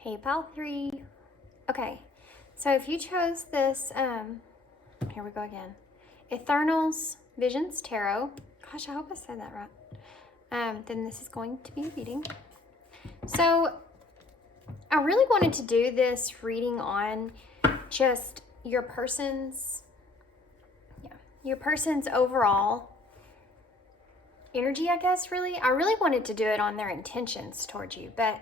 Hey, pile 3. Okay, so if you chose this, here we go again. 𝖂𝖍𝖙 Visions Tarot. Gosh, I hope I said that right. Then this is going to be a reading. So I really wanted to do this reading on just your person's overall energy, I guess, really. I really wanted to do it on their intentions towards you, but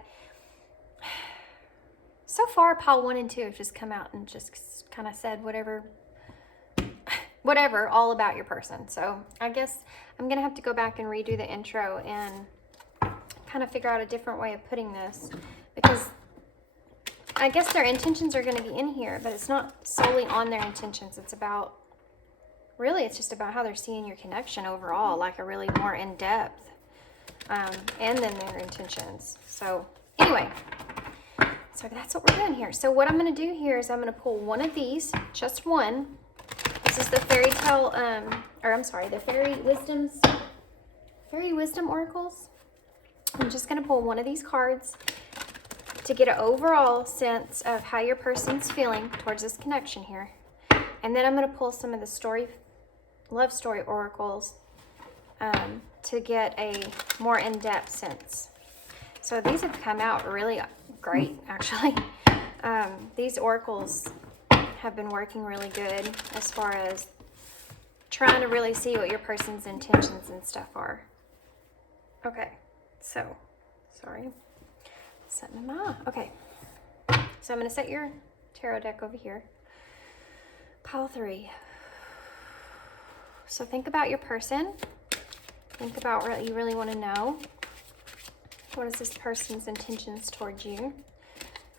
so far, pile 1 and 2 have just come out and just kind of said whatever all about your person. So I guess I'm going to have to go back and redo the intro and kind of figure out a different way of putting this, because I guess their intentions are going to be in here, but it's not solely on their intentions. It's about, really, it's just about how they're seeing your connection overall, like a really more in-depth, and then their intentions. So anyway, so that's what we're doing here. So what I'm going to do here is I'm going to pull one of these, just one. This is the fairy tale, the fairy wisdom oracles. I'm just going to pull one of these cards to get an overall sense of how your person's feeling towards this connection here. And then I'm going to pull some of the love story oracles to get a more in-depth sense. So these have come out really great, actually. These oracles have been working really good as far as trying to really see what your person's intentions and stuff are. Okay, so, sorry. Setting them out. Okay, so I'm going to set your tarot deck over here. Pile 3. So think about your person. Think about what you really want to know. What is this person's intentions towards you?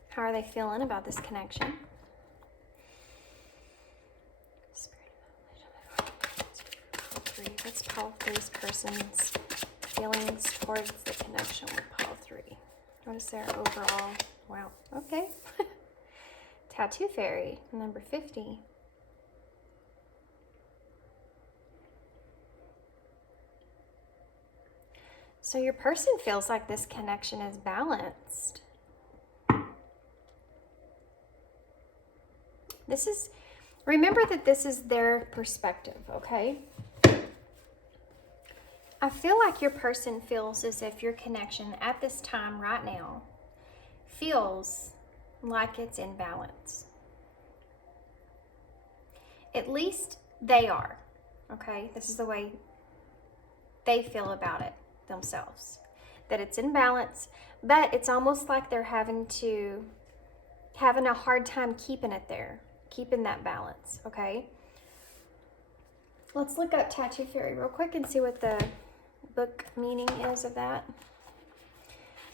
How are they feeling about this connection? Let's pile 3's person's feelings towards the connection with pile 3. What is their overall? Wow. Okay. Tattoo Fairy, number 50. So your person feels like this connection is balanced. Remember that this is their perspective, okay? I feel like your person feels as if your connection at this time right now feels like it's in balance. At least they are, okay? This is the way they feel about it themselves, that it's in balance, but it's almost like they're having a hard time keeping it there, keeping that balance, okay? Let's look up Tattoo Fairy real quick and see what the book meaning is of that.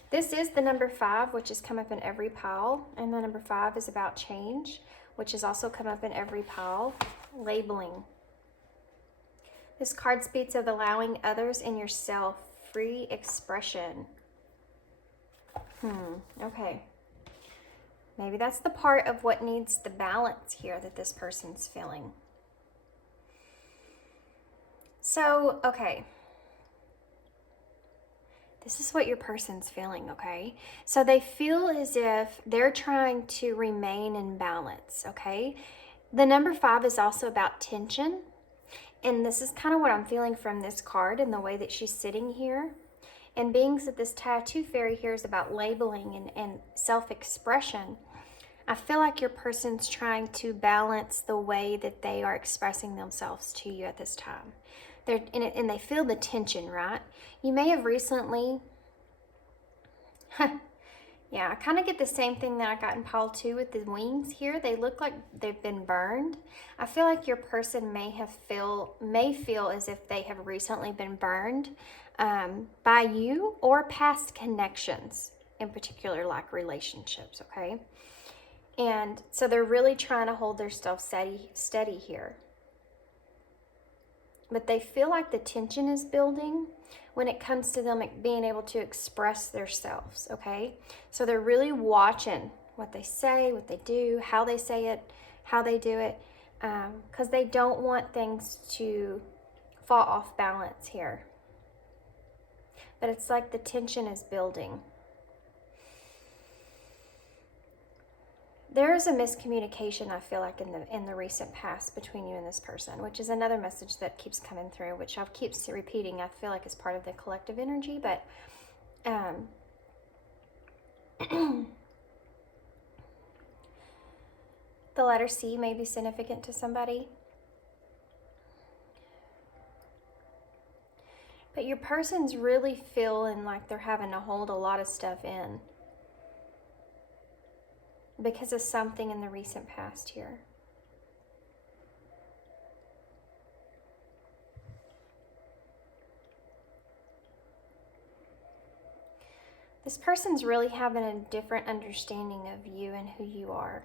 This is the number 5, which has come up in every pile, and the number 5 is about change, which has also come up in every pile. Labeling. This card speaks of allowing others and yourself free expression. Okay. Maybe that's the part of what needs the balance here that this person's feeling. So, okay. This is what your person's feeling, okay? So they feel as if they're trying to remain in balance, okay? The number 5 is also about tension. And this is kind of what I'm feeling from this card and the way that she's sitting here. And being that this Tattoo Fairy here is about labeling and self-expression, I feel like your person's trying to balance the way that they are expressing themselves to you at this time. They're in it, and they feel the tension, right? You may have recently, yeah, I kind of get the same thing that I got in pile 2 with the wings here. They look like they've been burned. I feel like your person may feel as if they have recently been burned by you or past connections, in particular, like relationships, okay? And so they're really trying to hold their stuff steady here. But they feel like the tension is building when it comes to them being able to express themselves, okay? So they're really watching what they say, what they do, how they say it, how they do it, because they don't want things to fall off balance here. But it's like the tension is building. there's a miscommunication, I feel like, in the recent past between you and this person, which is another message that keeps coming through, which I'll keep repeating. I feel like is part of the collective energy, but the letter C may be significant to somebody. But your person's really feeling like they're having to hold a lot of stuff in because of something in the recent past here. This person's really having a different understanding of you and who you are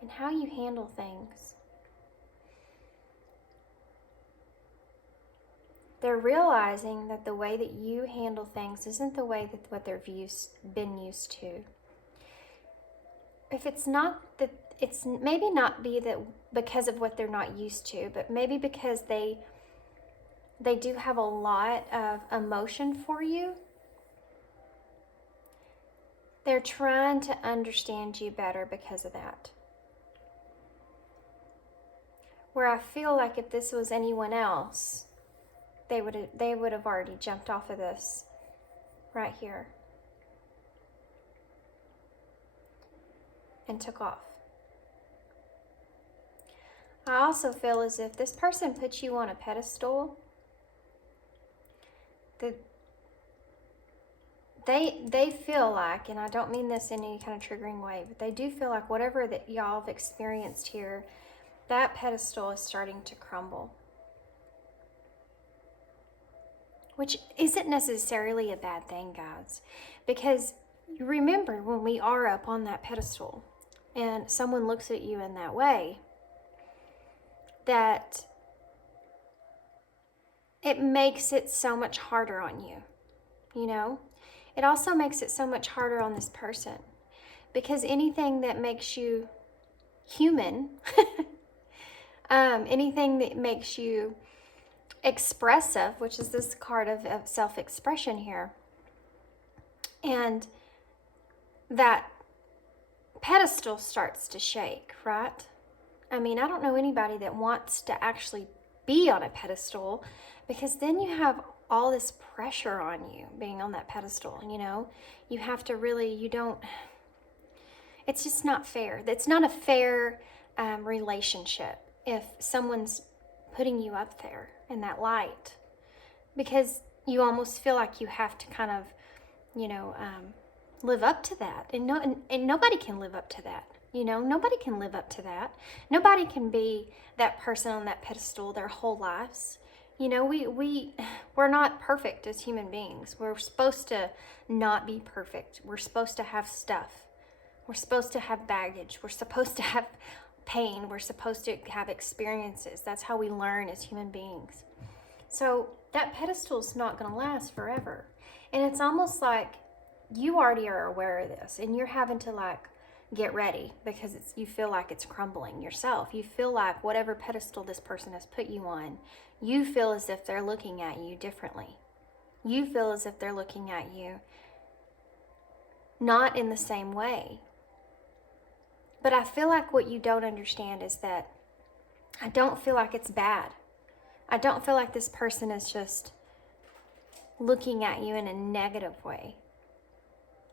and how you handle things. They're realizing that the way that you handle things isn't the way that what they've been used to. If it's not that, it's maybe not be that because of what they're not used to, but maybe because they do have a lot of emotion for you. They're trying to understand you better because of that. Where I feel like if this was anyone else, they would have already jumped off of this right here and took off. I also feel as if this person puts you on a pedestal, that they feel like, and I don't mean this in any kind of triggering way, but they do feel like whatever that y'all have experienced here, that pedestal is starting to crumble. Which isn't necessarily a bad thing, guys, because you remember when we are up on that pedestal and someone looks at you in that way, that it makes it so much harder on you, you know? It also makes it so much harder on this person, because anything that makes you human, anything that makes you expressive, which is this card of self-expression here, and that pedestal starts to shake, right? I mean, I don't know anybody that wants to actually be on a pedestal, because then you have all this pressure on you being on that pedestal, you know? You have to really, it's just not fair. It's not a fair relationship if someone's putting you up there in that light, because you almost feel like you have to kind of, live up to that, and nobody can live up to that. Nobody can live up to that. Nobody can be that person on that pedestal their whole lives. We're not perfect as human beings. We're supposed to not be perfect. We're supposed to have stuff. We're supposed to have baggage. We're supposed to have pain. We're supposed to have experiences. That's how we learn as human beings. So that pedestal's not going to last forever. And it's almost like you already are aware of this, and you're having to get ready, because you feel like it's crumbling yourself. You feel like whatever pedestal this person has put you on, you feel as if they're looking at you differently. You feel as if they're looking at you not in the same way. But I feel like what you don't understand is that I don't feel like it's bad. I don't feel like this person is just looking at you in a negative way.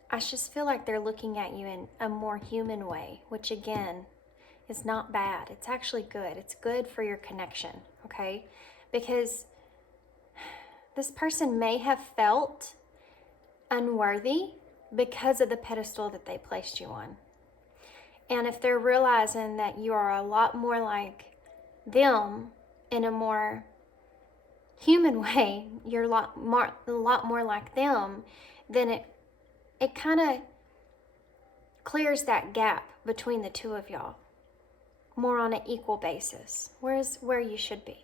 I just feel like they're looking at you in a more human way, which again is not bad. It's actually good. It's good for your connection, okay? Because this person may have felt unworthy because of the pedestal that they placed you on. And if they're realizing that you are a lot more like them in a more human way, you're a lot more like them, then it kind of clears that gap between the two of y'all more on an equal basis, where you should be.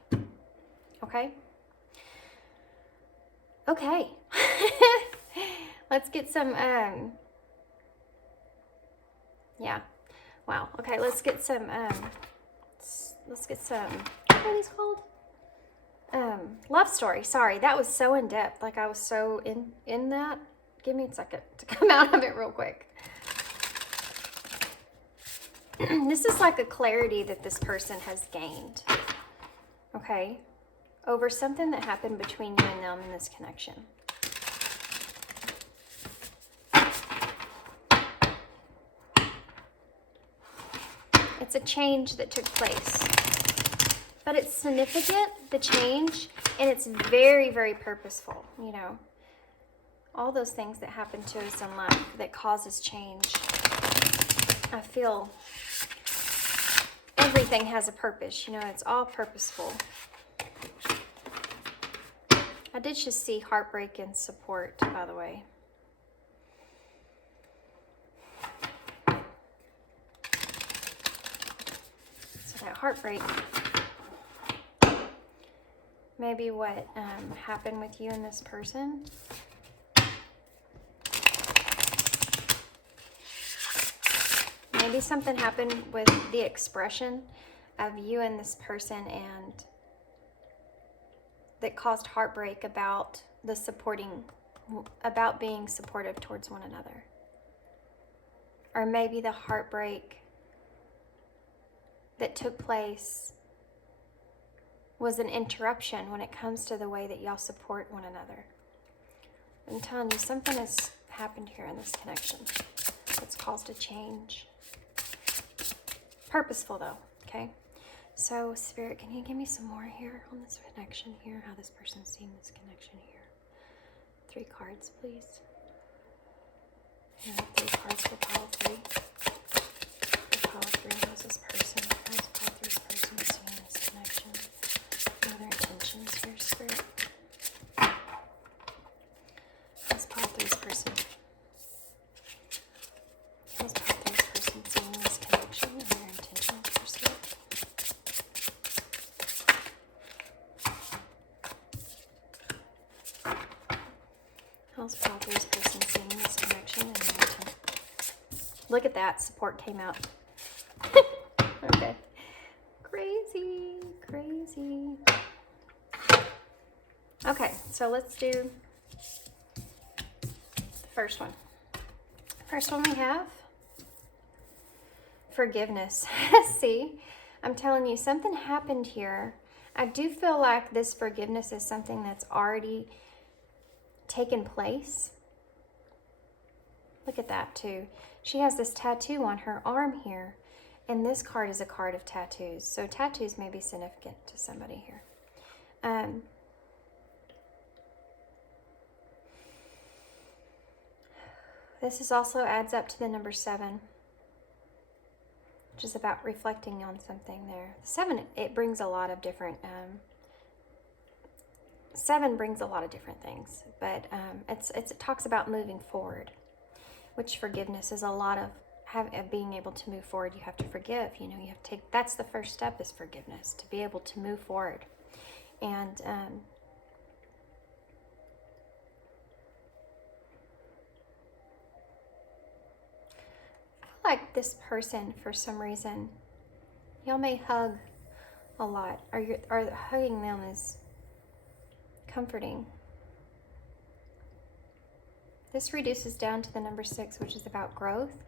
Okay? Okay. Let's get some, yeah. Wow. Okay, let's get some, what are these called? Love story. Sorry, that was so in depth. Like I was so in that. Give me a second to come out of it real quick. This is like a clarity that this person has gained, okay, over something that happened between you and them in this connection. It's a change that took place, but it's significant, the change, and it's very, very purposeful, you know. All those things that happen to us in life that causes change. I feel everything has a purpose, you know, it's all purposeful. I did just see heartbreak and support, by the way. So that heartbreak, maybe what happened with you and this person. Maybe something happened with the expression of you and this person, and that caused heartbreak about the about being supportive towards one another. Or maybe the heartbreak that took place was an interruption when it comes to the way that y'all support one another. I'm telling you, something has happened here in this connection that's caused a change. Purposeful though, okay? So Spirit, can you give me some more here on this connection here, how this person's seeing this connection here? 3 cards, please. And 3 cards for pile 3. For pile 3, how's this person? How's pile 3's person seeing this connection? What are their intentions here, Spirit? How's pile 3's person? How's pile 3's person seeing this connection and their intentions for Spirit? How's pile 3's person seeing this connection and their intentions? Look at that, support came out. Okay. Crazy, crazy. Okay, so let's do the first one. First one we have forgiveness. See, I'm telling you, something happened here. I do feel like this forgiveness is something that's already taken place. Look at that too. She has this tattoo on her arm here, and this card is a card of tattoos. So tattoos may be significant to somebody here. This is also adds up to the number 7, which is about reflecting on something there. 7, it brings a lot of different, 7 brings a lot of different things, but it talks about moving forward, which forgiveness is a lot of being able to move forward. You have to forgive, you know, you have to take, that's the first step, is forgiveness, to be able to move forward. And like this person, for some reason, y'all may hug a lot, or hugging them is comforting. This reduces down to the number 6, which is about growth.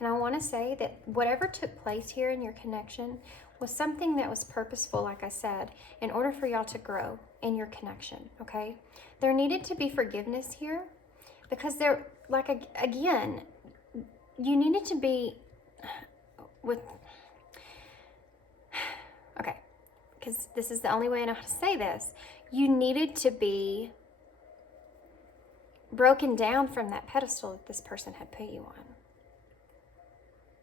And I want to say that whatever took place here in your connection was something that was purposeful, like I said, in order for y'all to grow in your connection, okay? There needed to be forgiveness here, because there, like, again, you needed to be with, okay, because this is the only way I know how to say this. You needed to be broken down from that pedestal that this person had put you on,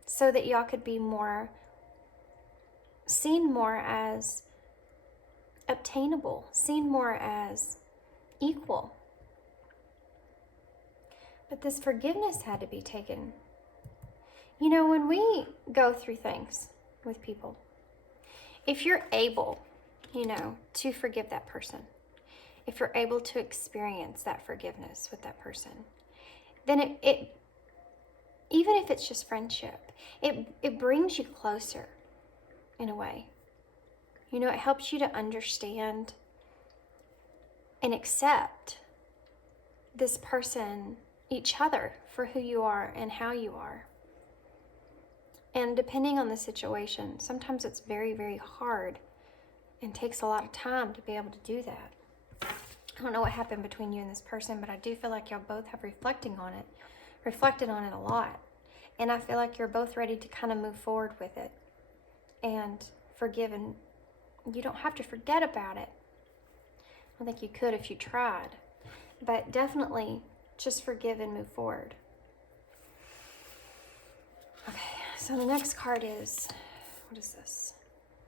so that y'all could be more, seen more as obtainable, seen more as equal. But this forgiveness had to be taken. You know, when we go through things with people, if you're able, you know, to forgive that person, if you're able to experience that forgiveness with that person, then it even if it's just friendship, it brings you closer in a way. You know, it helps you to understand and accept this person, each other, for who you are and how you are. And depending on the situation, sometimes it's very, very hard and takes a lot of time to be able to do that. I don't know what happened between you and this person, but I do feel like y'all both have reflected on it a lot. And I feel like you're both ready to kind of move forward with it and forgive, and you don't have to forget about it. I don't think you could if you tried, but definitely just forgive and move forward. Okay, so the next card is, what is this?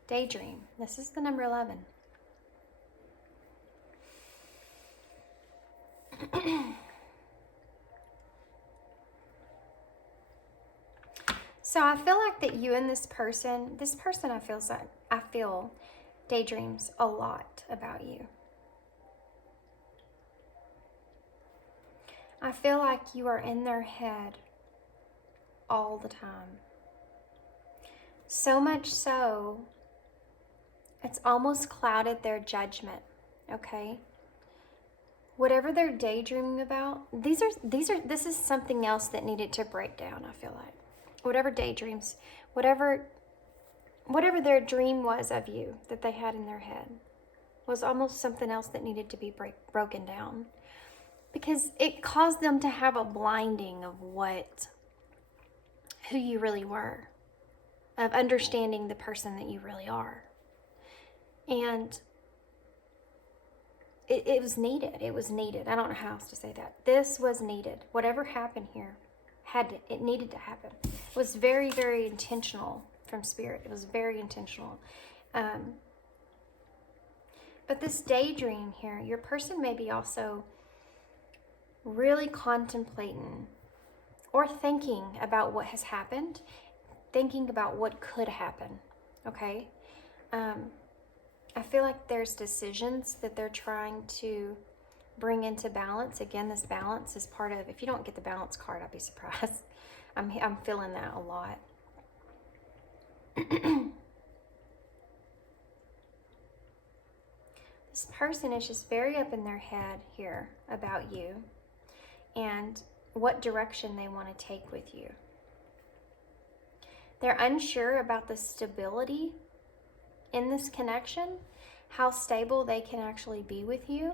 Daydream. This is the number 11. So I feel like that you and this person I feel daydreams a lot about you. I feel like you are in their head all the time. So much so, it's almost clouded their judgment, okay? Whatever they're daydreaming about, this is something else that needed to break down, I feel like. Whatever daydreams, whatever their dream was of you that they had in their head was almost something else that needed to be broken down, because it caused them to have a blinding of who you really were, of understanding the person that you really are. And it was needed. It was needed. I don't know how else to say that. This was needed. Whatever happened here, it needed to happen. It was very, very intentional from Spirit. It was very intentional. But this daydream here, your person may be also really contemplating or thinking about what has happened, thinking about what could happen, okay? I feel like there's decisions that they're trying to bring into balance. Again, this balance is part of, if you don't get the balance card, I'd be surprised. I'm feeling that a lot. This person is just very up in their head here about you and what direction they want to take with you. They're unsure about the stability in this connection, how stable they can actually be with you.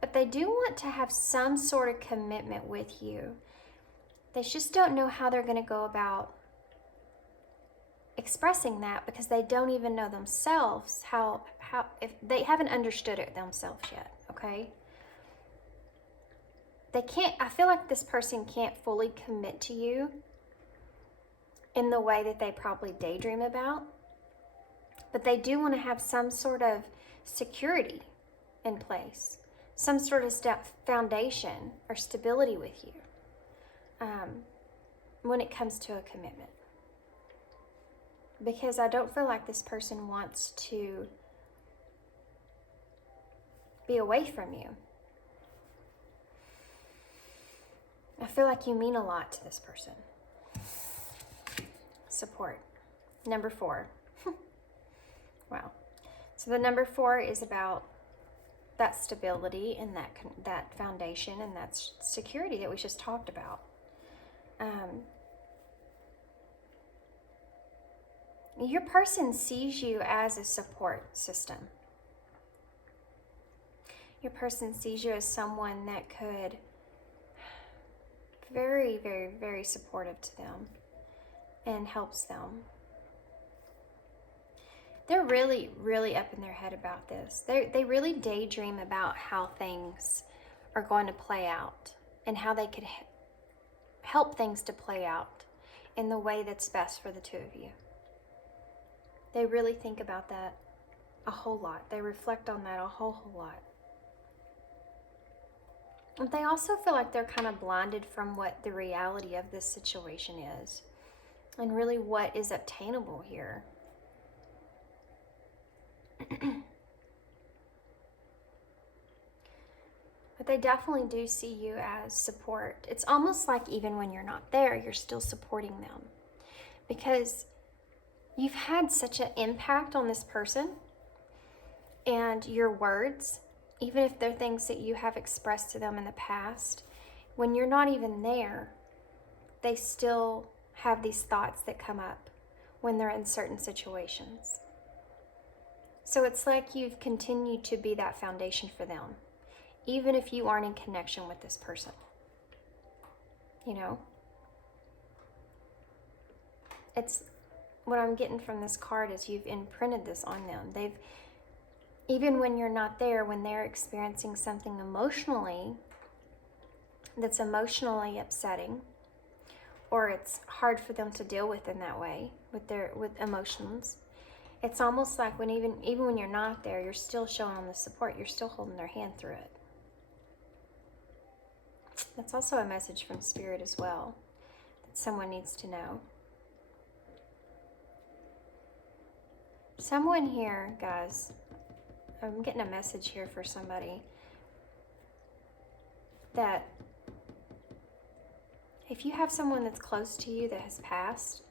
But they do want to have some sort of commitment with you. They just don't know how they're going to go about expressing that, because they don't even know themselves if they haven't understood it themselves yet, okay? I feel like this person can't fully commit to you in the way that they probably daydream about, but they do want to have some sort of security in place, some sort of foundation or stability with you when it comes to a commitment. Because I don't feel like this person wants to be away from you. I feel like you mean a lot to this person. Support. Number 4. Wow. So the number 4 is about that stability and that foundation and that security that we just talked about. Your person sees you as a support system. Your person sees you as someone that could very, very, very supportive to them and helps them. They're really, really up in their head about this. They really daydream about how things are going to play out and how they could help things to play out in the way that's best for the two of you. They really think about that a whole lot. They reflect on that a whole lot. But they also feel like they're kind of blinded from what the reality of this situation is and really what is obtainable here. But they definitely do see you as support. It's almost like even when you're not there, you're still supporting them, because you've had such an impact on this person, and your words, even if they're things that you have expressed to them in the past, when you're not even there, they still have these thoughts that come up when they're in certain situations. So it's like you've continued to be that foundation for them, even if you aren't in connection with this person. You know? It's what I'm getting from this card is you've imprinted this on them. They've, even when you're not there, when they're experiencing something emotionally that's emotionally upsetting, or it's hard for them to deal with in that way with emotions, it's almost like when even when you're not there, you're still showing them the support. You're still holding their hand through it. That's also a message from Spirit as well that someone needs to know. Someone here, guys, I'm getting a message here for somebody that if you have someone that's close to you that has passed,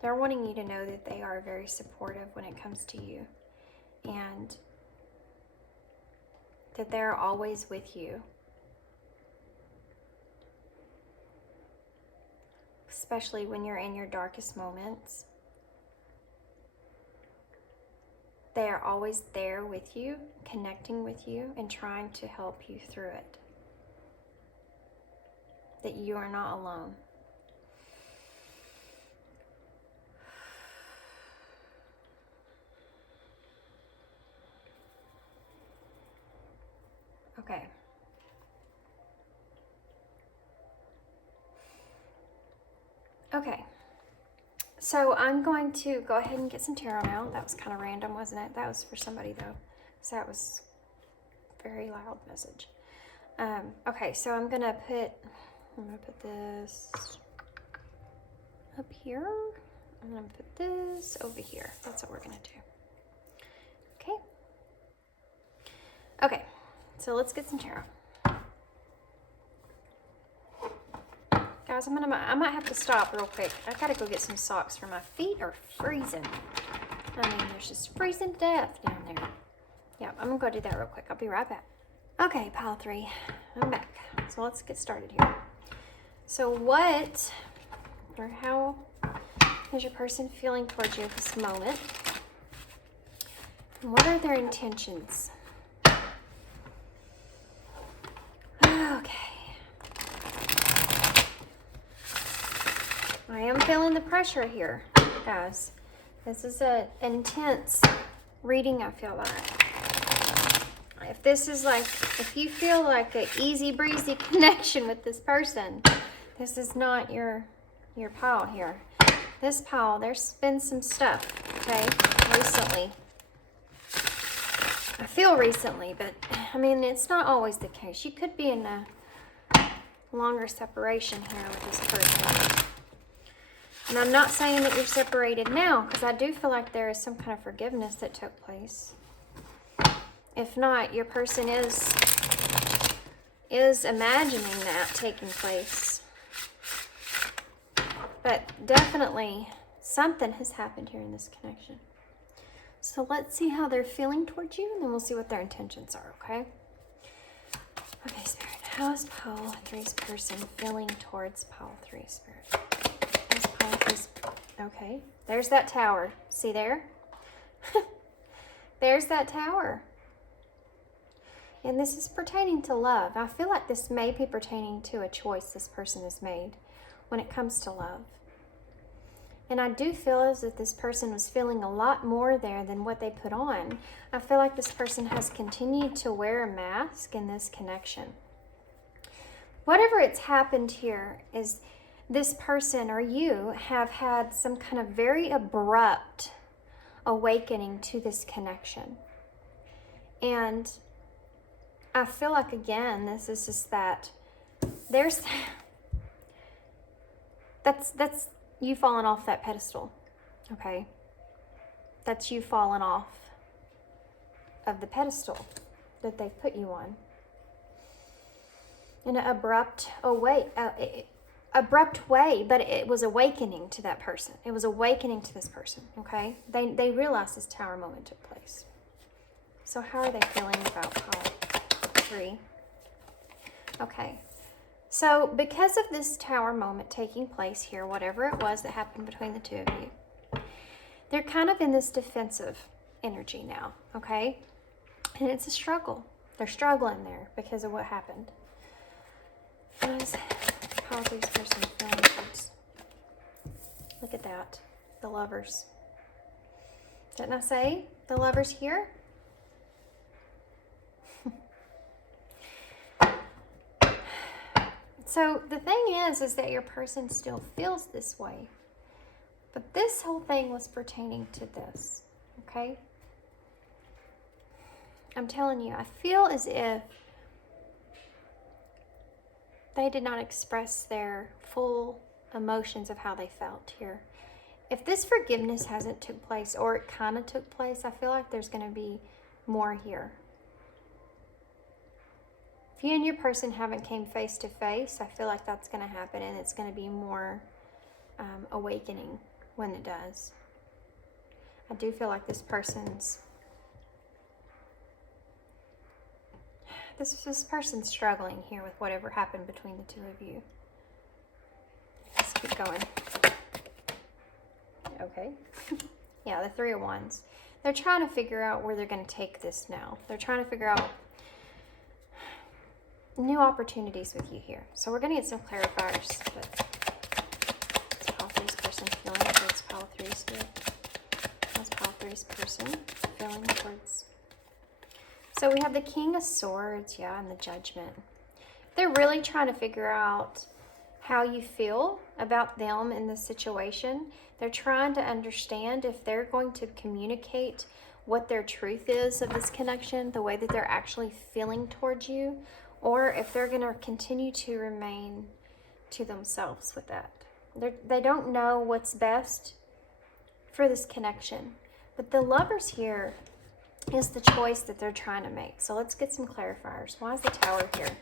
they're wanting you to know that they are very supportive when it comes to you, and that they're always with you. Especially when you're in your darkest moments. They are always there with you, connecting with you, and trying to help you through it. That you are not alone. Okay. Okay. So I'm going to go ahead and get some tarot now. That was kind of random, wasn't it? That was for somebody though, because that was a very loud message. Okay, so I'm gonna put this up here. I'm gonna put this over here. That's what we're gonna do. Okay. Okay, so let's get some tarot. Guys, I might have to stop real quick. I gotta go get some socks for my feet are freezing. I mean, there's just freezing to death down there. Yeah, I'm gonna go do that real quick. I'll be right back. Okay, pile 3, I'm back. So let's get started here. So what, or how is your person feeling towards you at this moment? And what are their intentions? Okay. I am feeling the pressure here, guys. This is an intense reading, I feel like. If this is like, if you feel like an easy breezy connection with this person, this is not your pile here. This pile, there's been some stuff, okay, recently. I feel recently, but I mean, it's not always the case. You could be in a longer separation here with this person. And I'm not saying that you're separated now, because I do feel like there is some kind of forgiveness that took place. If not, your person is imagining that taking place. But definitely something has happened here in this connection. So let's see how they're feeling towards you, and then we'll see what their intentions are, okay? Okay, Spirit, how is pile 3's person feeling towards pile 3, Spirit? Okay, there's that tower. See there? There's that tower. And this is pertaining to love. I feel like this may be pertaining to a choice this person has made when it comes to love. And I do feel as if this person was feeling a lot more there than what they put on. I feel like this person has continued to wear a mask in this connection. Whatever it's happened here is this person or you have had some kind of very abrupt awakening to this connection. And I feel like, again, this is just that there's, that's you falling off that pedestal, okay? That's you falling off of the pedestal that they put you on. In an abrupt way, but it was awakening to that person. It was awakening to this person, okay? They realized this tower moment took place. So how are they feeling about pile 3? Okay, So because of this tower moment taking place here, whatever it was that happened between the two of you, they're kind of in this defensive energy now, okay? And it's a struggle. They're struggling there because of what happened. Guys, how is this person feeling towards? Look at that. The Lovers. Didn't I say the Lovers here? So the thing is that your person still feels this way. But this whole thing was pertaining to this, okay? I'm telling you, I feel as if they did not express their full emotions of how they felt here. If this forgiveness hasn't took place, or it kind of took place, I feel like there's going to be more here. If you and your person haven't came face to face, I feel like that's going to happen, and it's going to be more awakening when it does. I do feel like this person's struggling here with whatever happened between the two of you. Let's keep going. Okay. Yeah, the Three of Wands. They're trying to figure out where they're going to take this now. They're trying to figure out new opportunities with you here. So we're going to get some clarifiers. But what's Pile 3's person feeling towards Pile 3's here? What's Pile 3's person feeling towards? So we have the King of Swords, yeah, and the Judgment. They're really trying to figure out how you feel about them in this situation. They're trying to understand if they're going to communicate what their truth is of this connection, the way that they're actually feeling towards you, or if they're going to continue to remain to themselves with that. They don't know what's best for this connection. But the Lovers here is the choice that they're trying to make. So let's get some clarifiers. Why is the Tower here?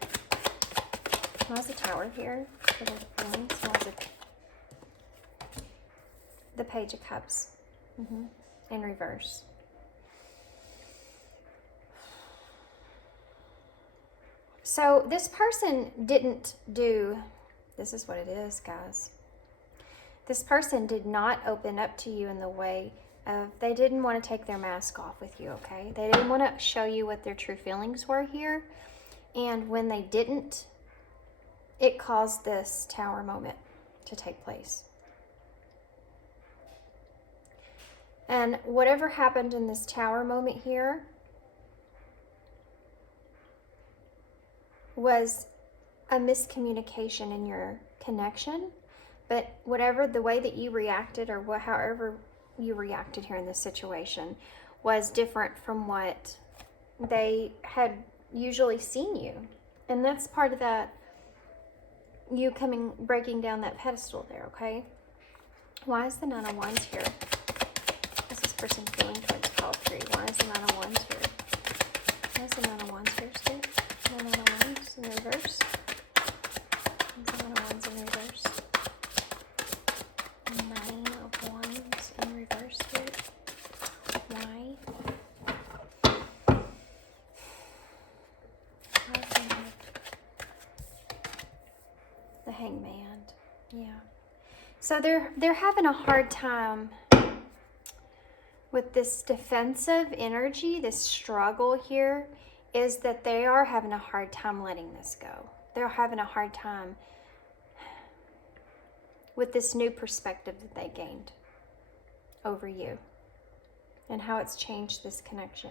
Why is the Tower here for the feelings? Why is it the Page of Cups in reverse? So this person didn't do, this is what it is, guys. This person did not open up to you in the way of, they didn't want to take their mask off with you, okay? They didn't want to show you what their true feelings were here. And when they didn't, it caused this Tower moment to take place. And whatever happened in this Tower moment here was a miscommunication in your connection. But whatever the way that you reacted, or however you reacted here in this situation, was different from what they had usually seen you. And that's part of that, you breaking down that pedestal there, okay? Why is the Nine of Wands here? What's this person feeling towards Pile 3? Why is the Nine of Wands here? Why is the Nine of Wands here still? The Nine of Wands in reverse. The Nine of Wands in reverse. Nine of Wands in reverse here. Why? The Hanged. Yeah. So they're having a hard time with this defensive energy. This struggle here is that they are having a hard time letting this go. They're having a hard time with this new perspective that they gained over you and how it's changed this connection.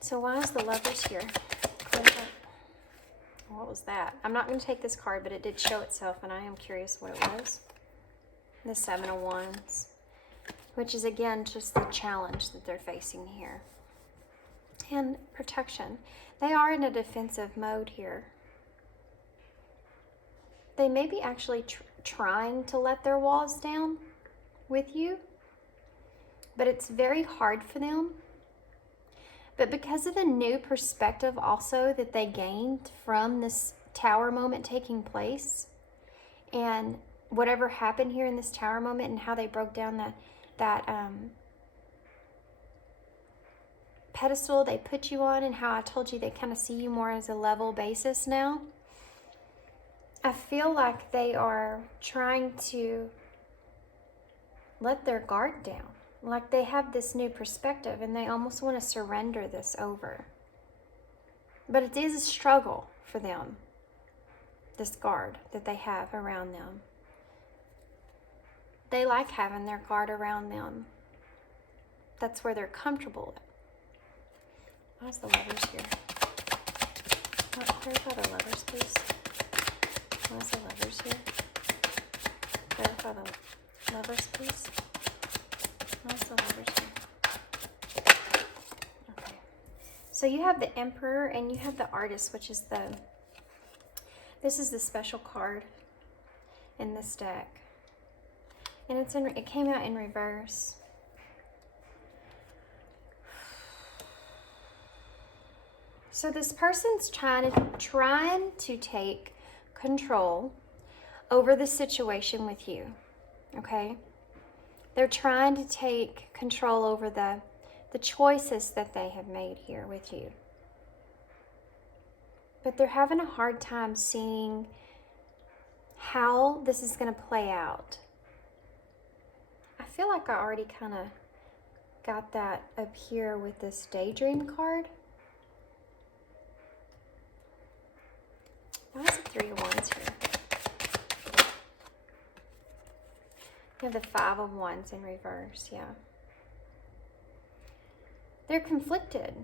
So why is the Lovers here? What was that? I'm not going to take this card, but it did show itself, and I am curious what it was. The Seven of Wands, which is again just the challenge that they're facing here. And protection. They are in a defensive mode here. They may be actually trying to let their walls down with you, but it's very hard for them. But because of the new perspective also that they gained from this Tower moment taking place, and whatever happened here in this Tower moment and how they broke down that pedestal they put you on, and how I told you they kind of see you more as a level basis now, I feel like they are trying to let their guard down. Like they have this new perspective and they almost want to surrender this over. But it is a struggle for them, this guard that they have around them. They like having their guard around them. That's where they're comfortable. Why's the lovers here? Clarify the lovers, please. Why's the lovers here? Clarify the lovers, please. Why's the lovers here? Okay. So you have the Emperor and you have the Artist, which is this is the special card in this deck. And it came out in reverse. So this person's trying to take control over the situation with you, okay? They're trying to take control over the choices that they have made here with you. But they're having a hard time seeing how this is going to play out. I feel like I already kind of got that up here with this Daydream card. Why is it 3 of Wands here? You have the 5 of Wands in reverse, yeah. They're conflicted.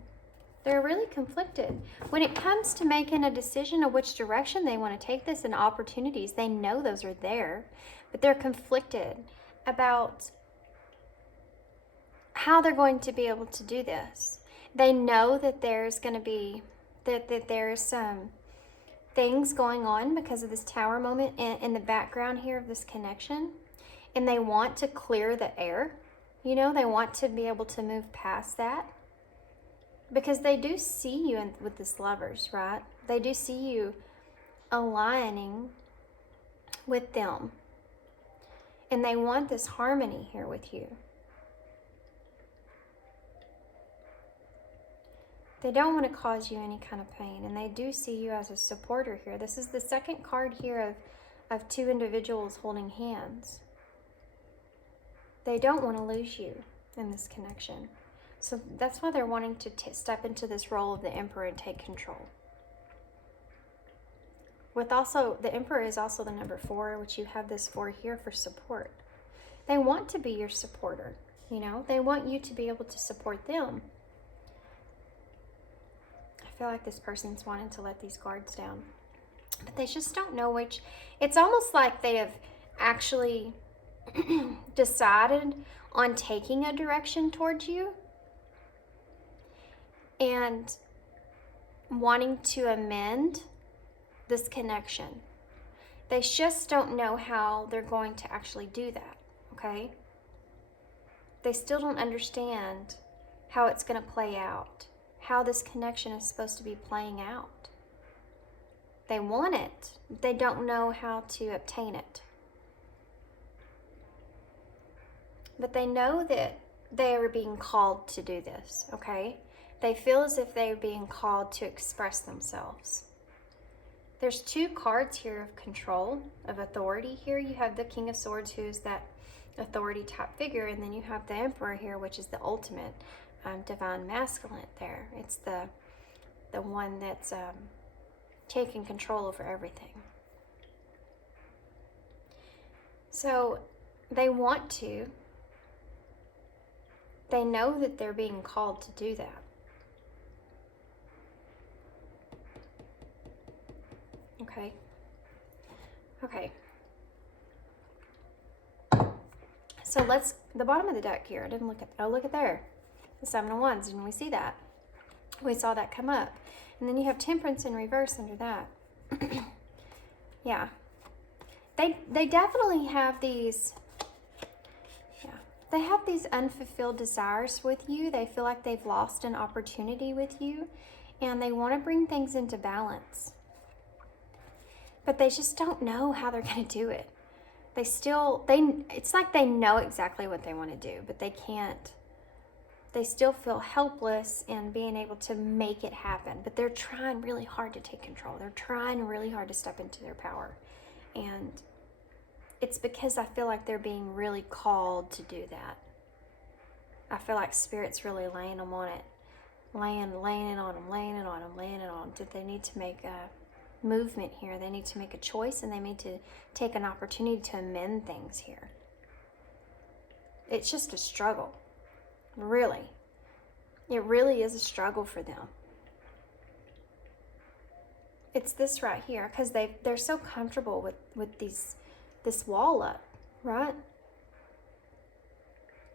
They're really conflicted. When it comes to making a decision of which direction they want to take this and opportunities, they know those are there, but they're conflicted about how they're going to be able to do this. They know that there's going to be, that there's some things going on because of this Tower moment in the background here of this connection, and they want to clear the air. You know, they want to be able to move past that because they do see you with this Lovers, right? They do see you aligning with them, and they want this harmony here with you. They don't want to cause you any kind of pain, and they do see you as a supporter here. This is the second card here of 2 individuals holding hands. They don't want to lose you in this connection. So that's why they're wanting to step into this role of the Emperor and take control. With also, the Emperor is also the number 4, which you have this 4 here for support. They want to be your supporter, you know? They want you to be able to support them. I feel like this person's wanting to let these guards down, but they just don't know which. It's almost like they have actually decided on taking a direction towards you and wanting to amend this connection. They just don't know how they're going to actually do that, okay? They still don't understand how it's going to play out, how this connection is supposed to be playing out. They want it, but they don't know how to obtain it. But they know that they are being called to do this, okay? They feel as if they are being called to express themselves. There's 2 cards here of control, of authority here. You have the King of Swords, who is that authority type figure, and then you have the Emperor here, which is the ultimate divine masculine there. It's the one that's taking control over everything. So they want to. They know that they're being called to do that. Okay. Okay. So let's, the bottom of the deck here, I didn't look at, oh, look at there. The 7 of Wands, didn't we see that? We saw that come up. And then you have Temperance in reverse under that. Yeah. They definitely have these, they have these unfulfilled desires with you. They feel like they've lost an opportunity with you, and they want to bring things into balance. But they just don't know how they're going to do it. It's like they know exactly what they want to do, but they they still feel helpless in being able to make it happen, but they're trying really hard to take control. They're trying really hard to step into their power. And it's because I feel like they're being really called to do that. I feel like Spirit's really laying them on it, laying it on them, that they need to make a movement here. They need to make a choice, and they need to take an opportunity to amend things here. It's just a struggle. Really. It really is a struggle for them. It's this right here, because they're so comfortable with this wall up, right?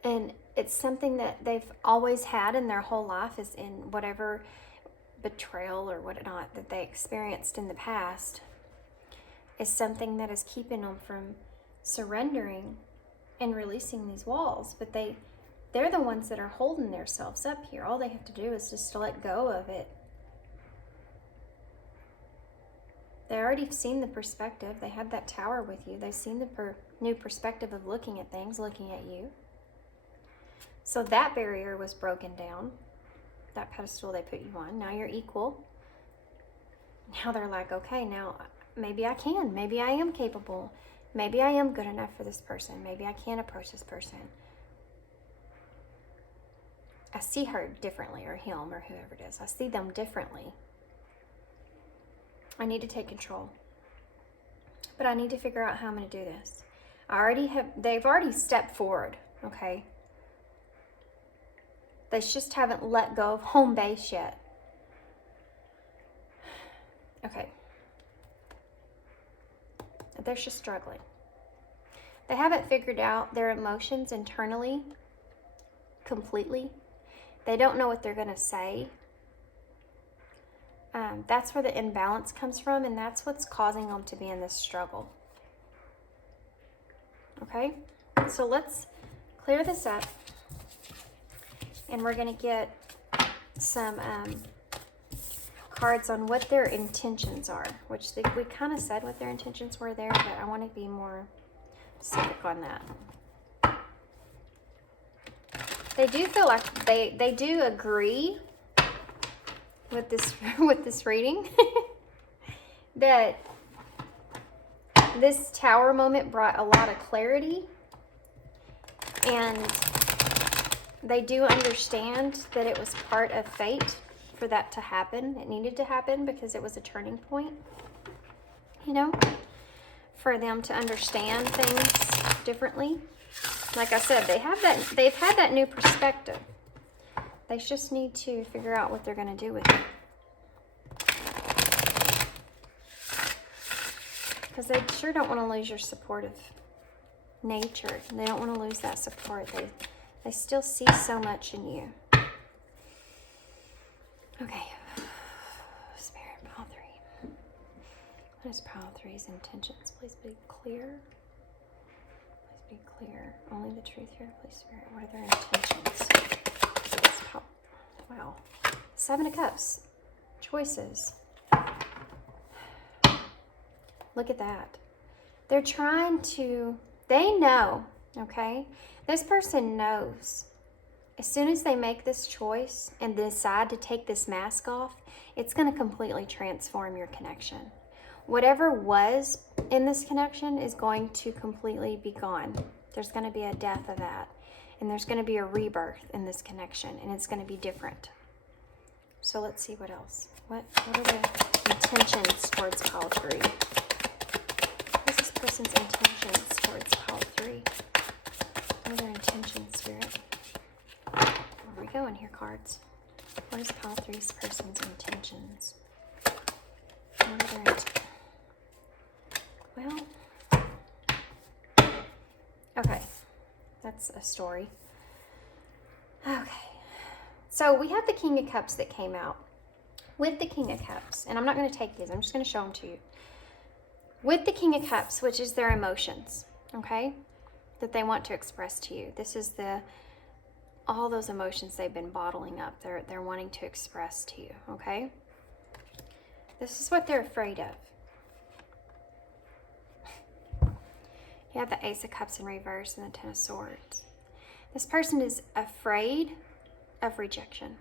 And it's something that they've always had in their whole life, is in whatever betrayal or whatnot that they experienced in the past, is something that is keeping them from surrendering and releasing these walls. But they're the ones that are holding themselves up here. All they have to do is just to let go of it. They already seen the perspective. They had that tower with you. They've seen the new perspective of looking at things, looking at you. So that barrier was broken down. That pedestal they put you on. Now you're equal. Now they're like, okay, now maybe I can. Maybe I am capable. Maybe I am good enough for this person. Maybe I can approach this person. I see her differently, or him, or whoever it is. I see them differently. I need to take control. But I need to figure out how I'm going to do this. They've already stepped forward, okay? They just haven't let go of home base yet. Okay. They're just struggling. They haven't figured out their emotions internally completely. They don't know what they're going to say. That's where the imbalance comes from, and that's what's causing them to be in this struggle. Okay? So let's clear this up, and we're going to get some cards on what their intentions are, which we kind of said what their intentions were there, but I want to be more specific on that. They do feel like they do agree with this reading that this tower moment brought a lot of clarity, and they do understand that it was part of fate for that to happen. It needed to happen because it was a turning point, you know, for them to understand things differently. Like I said, they've had that new perspective. They just need to figure out what they're going to do with it. Because they sure don't want to lose your supportive nature. They don't want to lose that support. They still see so much in you. Okay. Spirit, pile 3. What is pile 3's intentions? Please be clear. Please be clear. Only the truth here, please, Spirit. What are their intentions? Wow. 7 of Cups. Choices. Look at that. They're trying to, they know, okay? This person knows. As soon as they make this choice and decide to take this mask off, it's going to completely transform your connection. Whatever was in this connection is going to completely be gone. There's going to be a death of that. And there's going to be a rebirth in this connection, and it's going to be different. So let's see what else. What are the intentions towards pile 3? What's this person's intentions towards pile 3? What are their intentions, Spirit? Where are we going here, cards? What is pile 3's person's intentions? What are their intentions? Well, okay. That's a story. Okay. So we have the King of Cups that came out. With the King of Cups, and I'm not going to take these. I'm just going to show them to you. With the King of Cups, which is their emotions, okay, that they want to express to you. This is all those emotions they've been bottling up. They're wanting to express to you, okay? This is what they're afraid of. You have the Ace of Cups in reverse and the Ten of Swords. This person is afraid of rejection.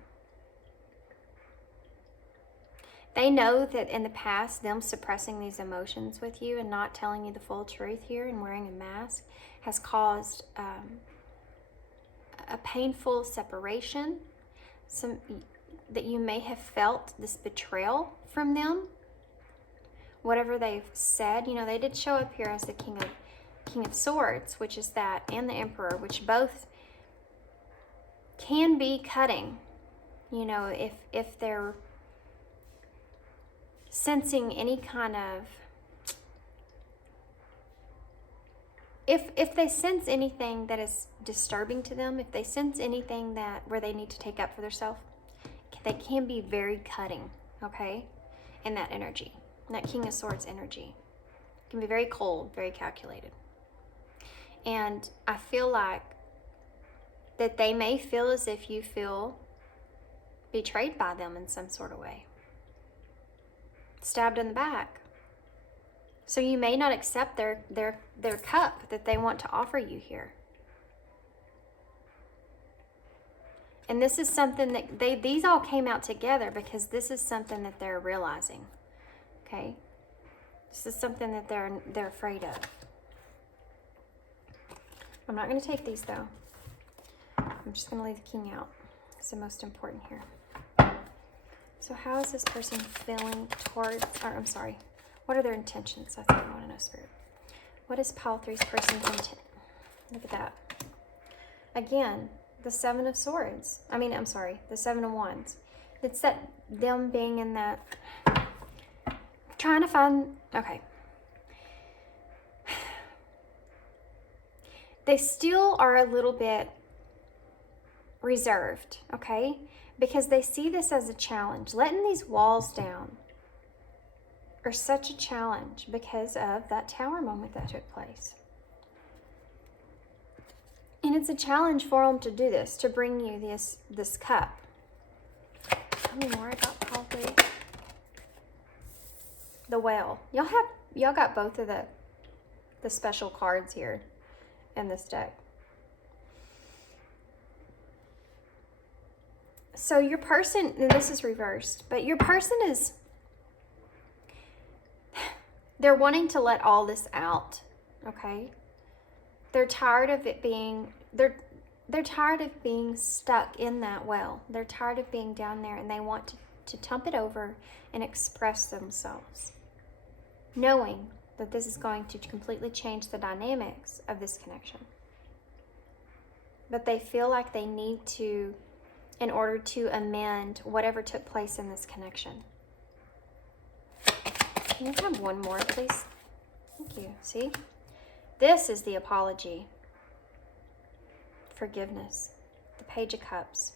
They know that in the past, them suppressing these emotions with you and not telling you the full truth here and wearing a mask has caused a painful separation, that you may have felt this betrayal from them. Whatever they've said, you know, they did show up here as the King of Swords, which is that, and the Emperor, which both can be cutting, you know, if they're sensing any kind of, if they sense anything that is disturbing to them, if they sense anything that where they need to take up for themselves, they can be very cutting, okay, in that energy, in that King of Swords energy. It can be very cold, very calculated. And I feel like that they may feel as if you feel betrayed by them in some sort of way, stabbed in the back. So you may not accept their cup that they want to offer you here. And this is something that these all came out together because this is something that they're realizing. Okay? This is something that they're afraid of. I'm not going to take these though. I'm just going to leave the King out. It's the most important here. So how is this person feeling towards, or I'm sorry, what are their intentions? That's what I want to know, Spirit. What is Pile 3's person's intent? Look at that. Again, the Seven of Swords. The Seven of Wands. It's that them being in that, trying to find, okay. They still are a little bit reserved, okay? Because they see this as a challenge. Letting these walls down are such a challenge because of that Tower moment that took place. And it's a challenge for them to do this, to bring you this cup. Tell me more about Pile 3. The Whale. Y'all got both of the special cards here in this deck. So your person, and this is reversed, but your person is, they're wanting to let all this out, okay? They're tired of it being, they're tired of being stuck in that well. They're tired of being down there, and they want to dump it over and express themselves, knowing that this is going to completely change the dynamics of this connection. But they feel like they need to, in order to amend whatever took place in this connection. Can you have one more, please? Thank you. See? This is the apology. Forgiveness. The Page of Cups.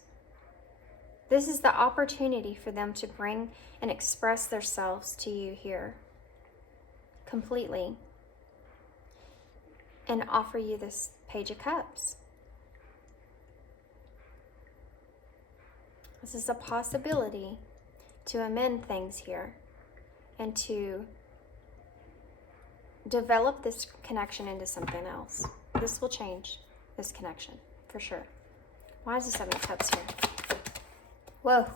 This is the opportunity for them to bring and express themselves to you here completely and offer you this Page of Cups. This is a possibility to amend things here and to develop this connection into something else. This will change this connection for sure. Why is the Seven of Cups here? Whoa.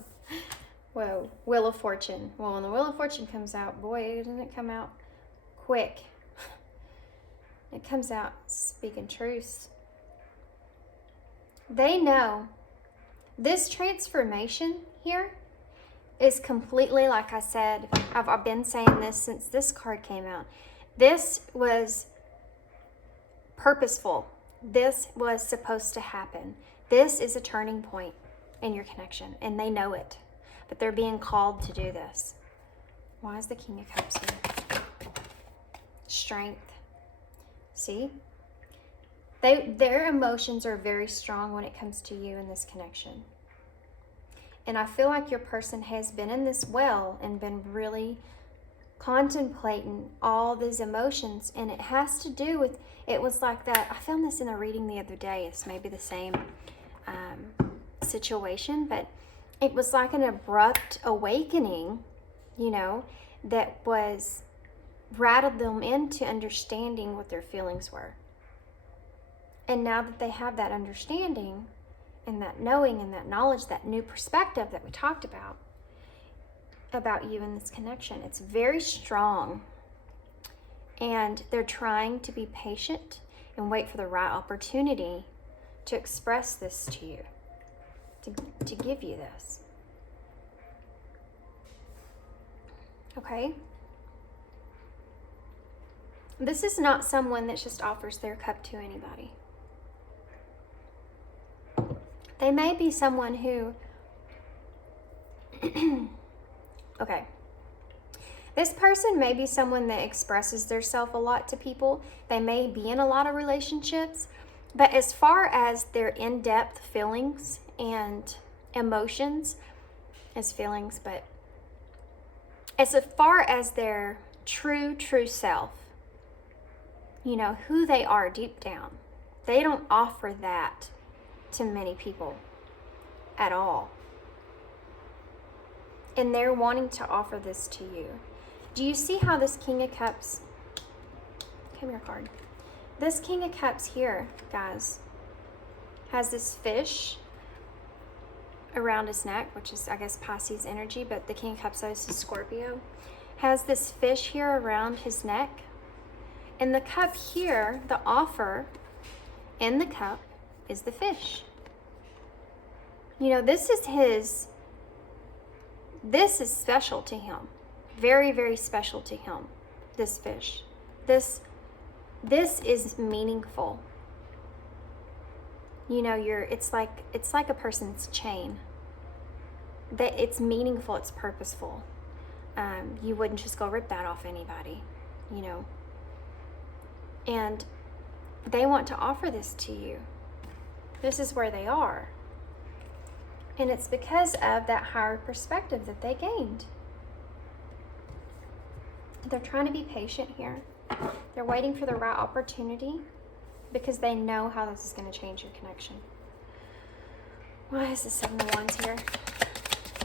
Whoa. Wheel of Fortune. Well, when the Wheel of Fortune comes out, boy, doesn't it come out quick. It comes out speaking truth. They know this transformation here is completely, like I said, I've been saying this since this card came out. This was purposeful. This was supposed to happen. This is a turning point in your connection, and they know it. But they're being called to do this. Why is the King of Cups here? Strength. See? Their emotions are very strong when it comes to you in this connection. And I feel like your person has been in this well and been really contemplating all these emotions. And it has to do with, it was like that. I found this in a reading the other day. It's maybe the same situation, but it was like an abrupt awakening, you know, that was rattled them into understanding what their feelings were. And now that they have that understanding and that knowing and that knowledge, that new perspective that we talked about you in this connection. It's very strong. And they're trying to be patient and wait for the right opportunity to express this to you, to give you this. Okay? This is not someone that just offers their cup to anybody. They may be someone who, okay, this person may be someone that expresses themselves a lot to people. They may be in a lot of relationships, but as far as their in-depth feelings and emotions, as feelings, but as far as their true self, you know, who they are deep down, they don't offer that to many people at all. And they're wanting to offer this to you. Do you see how this King of Cups, come here card, this King of Cups here, guys, has this fish around his neck, which is, I guess, Pisces energy, but the King of Cups is Scorpio, has this fish here around his neck. And the cup here, the offer in the cup is the fish. You know, this is special to him. Very, very special to him, this fish. This is meaningful. You know, it's like a person's chain. That it's meaningful, it's purposeful. You wouldn't just go rip that off anybody, you know. And they want to offer this to you. This is where they are. And it's because of that higher perspective that they gained. They're trying to be patient here. They're waiting for the right opportunity because they know how this is going to change your connection. Why is the 7 of Wands here?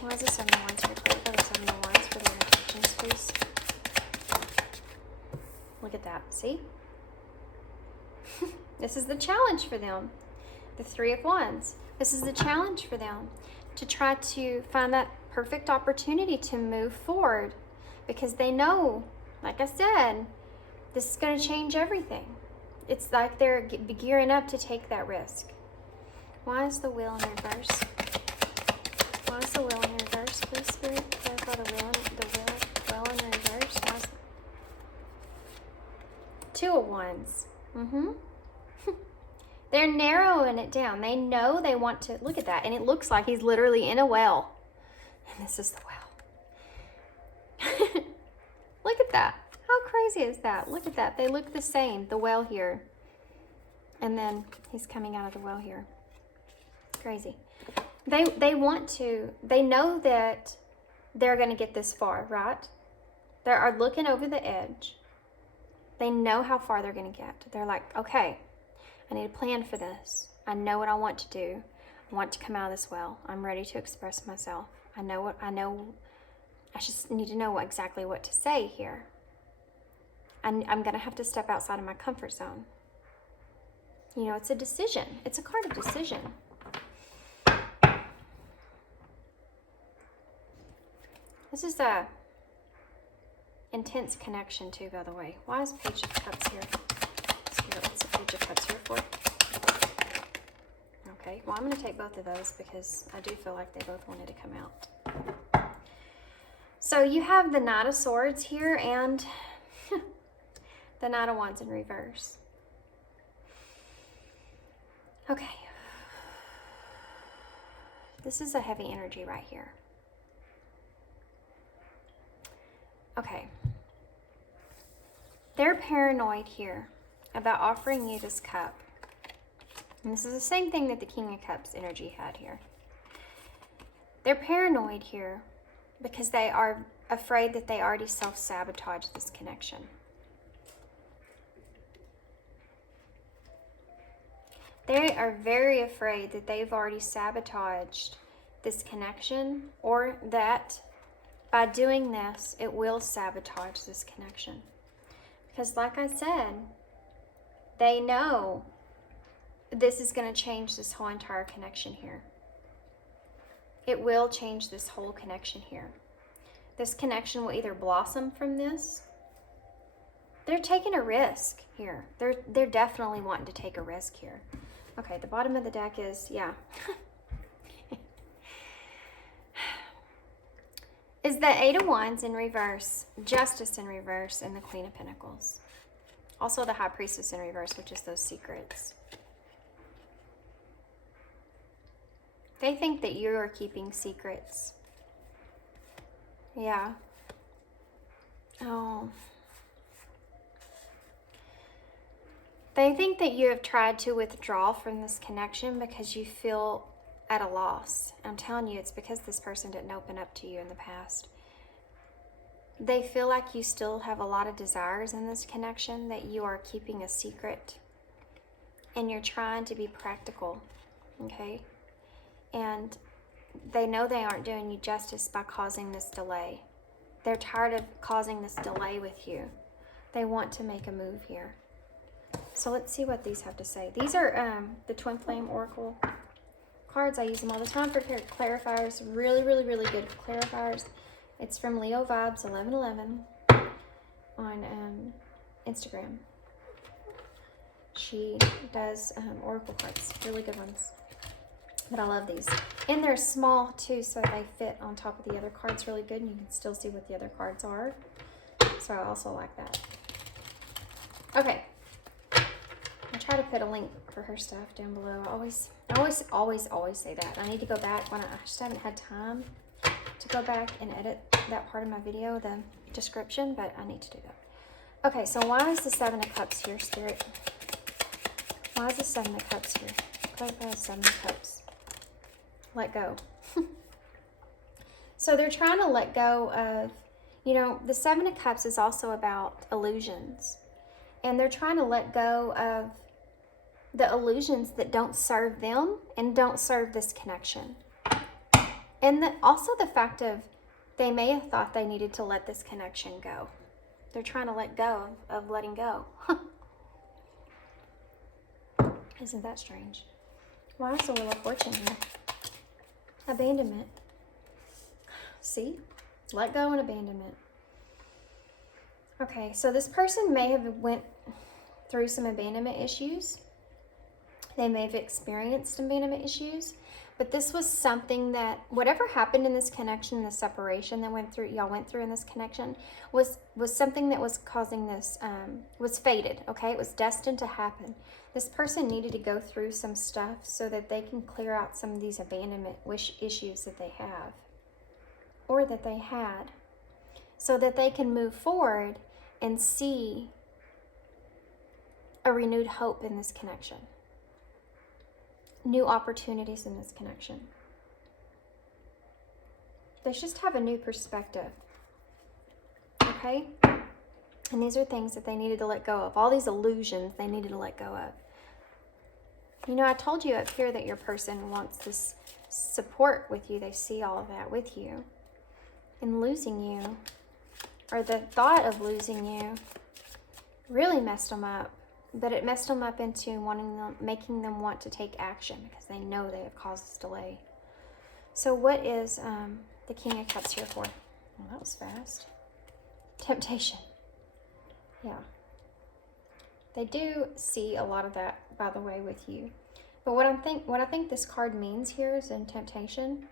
Why is the 7 of Wands here? Please, the 7 of Wands for their intentions, please. Look at that. See? This is the challenge for them. The 3 of Wands. This is the challenge for them to try to find that perfect opportunity to move forward because they know, like I said, this is going to change everything. It's like they're gearing up to take that risk. Why is the Wheel in reverse? Why is the Wheel in reverse, please, Spirit? Clarify the Wheel in reverse. Why is the 2 of Wands. They're narrowing it down. They know they want to, look at that, and it looks like he's literally in a well. And this is the well. Look at that. How crazy is that? Look at that. They look the same. The well here. And then he's coming out of the well here. Crazy. They want to, they know that they're going to get this far, right? They are looking over the edge. They know how far they're going to get. They're like, okay, I need a plan for this. I know what I want to do. I want to come out of this well. I'm ready to express myself. I just need to know exactly what to say here. I'm going to have to step outside of my comfort zone. You know, it's a decision. It's a card of decision. This is a intense connection too, by the way. Why is Page of Cups here? Spirit, what's the Page of Cups here for? Okay, well, I'm going to take both of those because I do feel like they both wanted to come out. So you have the Knight of Swords here and the Knight of Wands in reverse. Okay. This is a heavy energy right here. Okay. They're paranoid here about offering you this cup. And this is the same thing that the King of Cups energy had here. They're paranoid here because they are afraid that they already self-sabotage this connection. They are very afraid that they've already sabotaged this connection, or that by doing this, it will sabotage this connection. Because like I said, they know this is going to change this whole entire connection here. It will change this whole connection here. This connection will either blossom from this. They're taking a risk here. They're definitely wanting to take a risk here. Okay, the bottom of the deck is, yeah. Is the Eight of Wands in reverse, Justice in reverse, and the Queen of Pentacles. Also the High Priestess in reverse, which is those secrets. They think that you are keeping secrets. Yeah. Oh. They think that you have tried to withdraw from this connection because you feel at a loss. I'm telling you, it's because this person didn't open up to you in the past. They feel like you still have a lot of desires in this connection, that you are keeping a secret. And you're trying to be practical, okay? And they know they aren't doing you justice by causing this delay. They're tired of causing this delay with you. They want to make a move here. So let's see what these have to say. These are the Twin Flame Oracle cards. I use them all the time for clarifiers. Really, really, really good clarifiers. It's from 𝖂𝖍𝖊𝖎𝖙 on Instagram. She does oracle cards, really good ones. But I love these. And they're small too, so they fit on top of the other cards really good, and you can still see what the other cards are. So I also like that. Okay. I'll try to put a link for her stuff down below. I always say that. I need to go back when I just haven't had time to go back and edit that part of my video, the description, but I need to do that. Okay, so why is the Seven of Cups here, Spirit? Why is the Seven of Cups here? Clarify the Seven of Cups. Let go. So they're trying to let go of, you know, the Seven of Cups is also about illusions. And they're trying to let go of the illusions that don't serve them and don't serve this connection. And also the fact of they may have thought they needed to let this connection go. They're trying to let go of letting go. Isn't that strange? Why is the Wheel of Fortune here? Abandonment. See? Let go and abandonment. Okay, so this person may have went through some abandonment issues. They may have experienced abandonment issues, but this was something that, whatever happened in this connection, the separation that y'all went through in this connection, was something that was causing this, was fated, okay? It was destined to happen. This person needed to go through some stuff so that they can clear out some of these abandonment issues that they have, or that they had, so that they can move forward and see a renewed hope in this connection. New opportunities in this connection. They just have a new perspective. Okay? And these are things that they needed to let go of. All these illusions they needed to let go of. You know, I told you up here that your person wants this support with you. They see all of that with you. And losing you, or the thought of losing you, really messed them up. But it messed them up into making them want to take action because they know they have caused this delay. So what is the King of Cups here for? Well, that was fast. Temptation. Yeah. They do see a lot of that, by the way, with you. But what I think this card means here is in temptation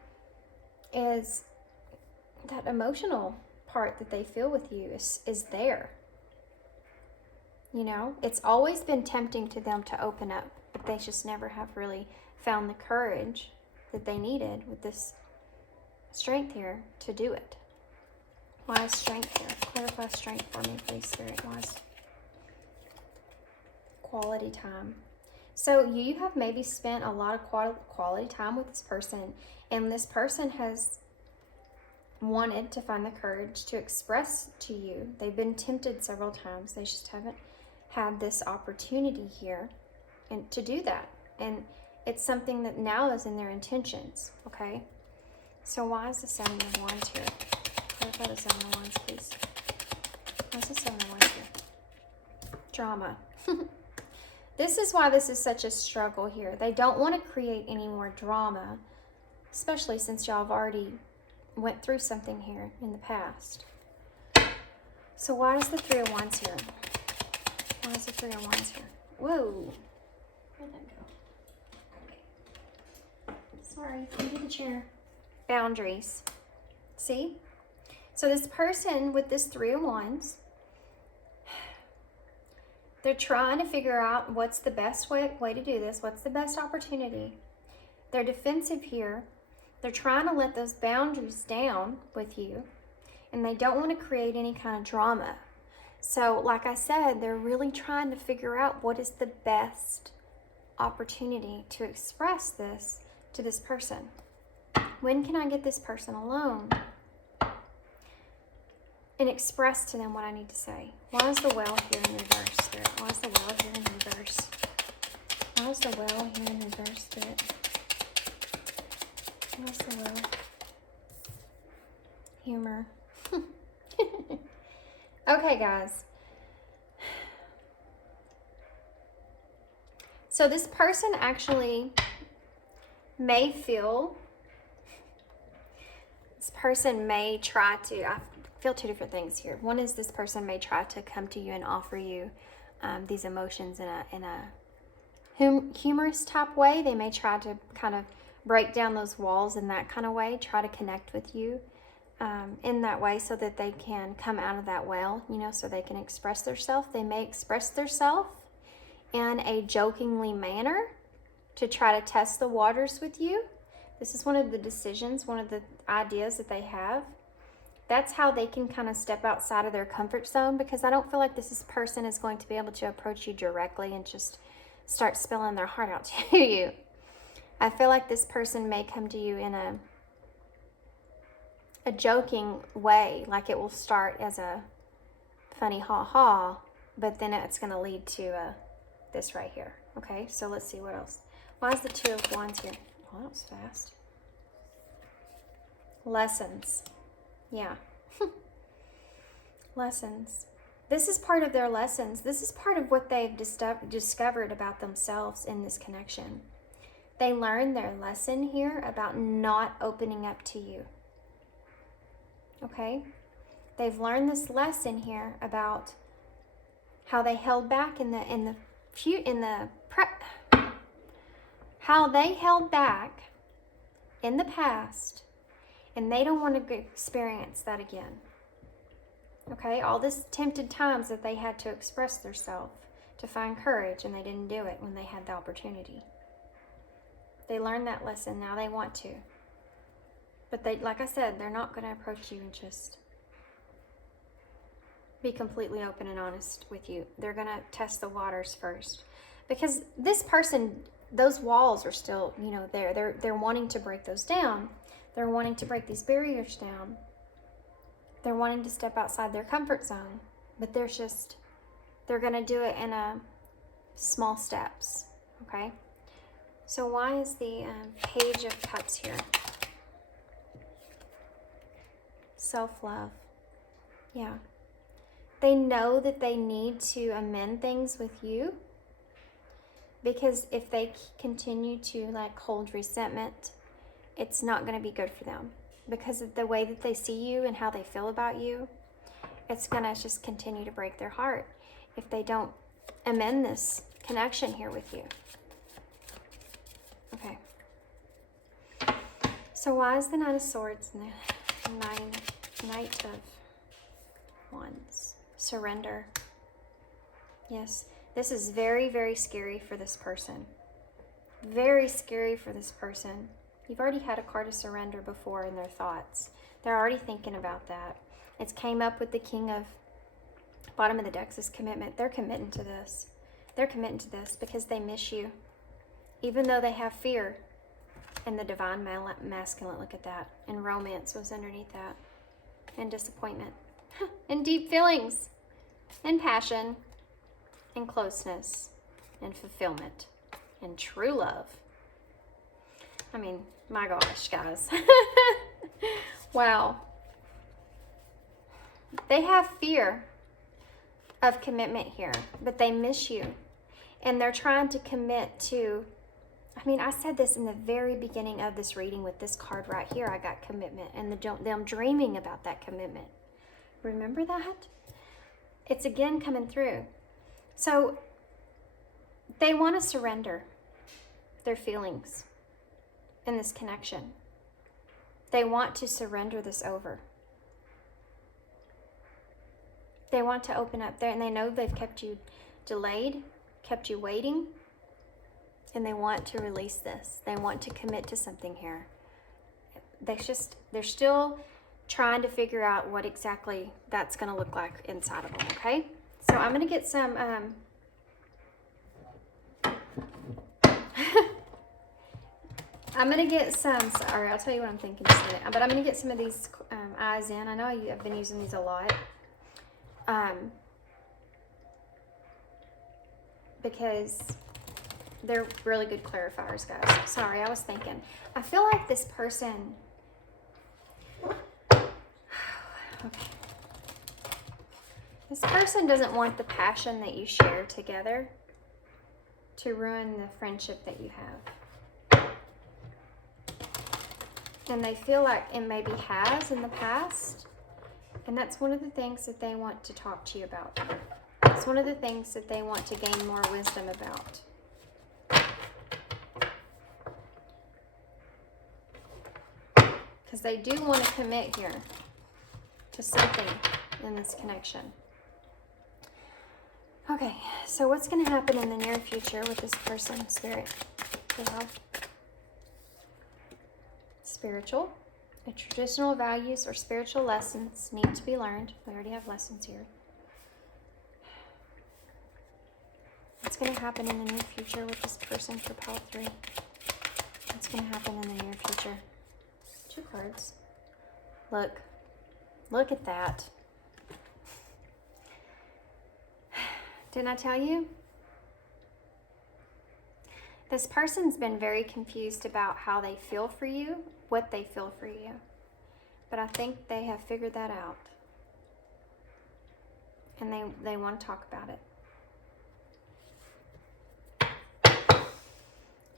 is that emotional part that they feel with you is there. You know, it's always been tempting to them to open up, but they just never have really found the courage that they needed with this strength here to do it. Why is strength here? Clarify strength for me, please, Spirit. Why is quality time? So you have maybe spent a lot of quality time with this person, and this person has wanted to find the courage to express to you. They've been tempted several times. They just haven't had this opportunity here and to do that. And it's something that now is in their intentions, okay? So why is the Seven of Wands here? Clarify the Seven of Wands, please. Why is the Seven of Wands here? Drama. This is why this is such a struggle here. They don't want to create any more drama, especially since y'all have already went through something here in the past. So why is the Three of Wands here? Why is the Three of Wands here? Whoa. Where'd that go? Okay. Sorry, into the chair. Boundaries. See? So this person with this Three of Wands, they're trying to figure out what's the best way to do this. What's the best opportunity? They're defensive here. They're trying to let those boundaries down with you, and they don't want to create any kind of drama. So like I said, they're really trying to figure out what is the best opportunity to express this to this person. When can I get this person alone and express to them what I need to say? Why is the Well here in reverse, Spirit? Why is the Well here in reverse? Why is the Well here in reverse, Spirit? Why is the Well? Humor. Okay, guys. So this person actually may feel, this person may try to, I feel two different things here. One is this person may try to come to you and offer you these emotions in a humorous type way. They may try to kind of break down those walls in that kind of way, try to connect with you in that way so that they can come out of that well, you know, so they can express themselves. They may express themselves in a jokingly manner to try to test the waters with you. This is one of the decisions, one of the ideas that they have. That's how they can kind of step outside of their comfort zone, because I don't feel like this person is going to be able to approach you directly and just start spilling their heart out to you. I feel like this person may come to you in a joking way, like it will start as a funny ha-ha, but then it's going to lead to this right here. Okay, so let's see what else. Why is the Two of Wands here? Oh, that was fast. Lessons. Yeah. Lessons. This is part of their lessons. This is part of what they've discovered about themselves in this connection. They learned their lesson here about not opening up to you. Okay? They've learned this lesson here about how they held back how they held back in the past, and they don't want to experience that again. Okay? All this tempted times that they had to express themselves, to find courage, and they didn't do it when they had the opportunity. They learned that lesson. Now they want to. But they, like I said, they're not going to approach you and just be completely open and honest with you. They're going to test the waters first. Because this person, those walls are still, you know, there. They're wanting to break those down. They're wanting to break these barriers down. They're wanting to step outside their comfort zone. But they're going to do it in small steps. Okay? So why is the Page of Cups here? Self-love. Yeah. They know that they need to amend things with you, because if they continue to like hold resentment, it's not going to be good for them, because of the way that they see you and how they feel about you. It's going to just continue to break their heart if they don't amend this connection here with you. Okay. So why is the Knight of Swords and the Knight of Wands? Surrender. Yes, this is very, very scary for this person. Very scary for this person. You've already had a card of surrender before in their thoughts. They're already thinking about that. It's came up with the King of, bottom of the deck is commitment. They're committing to this. They're committing to this because they miss you. Even though they have fear. And the divine masculine, look at that. And romance was underneath that. And disappointment. And deep feelings. And passion. And closeness. And fulfillment. And true love. I mean, my gosh, guys. Wow. They have fear of commitment here, but they miss you. And they're trying to commit to, I mean, I said this in the very beginning of this reading with this card right here. I got commitment and them dreaming about that commitment. Remember that? It's again coming through. So they want to surrender their feelings in this connection. They want to surrender this over. They want to open up there, and they know they've kept you delayed, kept you waiting, and they want to release this. They want to commit to something here. They're still trying to figure out what exactly that's going to look like inside of them, okay? So I'm going to get some I'm going to get some, sorry, I'll tell you what I'm thinking in a minute, but I'm going to get some of these eyes in. I know I've been using these a lot. Because they're really good clarifiers, guys. Sorry, I was thinking. I feel like this person... Okay. This person doesn't want the passion that you share together to ruin the friendship that you have. And they feel like it maybe has in the past. And that's one of the things that they want to talk to you about. It's one of the things that they want to gain more wisdom about. Because they do want to commit here to something in this connection. Okay, so what's going to happen in the near future with this person, Spirit? Spiritual. The traditional values or spiritual lessons need to be learned. We already have lessons here. What's going to happen in the near future with this person for pile 3? What's going to happen in the near future? 2 cards. Look. Look at that. Didn't I tell you? This person's been very confused about how they feel for you, what they feel for you. But I think they have figured that out. And they want to talk about it.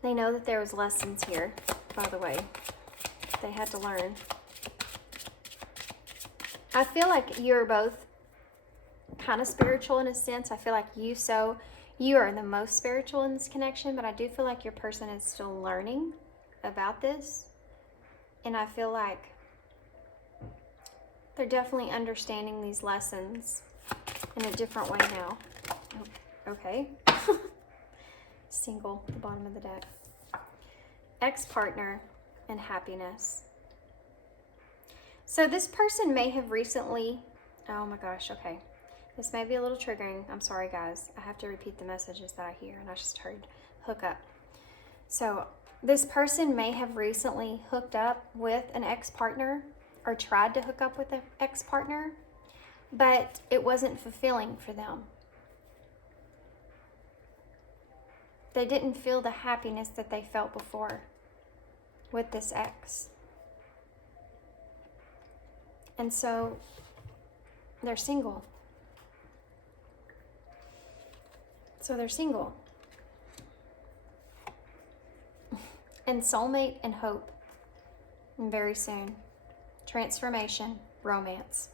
They know that there was lessons here, by the way, they had to learn. I feel like you're both kind of spiritual in a sense. I feel like you are the most spiritual in this connection, but I do feel like your person is still learning about this. And I feel like they're definitely understanding these lessons in a different way now. Okay. Single, the bottom of the deck. Ex-partner and happiness. So this person may have recently, oh my gosh, okay. This may be a little triggering. I'm sorry, guys. I have to repeat the messages that I hear, and I just heard hook up. So this person may have recently hooked up with an ex-partner or tried to hook up with an ex-partner, but it wasn't fulfilling for them. They didn't feel the happiness that they felt before with this ex. And so they're single. So they're single. And soulmate and hope. And very soon. Transformation, romance.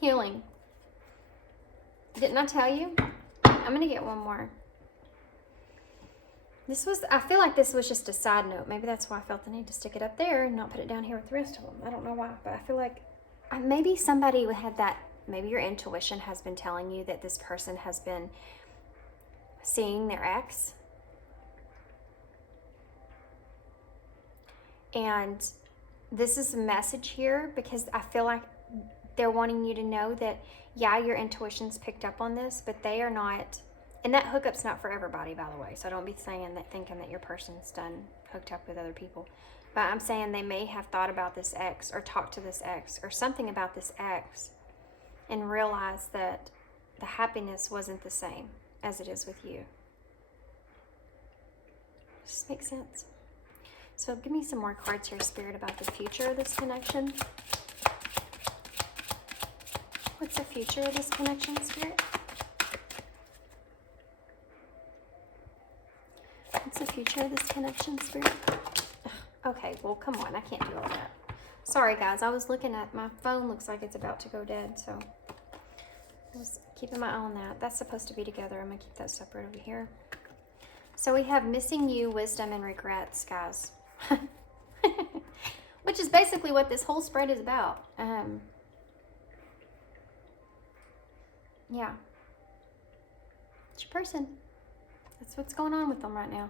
Healing. Didn't I tell you? I'm going to get one more. I feel like this was just a side note. Maybe that's why I felt the need to stick it up there and not put it down here with the rest of them. I don't know why, but I feel like maybe somebody had that, maybe your intuition has been telling you that this person has been seeing their ex. And this is a message here because I feel like they're wanting you to know that, yeah, your intuition's picked up on this, but they are not. And that hookup's not for everybody, by the way. So don't be saying that, thinking that your person's done hooked up with other people. But I'm saying they may have thought about this ex or talked to this ex or something about this ex and realized that the happiness wasn't the same as it is with you. Does this make sense? So give me some more cards here, Spirit, about the future of this connection. What's the future of this connection, Spirit? future of this connection, Spirit? Okay, well, come on. I can't do all that. Sorry, guys. I was looking at my phone. Looks like it's about to go dead, so I was keeping my eye on that. That's supposed to be together. I'm going to keep that separate over here. So we have missing you, wisdom, and regrets, guys. Which is basically what this whole spread is about. Yeah. It's your person. That's what's going on with them right now.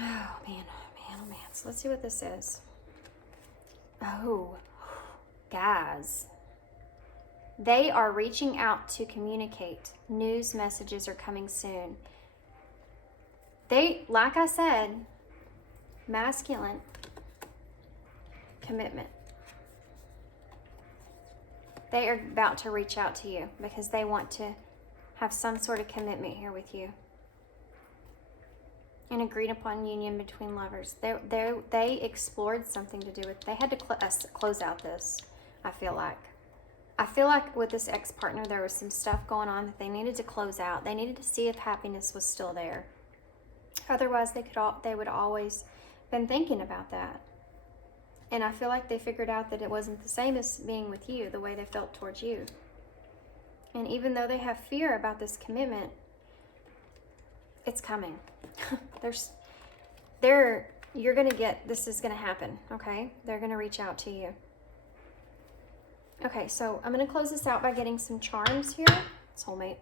Oh, man. Oh, man. So let's see what this is. Oh, guys. They are reaching out to communicate. News messages are coming soon. They, like I said, masculine commitment. They are about to reach out to you because they want to have some sort of commitment here with you. An agreed upon union between lovers. They explored something to do with, they had to close out this, I feel like. I feel like with this ex-partner, there was some stuff going on that they needed to close out. They needed to see if happiness was still there. Otherwise, they would always been thinking about that. And I feel like they figured out that it wasn't the same as being with you, the way they felt towards you. And even though they have fear about this commitment, it's coming. You're going to get, this is going to happen, okay? They're going to reach out to you. Okay, so I'm going to close this out by getting some charms here. Soulmate.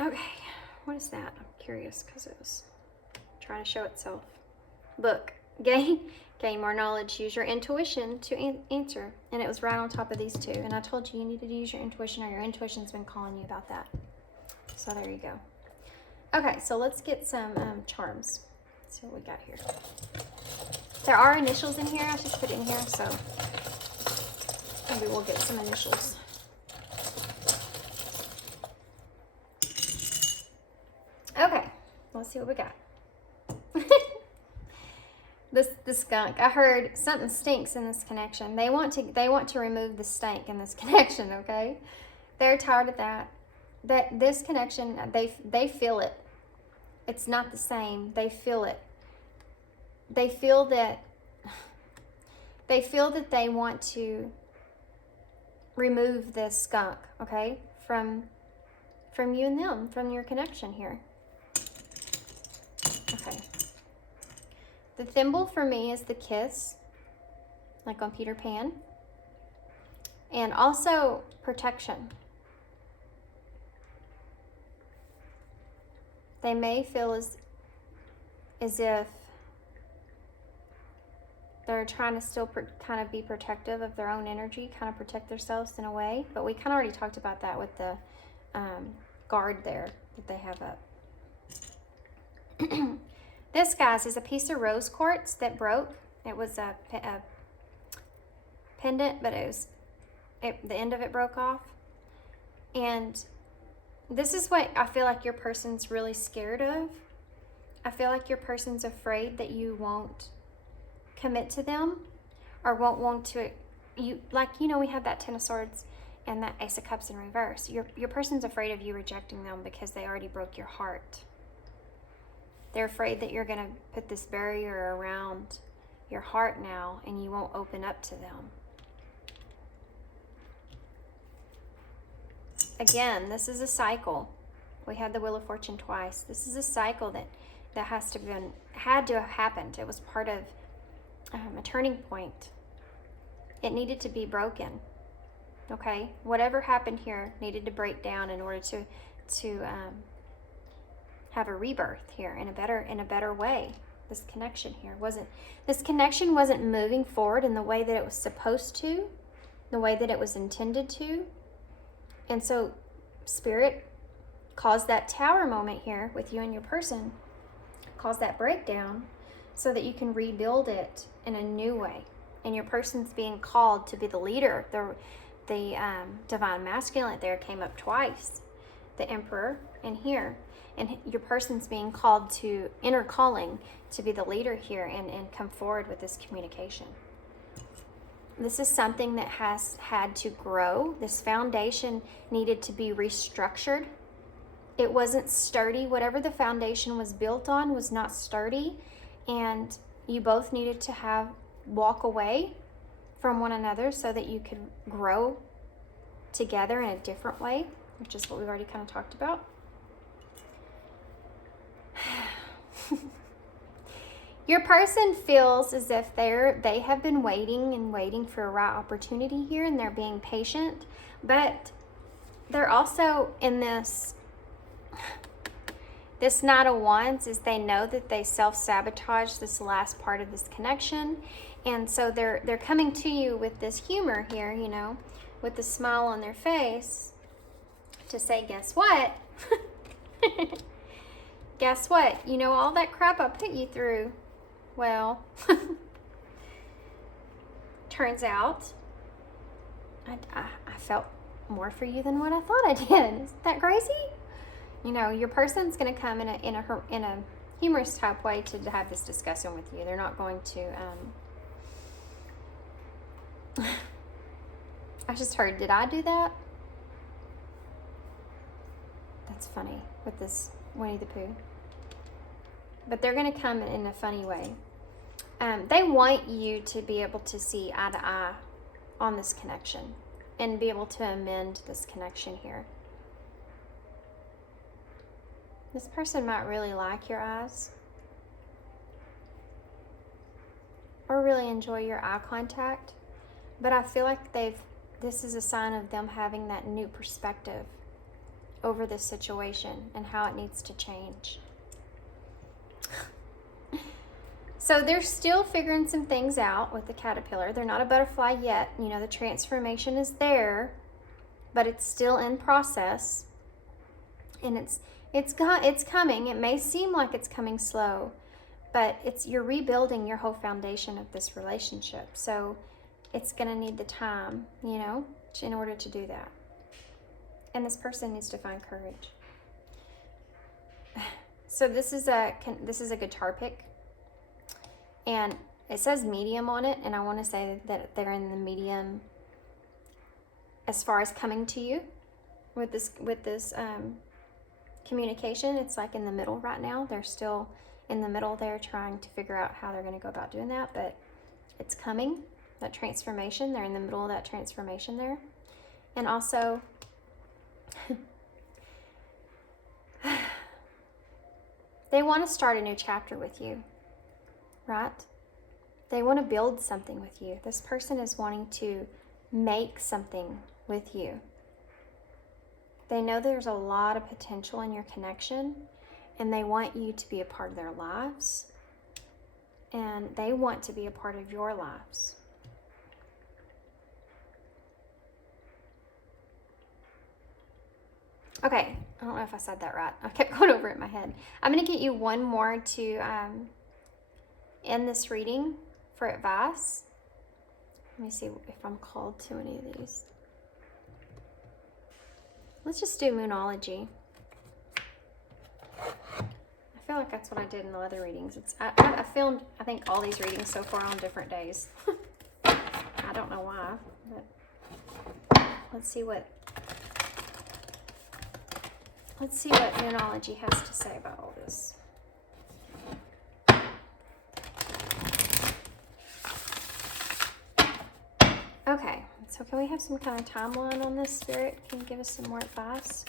Okay, what is that? I'm curious because it was trying to show itself. Book. Gain more knowledge. Use your intuition to answer. And it was right on top of these two. And I told you needed to use your intuition, or your intuition's been calling you about that. So there you go. Okay, so let's get some charms. Let's see what we got here. There are initials in here. I should put it in here, so maybe we'll get some initials. Okay, let's see what we got. This skunk. I heard something stinks in this connection. They want to remove the stank in this connection. Okay, they're tired of that. That this connection, they feel it. It's not the same. They feel it. They feel that they want to remove this skunk, okay, from you and them, from your connection here. Okay. The thimble for me is the kiss, like on Peter Pan, and also protection. They may feel as if they're trying to still kind of be protective of their own energy, kind of protect themselves in a way. But we kind of already talked about that with the guard there that they have up. This, guys, is a piece of rose quartz that broke. It was a pendant, but the end of it broke off. And this is what I feel like your person's really scared of. I feel like your person's afraid that you won't commit to them, or won't want to. We had that Ten of Swords and that Ace of Cups in reverse. Your person's afraid of you rejecting them because they already broke your heart. They're afraid that you're going to put this barrier around your heart now and you won't open up to them. Again, this is a cycle. We had the Wheel of Fortune twice. This is a cycle that had to have happened. It was part of a turning point. It needed to be broken. Okay, whatever happened here needed to break down in order to have a rebirth here in a better way. This connection wasn't moving forward in the way that it was supposed to, the way that it was intended to. And so Spirit caused that tower moment here with you and your person, caused that breakdown so that you can rebuild it in a new way. And your person's being called to be the leader. The divine masculine there came up twice, the Emperor and here. And your person's being called to inner calling to be the leader here and come forward with this communication. This is something that has had to grow. This foundation needed to be restructured it wasn't sturdy. Whatever the foundation was built on was not sturdy, and you both needed to walk away from one another so that you could grow together in a different way, which is what we've already kind of talked about. Your person feels as if they have been waiting and waiting for a right opportunity here, and they're being patient, but they're also in this Knight of Wands is they know that they self-sabotage this last part of this connection, and so they're coming to you with this humor here, you know, with a smile on their face to say, guess what? Guess what? You know, all that crap I put you through, well, turns out I felt more for you than what I thought I did. Isn't that crazy? You know, your person's going to come in a humorous type way to have this discussion with you. They're not going to, I just heard, did I do that? That's funny with this Winnie the Pooh. But they're going to come in a funny way. They want you to be able to see eye to eye on this connection and be able to amend this connection here. This person might really like your eyes or really enjoy your eye contact, but I feel like this is a sign of them having that new perspective over this situation and how it needs to change. So they're still figuring some things out with the caterpillar. They're not a butterfly yet. You know, the transformation is there, but it's still in process. And it's coming. It may seem like it's coming slow, but you're rebuilding your whole foundation of this relationship. So it's going to need the time, you know, in order to do that. And this person needs to find courage. So this is a guitar pick. And it says medium on it, and I want to say that they're in the medium as far as coming to you with this communication. It's like in the middle right now. They're still in the middle there trying to figure out how they're going to go about doing that, but it's coming, that transformation. They're in the middle of that transformation there. And also, they want to start a new chapter with you. Right? They want to build something with you. This person is wanting to make something with you. They know there's a lot of potential in your connection, and they want you to be a part of their lives, and they want to be a part of your lives. Okay, I don't know if I said that right. I kept going over it in my head. I'm going to get you one more to end this reading for advice. Let me see if I'm called to any of these. Let's just do Moonology. I feel like that's what I did in the other readings. I filmed, I think, all these readings so far on different days. I don't know why, but let's see what Moonology has to say about all this. Okay, so can we have some kind of timeline on this, Spirit? Can you give us some more advice?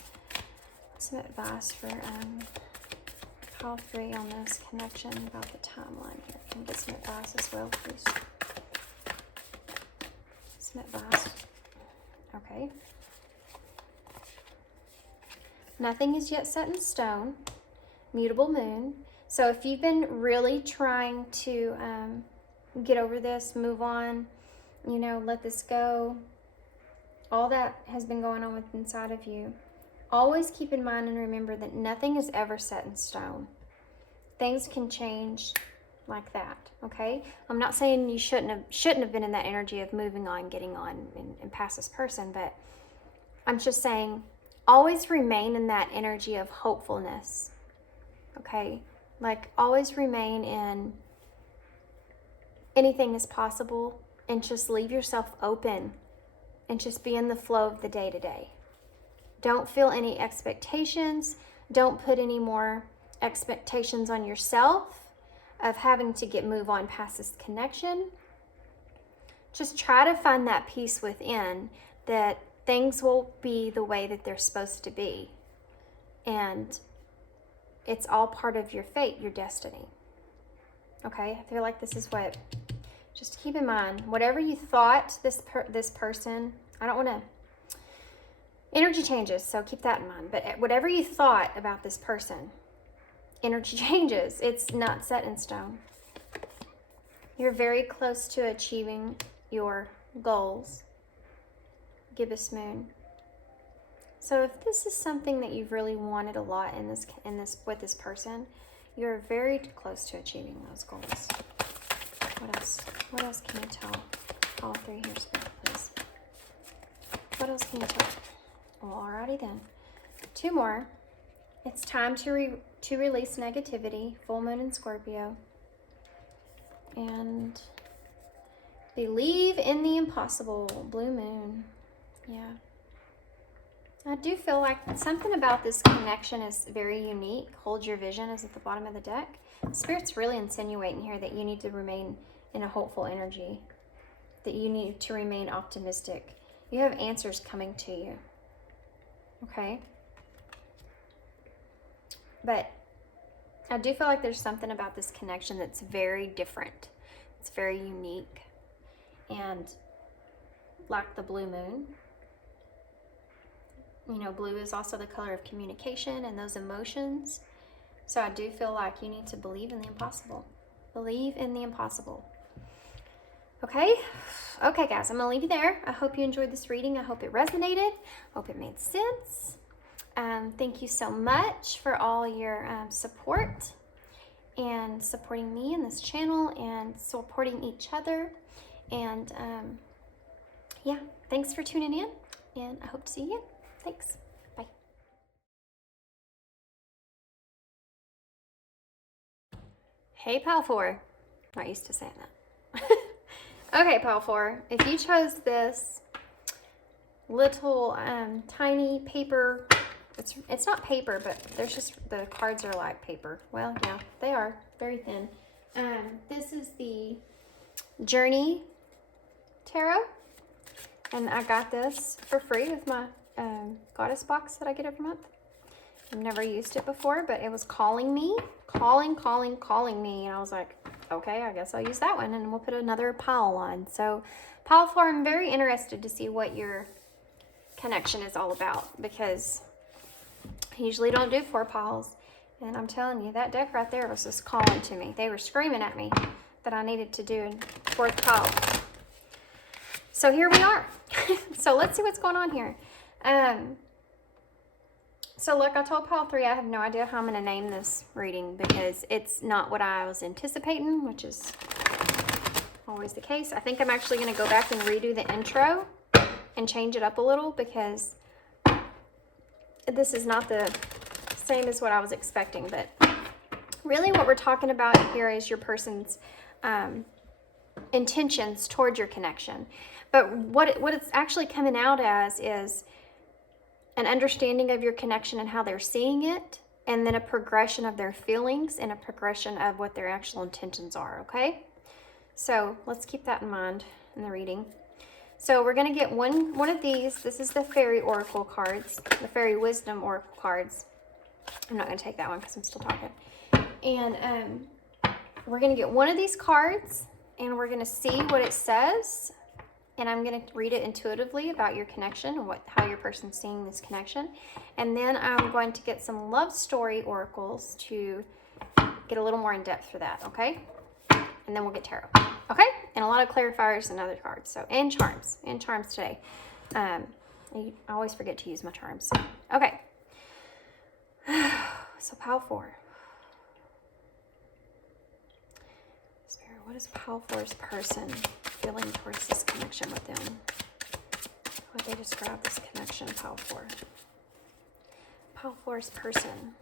Some advice for pile 3 on this connection about the timeline here. Can you get some advice as well, please? Some advice. Okay. Nothing is yet set in stone. Mutable moon. So if you've been really trying to get over this, move on, you know, let this go, all that has been going on with inside of you, always keep in mind and remember that nothing is ever set in stone. Things can change like that, okay? I'm not saying you shouldn't have been in that energy of moving on, getting on, and past this person, but I'm just saying always remain in that energy of hopefulness, okay? Like, always remain in anything is possible, and just leave yourself open and just be in the flow of the day-to-day. Don't feel any expectations. Don't put any more expectations on yourself of having to move on past this connection. Just try to find that peace within, that things will be the way that they're supposed to be. And it's all part of your fate, your destiny. Okay? I feel like this is what, just keep in mind, whatever you thought this person, I don't want to, energy changes, so keep that in mind. But whatever you thought about this person, energy changes. It's not set in stone. You're very close to achieving your goals. 𝖂𝖍𝖏𝖙𝖘. So if this is something that you've really wanted a lot in this with this person, you're very close to achieving those goals. What else? What else can you tell? All three here, Spirit, please. What else can you tell? Well, alrighty then. Two more. It's time to release negativity. Full moon in Scorpio. And believe in the impossible. Blue moon. Yeah. I do feel like something about this connection is very unique. Hold your vision is at the bottom of the deck. Spirit's really insinuating here that you need to remain in a hopeful energy, that you need to remain optimistic. You have answers coming to you. Okay? But I do feel like there's something about this connection that's very different. It's very unique. And like the blue moon, you know, blue is also the color of communication and those emotions. So I do feel like you need to believe in the impossible. Believe in the impossible. Okay? Okay, guys, I'm going to leave you there. I hope you enjoyed this reading. I hope it resonated. I hope it made sense. Thank you so much for all your support and supporting me in this channel and supporting each other. And yeah, thanks for tuning in, and I hope to see you again. Thanks. Bye. Hey, Pile 4. Not used to saying that. Okay, Pile 4. If you chose this little tiny paper, it's not paper, but there's just, the cards are like paper. Well, yeah, they are very thin. This is the Journey Tarot, and I got this for free with my goddess box that I get every month. I've never used it before, but it was calling me, calling me, and I was like, okay, I guess I'll use that one, and we'll put another pile on. So Pile 4, I'm very interested to see what your connection is all about, because I usually don't do 4 piles, and I'm telling you, that deck right there was just calling to me. They were screaming at me that I needed to do a 4th pile. So here we are. So let's see what's going on here. So like I told Pile 3, I have no idea how I'm going to name this reading, because it's not what I was anticipating, which is always the case. I think I'm actually going to go back and redo the intro and change it up a little, because this is not the same as what I was expecting. But really what we're talking about here is your person's intentions toward your connection. But what it's actually coming out as is an understanding of your connection and how they're seeing it, and then a progression of their feelings and a progression of what their actual intentions are, okay? So let's keep that in mind in the reading. So we're going to get one of these. This is the Fairy Oracle cards, the Fairy Wisdom Oracle cards. I'm not going to take that one because I'm still talking. And we're going to get one of these cards, and we're going to see what it says. And I'm going to read it intuitively about your connection and how your person's seeing this connection. And then I'm going to get some love story oracles to get a little more in depth for that, okay? And then we'll get tarot, okay? And a lot of clarifiers and other cards. So, and charms today. I always forget to use my charms. Okay. So Pile 4. Spirit, what is Pile 4's person feeling towards this connection with them? How would they describe this connection, Pile 4? Pile 4's person.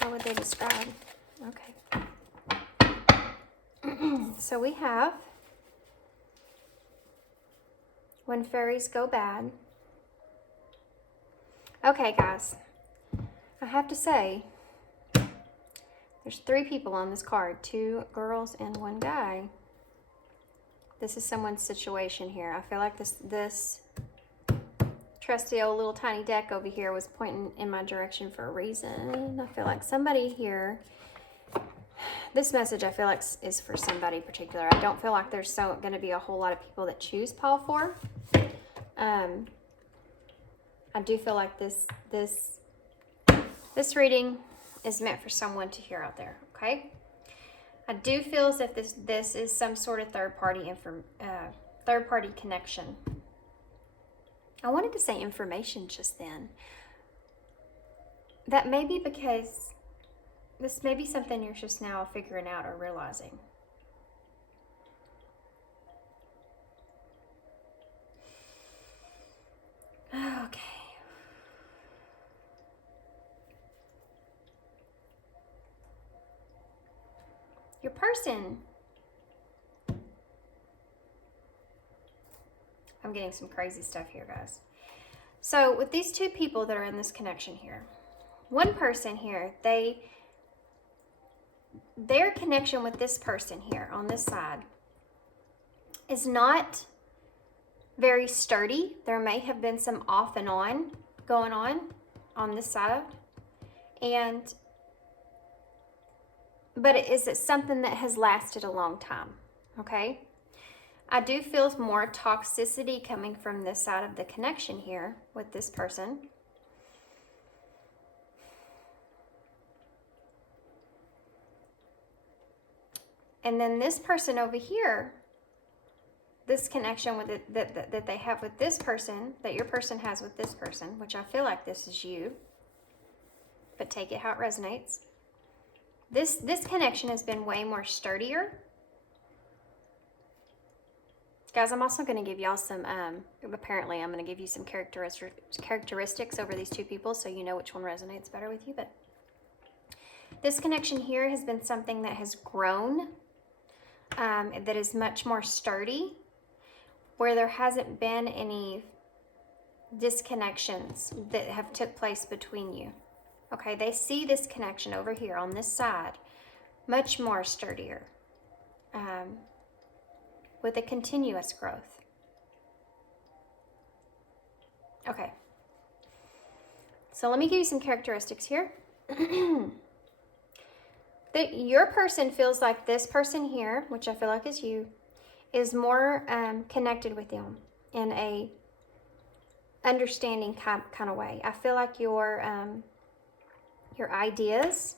How would they describe? Okay. So we have when fairies go bad. Okay, guys. I have to say, there's 3 people on this card, 2 girls and 1 guy. This is someone's situation here. I feel like this trusty old little tiny deck over here was pointing in my direction for a reason. I feel like somebody here, this message I feel like is for somebody particular. I don't feel like there's going to be a whole lot of people that choose pile 4. I do feel like this reading is meant for someone to hear out there, okay? I do feel as if this is some sort of third-party connection. I wanted to say information just then. That may be because this may be something you're just now figuring out or realizing. Okay. Your person, I'm getting some crazy stuff here, guys. So with these 2 people that are in this connection here, one person here, their connection with this person here on this side is not very sturdy. There may have been some off and on going on this side, but is it something that has lasted a long time? Okay. I do feel more toxicity coming from this side of the connection here with this person. And then this person over here, this connection with it that they have with this person, that your person has with this person, which I feel like this is you, but take it how it resonates. This connection has been way more sturdier. Guys, I'm also going to give y'all some, apparently I'm going to give you some characteristics over these 2 people so you know which one resonates better with you. But this connection here has been something that has grown, that is much more sturdy, where there hasn't been any disconnections that have took place between you. Okay, they see this connection over here on this side much more sturdier, with a continuous growth. Okay, so let me give you some characteristics here. That your person feels like this person here, which I feel like is you, is more connected with them in a understanding kind of way. I feel like your ideas,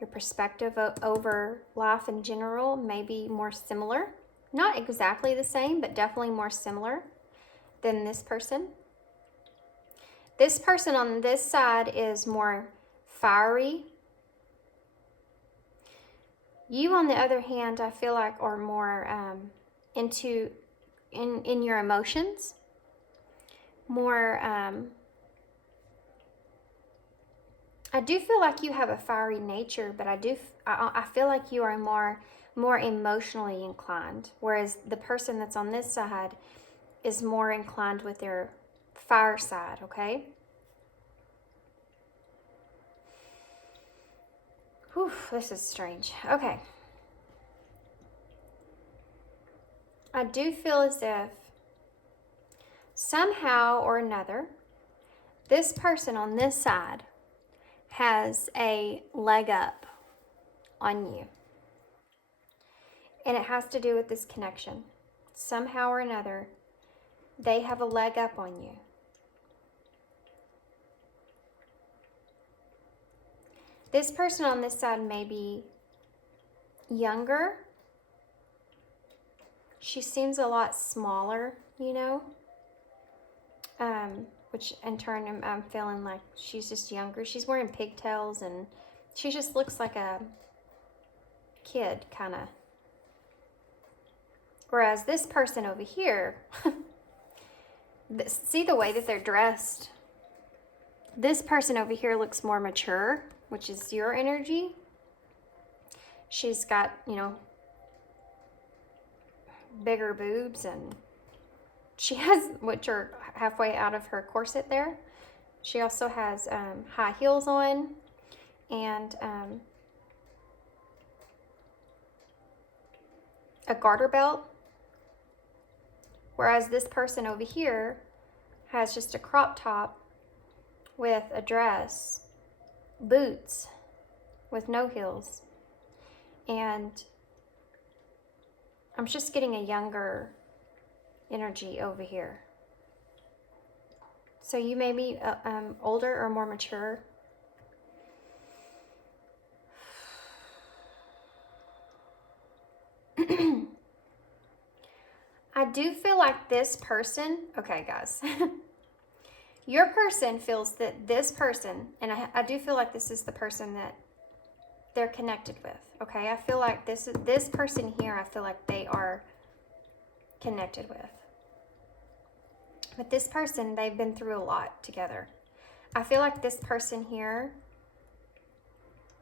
your perspective over life in general may be more similar. Not exactly the same, but definitely more similar than this person. This person on this side is more fiery. You, on the other hand, I feel like are more in your emotions. More, I do feel like you have a fiery nature, but I feel like you are more emotionally inclined, whereas the person that's on this side is more inclined with their fire side, okay? Whew, this is strange. Okay. I do feel as if somehow or another, this person on this side has a leg up on you. And it has to do with this connection. Somehow or another, they have a leg up on you. This person on this side may be younger. She seems a lot smaller, you know, which in turn I'm feeling like she's just younger. She's wearing pigtails and she just looks like a kid, kind of. Whereas this person over here, see the way that they're dressed? This person over here looks more mature, which is your energy. She's got, you know, bigger boobs, and she has, which are halfway out of her corset there. She also has high heels on and a garter belt. Whereas this person over here has just a crop top with a dress, boots with no heels, and I'm just getting a younger energy over here. So you may be older or more mature. I do feel like this person, okay guys, your person feels that this person, and I do feel like this is the person that they're connected with, okay? I feel like this person here, I feel like they are connected with. But this person, they've been through a lot together. I feel like this person here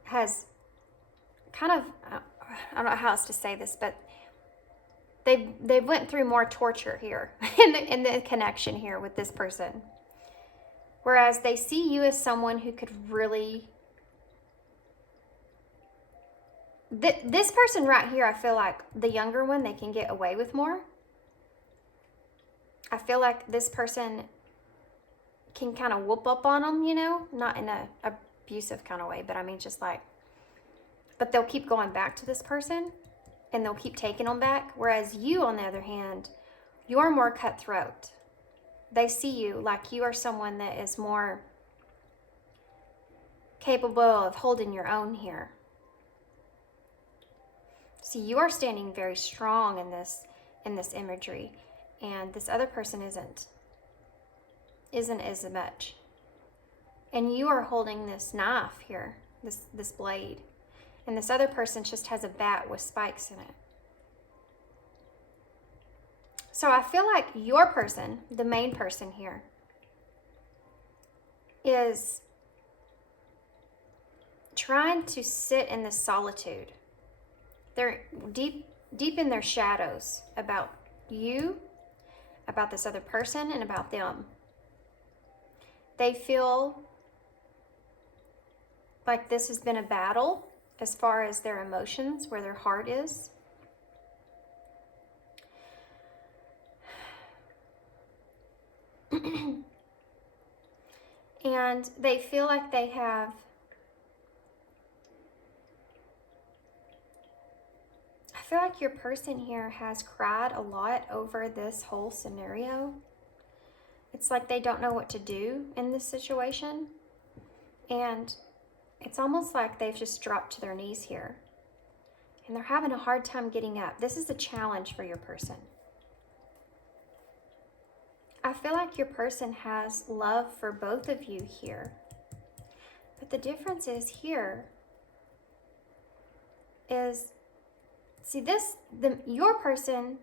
has kind of, I don't know how else to say this, but they went through more torture here in the connection here with this person. Whereas they see you as someone who could really, this person right here, I feel like the younger one, they can get away with more. I feel like this person can kind of whoop up on them, you know, not in a abusive kind of way, but I mean just like, but they'll keep going back to this person and they'll keep taking them back. Whereas you, on the other hand, you're more cutthroat. They see you like you are someone that is more capable of holding your own here. See, you are standing very strong in this imagery, and this other person isn't as much. And you are holding this knife here, this blade, and this other person just has a bat with spikes in it. So I feel like your person, the main person here, is trying to sit in this solitude. They're deep in their shadows about you, about this other person, and about them. They feel like this has been a battle as far as their emotions, where their heart is. And they feel like they have, I feel like your person here has cried a lot over this whole scenario. It's like they don't know what to do in this situation. And it's almost like they've just dropped to their knees here. And they're having a hard time getting up. This is a challenge for your person. I feel like your person has love for both of you here. But the difference is here is, see this, your person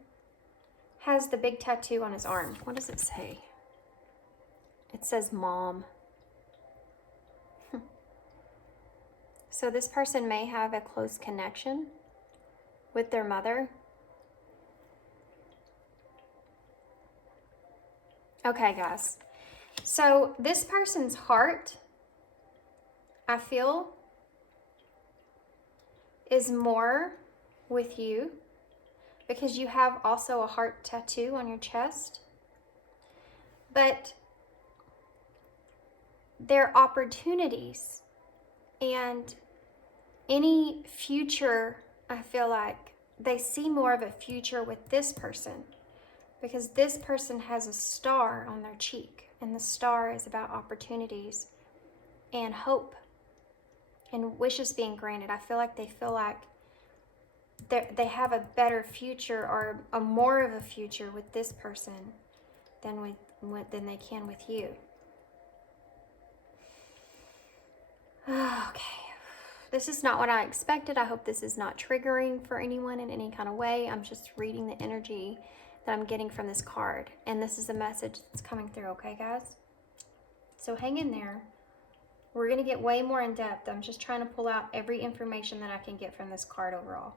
has the big tattoo on his arm. What does it say? It says mom. So this person may have a close connection with their mother. Okay, guys. So this person's heart, I feel, is more with you because you have also a heart tattoo on your chest. But their opportunities and any future, I feel like they see more of a future with this person because this person has a star on their cheek, and the star is about opportunities and hope and wishes being granted. I feel like they feel like they have a better future or a more of a future with this person than they can with you. Okay. This is not what I expected. I hope this is not triggering for anyone in any kind of way. I'm just reading the energy that I'm getting from this card. And this is the message that's coming through, okay, guys? So hang in there. We're going to get way more in depth. I'm just trying to pull out every information that I can get from this card overall.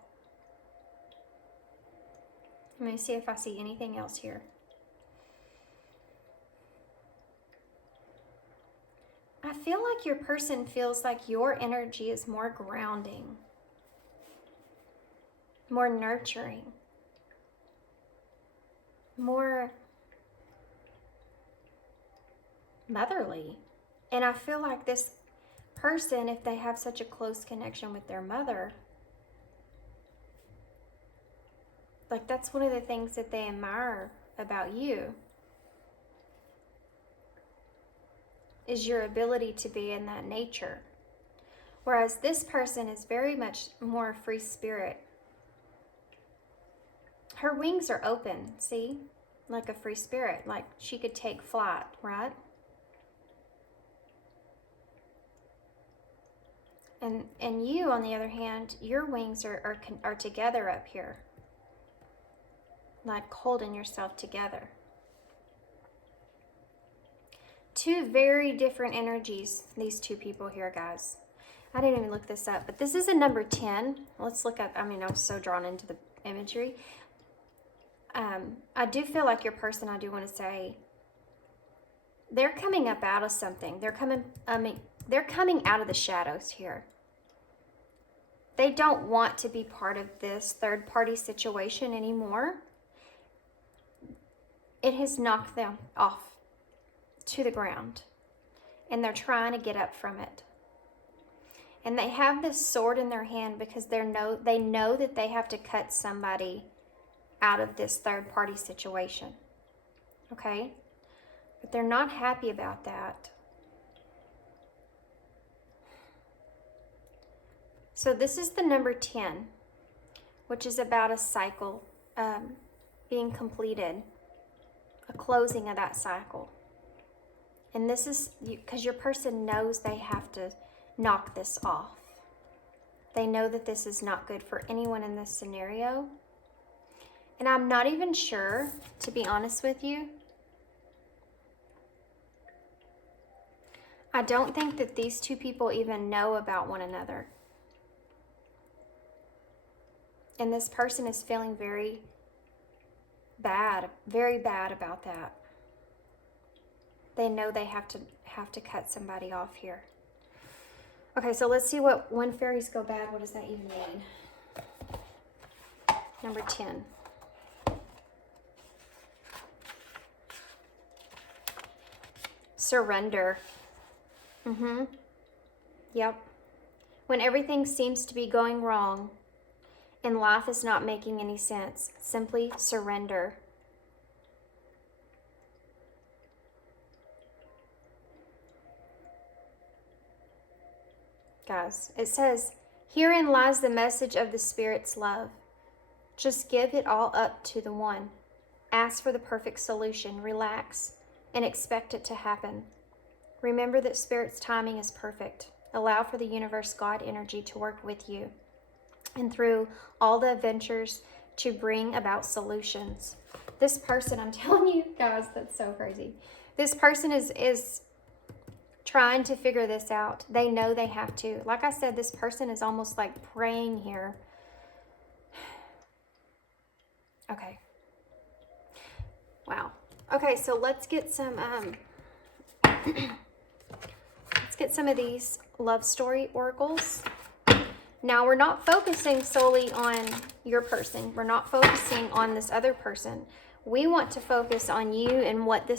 Let me see if I see anything else here. I feel like your person feels like your energy is more grounding, more nurturing, more motherly. And I feel like this person, if they have such a close connection with their mother, like that's one of the things that they admire about you, is your ability to be in that nature. Whereas this person is very much more free spirit. Her wings are open, see? Like a free spirit, like she could take flight, right? And you, on the other hand, your wings are together up here, like holding yourself together. Two very different energies, these two people here, guys. I didn't even look this up, but this is a number 10. Let's look at, I mean, I was so drawn into the imagery. I do feel like your person, I do want to say, they're coming up out of something. They're coming out of the shadows here. They don't want to be part of this third-party situation anymore. It has knocked them off to the ground, and they're trying to get up from it. And they have this sword in their hand because they know that they have to cut somebody out of this third-party situation. Okay? But they're not happy about that. So this is the number 10, which is about a cycle being completed, a closing of that cycle. And this is because your person knows they have to knock this off. They know that this is not good for anyone in this scenario. And I'm not even sure, to be honest with you, I don't think that these two people even know about one another. And this person is feeling very bad about that. They know they have to cut somebody off here. Okay, so let's see when fairies go bad, what does that even mean? Number 10. Surrender. Yep. When everything seems to be going wrong and life is not making any sense, simply surrender. Guys, it says, herein lies the message of the Spirit's love. Just give it all up to the one. Ask for the perfect solution, relax, and expect it to happen. Remember that Spirit's timing is perfect. Allow for the universe God energy to work with you and through all the adventures to bring about solutions. This person, I'm telling you guys, that's so crazy. This person is trying to figure this out. They know they have to. Like I said, this person is almost like praying here. Okay. Wow. Okay, so let's get some of these love story oracles. Now, we're not focusing solely on your person. We're not focusing on this other person. We want to focus on you and what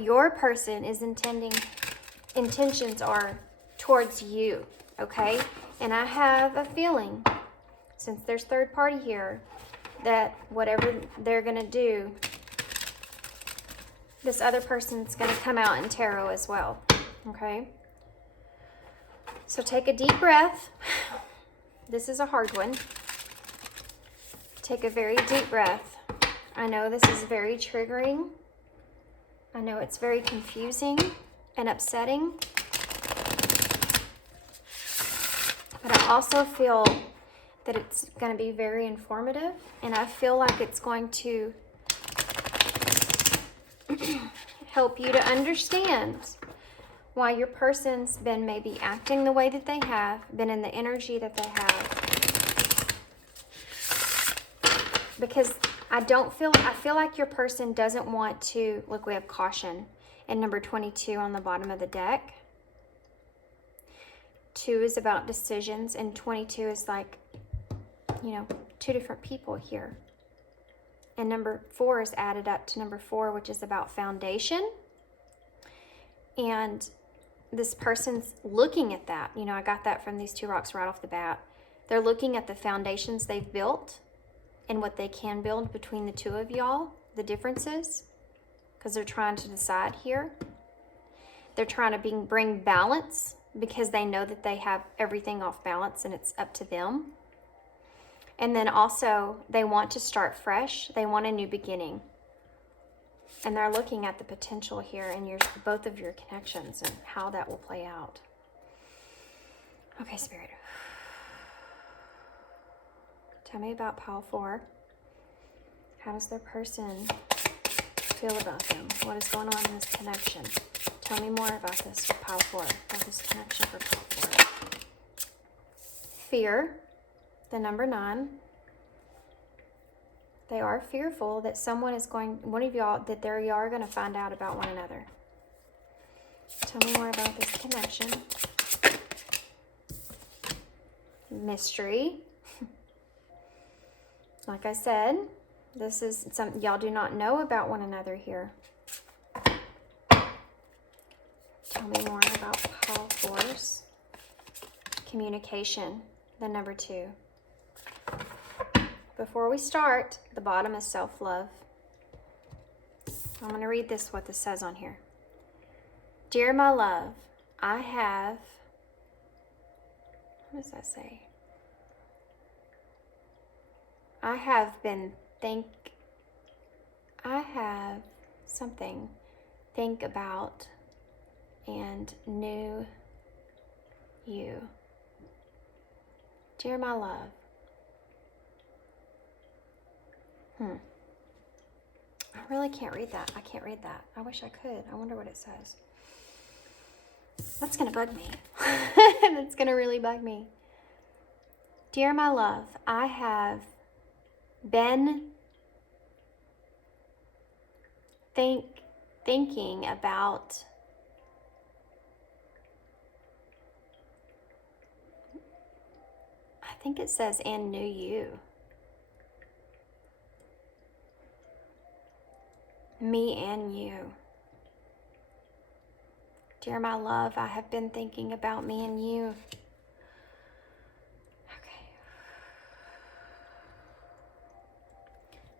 your person is intentions are towards you, okay? And I have a feeling, since there's third party here, that whatever they're gonna do, this other person's gonna come out in tarot as well, okay? So take a deep breath. This is a hard one. Take a very deep breath. I know this is very triggering. I know it's very confusing and upsetting. But I also feel that it's going to be very informative, and I feel like it's going to help you to understand why your person's been maybe acting the way that they have, been in the energy that they have. Because I feel like your person doesn't want to, look, we have caution and number 22 on the bottom of the deck. 2 is about decisions, and 22 is like, you know, 2 different people here. And number 4 is added up to number 4, which is about foundation. And this person's looking at that. You know, I got that from these 2 rocks right off the bat. They're looking at the foundations they've built and what they can build between the 2 of y'all, the differences, because they're trying to decide here. They're trying to bring balance because they know that they have everything off balance and it's up to them. And then also they want to start fresh. They want a new beginning. And they're looking at the potential here in both of your connections and how that will play out. Okay, Spirit. Tell me about pile 4. How does their person feel about them? What is going on in this connection? Tell me more about this for pile 4, about this connection for pile 4. Fear, the number 9. They are fearful that one of y'all, that you are going to find out about one another. Tell me more about this connection. Mystery. Like I said, this is something y'all do not know about one another here. Tell me more about pile 4's communication, the number 2. Before we start, the bottom is self-love. I'm going to read what this says on here. Dear my love, I have, what does that say? I have something, think about and knew you. Dear my love. I really can't read that. I can't read that. I wish I could. I wonder what it says. That's going to bug me. That's going to really bug me. Dear my love, I have been thinking about I think it says and knew you. Me and you. Dear my love, I have been thinking about me and you. Okay.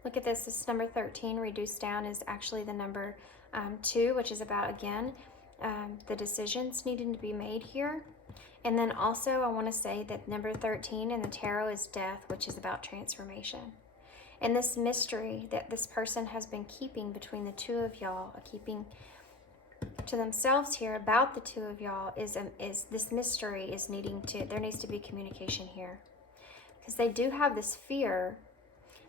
Look at this. This is number 13. Reduced down is actually the number 2, which is about, again, the decisions needing to be made here. And then also I want to say that number 13 in the tarot is death, which is about transformation. And this mystery that this person has been keeping between the 2 of y'all, keeping to themselves here about the 2 of y'all, is this mystery is there needs to be communication here. Because they do have this fear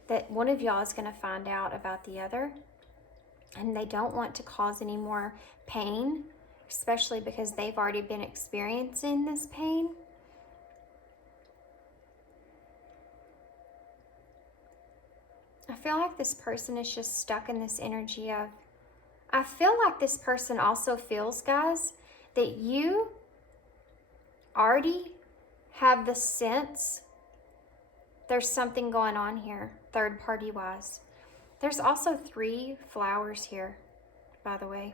that one of y'all is going to find out about the other. And they don't want to cause any more pain, especially because they've already been experiencing this pain. I feel like this person is just stuck in this energy of, I feel like this person also feels, guys, that you already have the sense there's something going on here, third party wise. There's also 3 flowers here, by the way.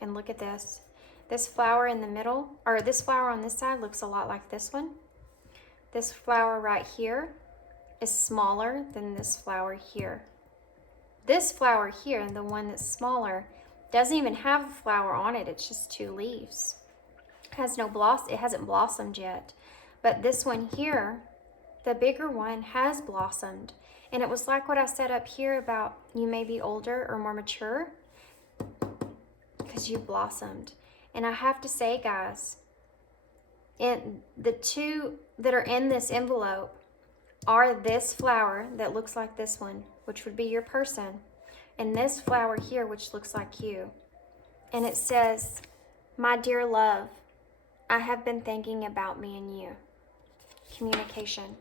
And look at this. This flower in the middle, or this flower on this side looks a lot like this one. This flower right here is smaller than this flower here. This flower here, the one that's smaller, doesn't even have a flower on it. It's just 2 leaves. It has no blossom. It hasn't blossomed yet. But this one here, the bigger one, has blossomed. And it was like what I said up here about you may be older or more mature because you blossomed. And I have to say, guys, the 2 that are in this envelope are this flower that looks like this one, which would be your person, and this flower here, which looks like you. And it says, my dear love, I have been thinking about me and you. Communication.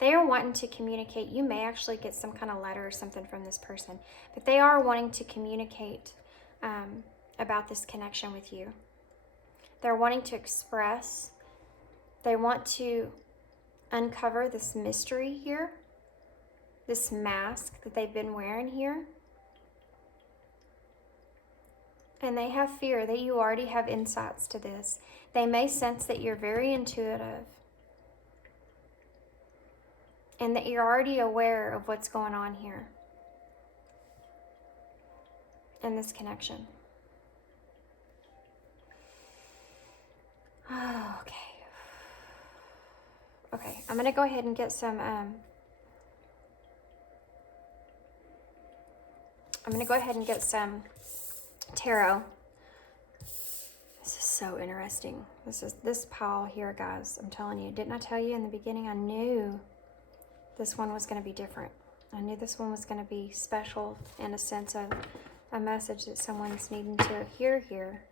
They are wanting to communicate. You may actually get some kind of letter or something from this person, but they are wanting to communicate about this connection with you. They're wanting to express They want to uncover this mystery here, this mask that they've been wearing here. And they have fear that you already have insights to this. They may sense that you're very intuitive and that you're already aware of what's going on here in this connection. Oh, okay. Okay, I'm going to go ahead and get some, tarot. This is so interesting. This pile here, guys. I'm telling you, didn't I tell you in the beginning? I knew this one was going to be different. I knew this one was going to be special in a sense of a message that someone's needing to hear here.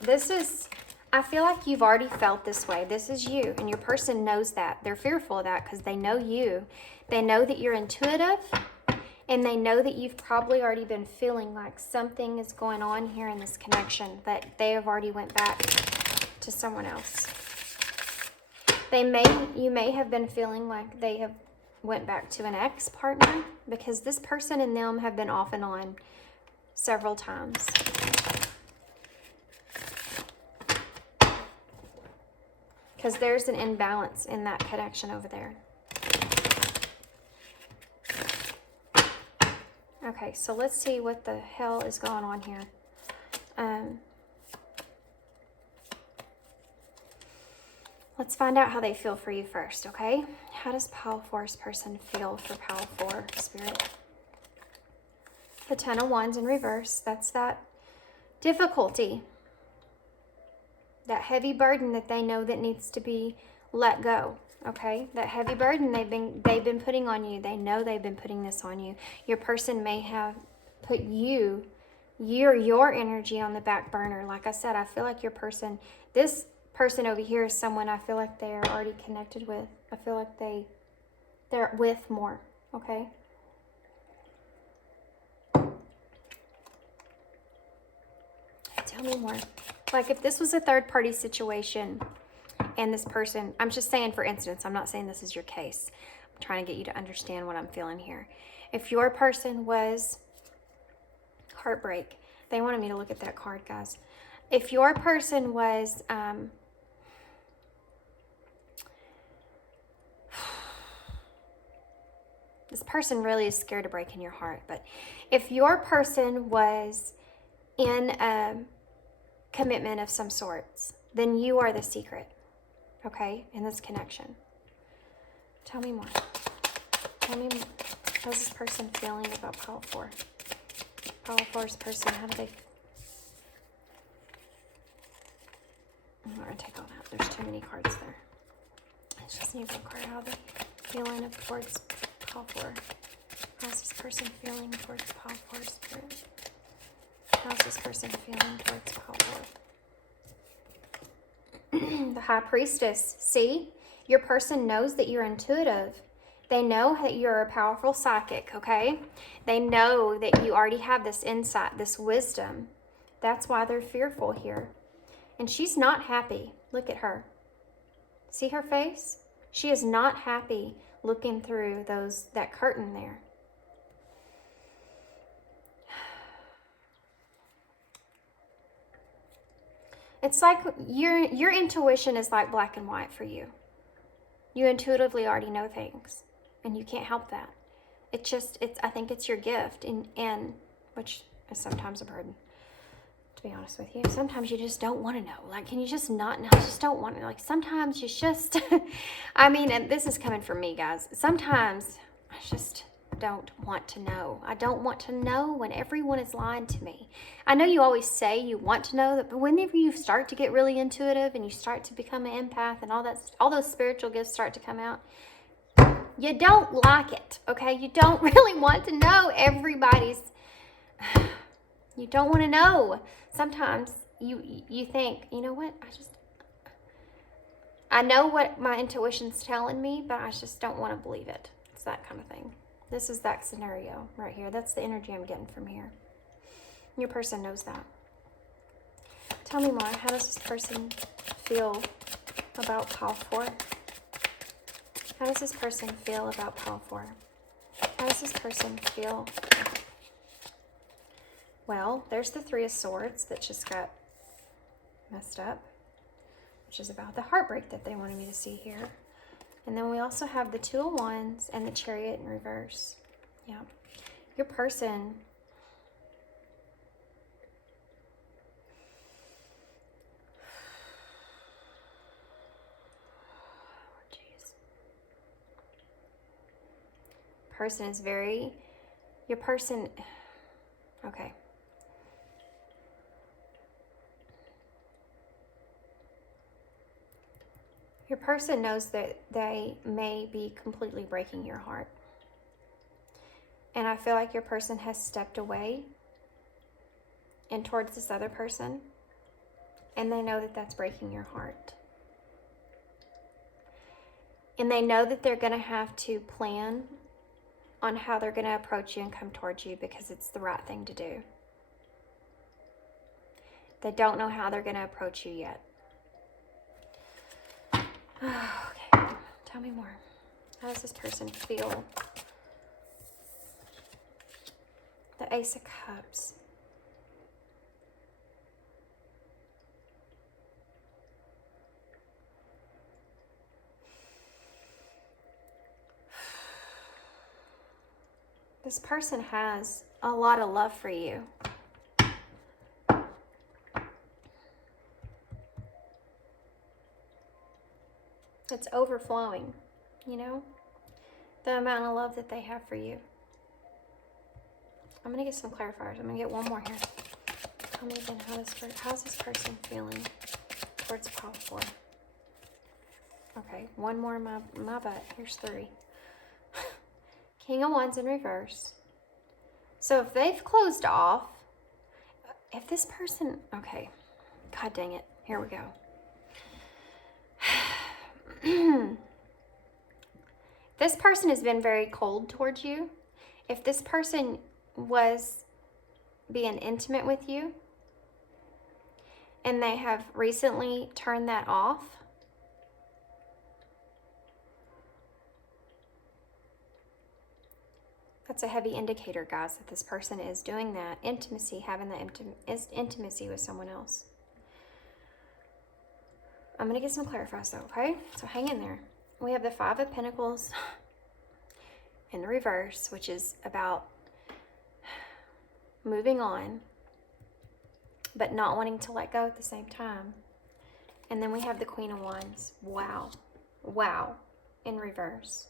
This is, I feel like you've already felt this way. This is you, and your person knows that. They're fearful of that because they know you. They know that you're intuitive, and they know that you've probably already been feeling like something is going on here in this connection, that they have already went back to someone else. You may have been feeling like they have went back to an ex-partner, because this person and them have been off and on several times. Because there's an imbalance in that connection over there. Okay, so let's see what the hell is going on here. Let's find out how they feel for you first, okay? How does Pile 4's person feel for Pile 4, Spirit? The Ten of Wands in reverse. That's that difficulty. That heavy burden that they know that needs to be let go, okay? That heavy burden they've been putting on you. They know they've been putting this on you. Your person may have put your energy on the back burner. Like I said, I feel like your person, this person over here is someone I feel like they're already connected with. I feel like they're with more, okay? Tell me more. Like if this was a third party situation and this person, I'm just saying for instance, I'm not saying this is your case. I'm trying to get you to understand what I'm feeling here. If your person was heartbreak, they wanted me to look at that card, guys. If your person was, this person really is scared of breaking your heart, but if your person was in a commitment of some sorts, then you are the secret, okay, in this connection. Tell me more. Tell me more. How's this person feeling about Pile 4? Pile 4's person, how do they... I'm not going to take all that. There's too many cards there. I just need one card. How are they feeling towards Pile 4? How's this person feeling towards Pile 4, Spirit? How's this person feeling towards Pile 4? The High Priestess. See? Your person knows that you're intuitive. They know that you're a powerful psychic, okay? They know that you already have this insight, this wisdom. That's why they're fearful here. And she's not happy. Look at her. See her face? She is not happy looking through that curtain there. It's like your intuition is like black and white for you. You intuitively already know things, and you can't help that. I think it's your gift, and which is sometimes a burden, to be honest with you. Sometimes you just don't want to know. Like, can you just not know? I just don't want to. Like, sometimes you just, I mean, and this is coming from me, guys. Sometimes I just don't want to know. I don't want to know when everyone is lying to me. I know you always say you want to know that, but whenever you start to get really intuitive and you start to become an empath and all those spiritual gifts start to come out, you don't like it, okay? You don't really want to know everybody's, you don't want to know. Sometimes you think, you know what, I know what my intuition's telling me, but I just don't want to believe it. It's that kind of thing. This is that scenario right here. That's the energy I'm getting from here. Your person knows that. Tell me more. How does this person feel about 𝖊𝖏? How does this person feel about 𝖊𝖏? How does this person feel? Well, there's the Three of Swords that just got messed up, which is about the heartbreak that they wanted me to see here. And then we also have the Two of Wands and the Chariot in reverse. Yeah. Your person person is very, your person, okay. Your person knows that they may be completely breaking your heart. And I feel like your person has stepped away and towards this other person. And they know that that's breaking your heart. And they know that they're going to have to plan on how they're going to approach you and come towards you because it's the right thing to do. They don't know how they're going to approach you yet. Okay, tell me more. How does this person feel? The Ace of Cups. This person has a lot of love for you. It's overflowing, you know, the amount of love that they have for you. I'm going to get some clarifiers. I'm going to get one more here. Tell me again, how's this person feeling towards 𝖊𝖏? Okay, one more in my butt. Here's 3. King of Wands in reverse. So if they've closed off, if this person, okay, God dang it, here we go. This person has been very cold towards you. If this person was being intimate with you and they have recently turned that off, that's a heavy indicator, guys, that this person is doing that intimacy, having that intimacy with someone else. I'm going to get some clarifiers though, okay? So hang in there. We have the Five of Pentacles in the reverse, which is about moving on, but not wanting to let go at the same time. And then we have the Queen of Wands. Wow. Wow. In reverse.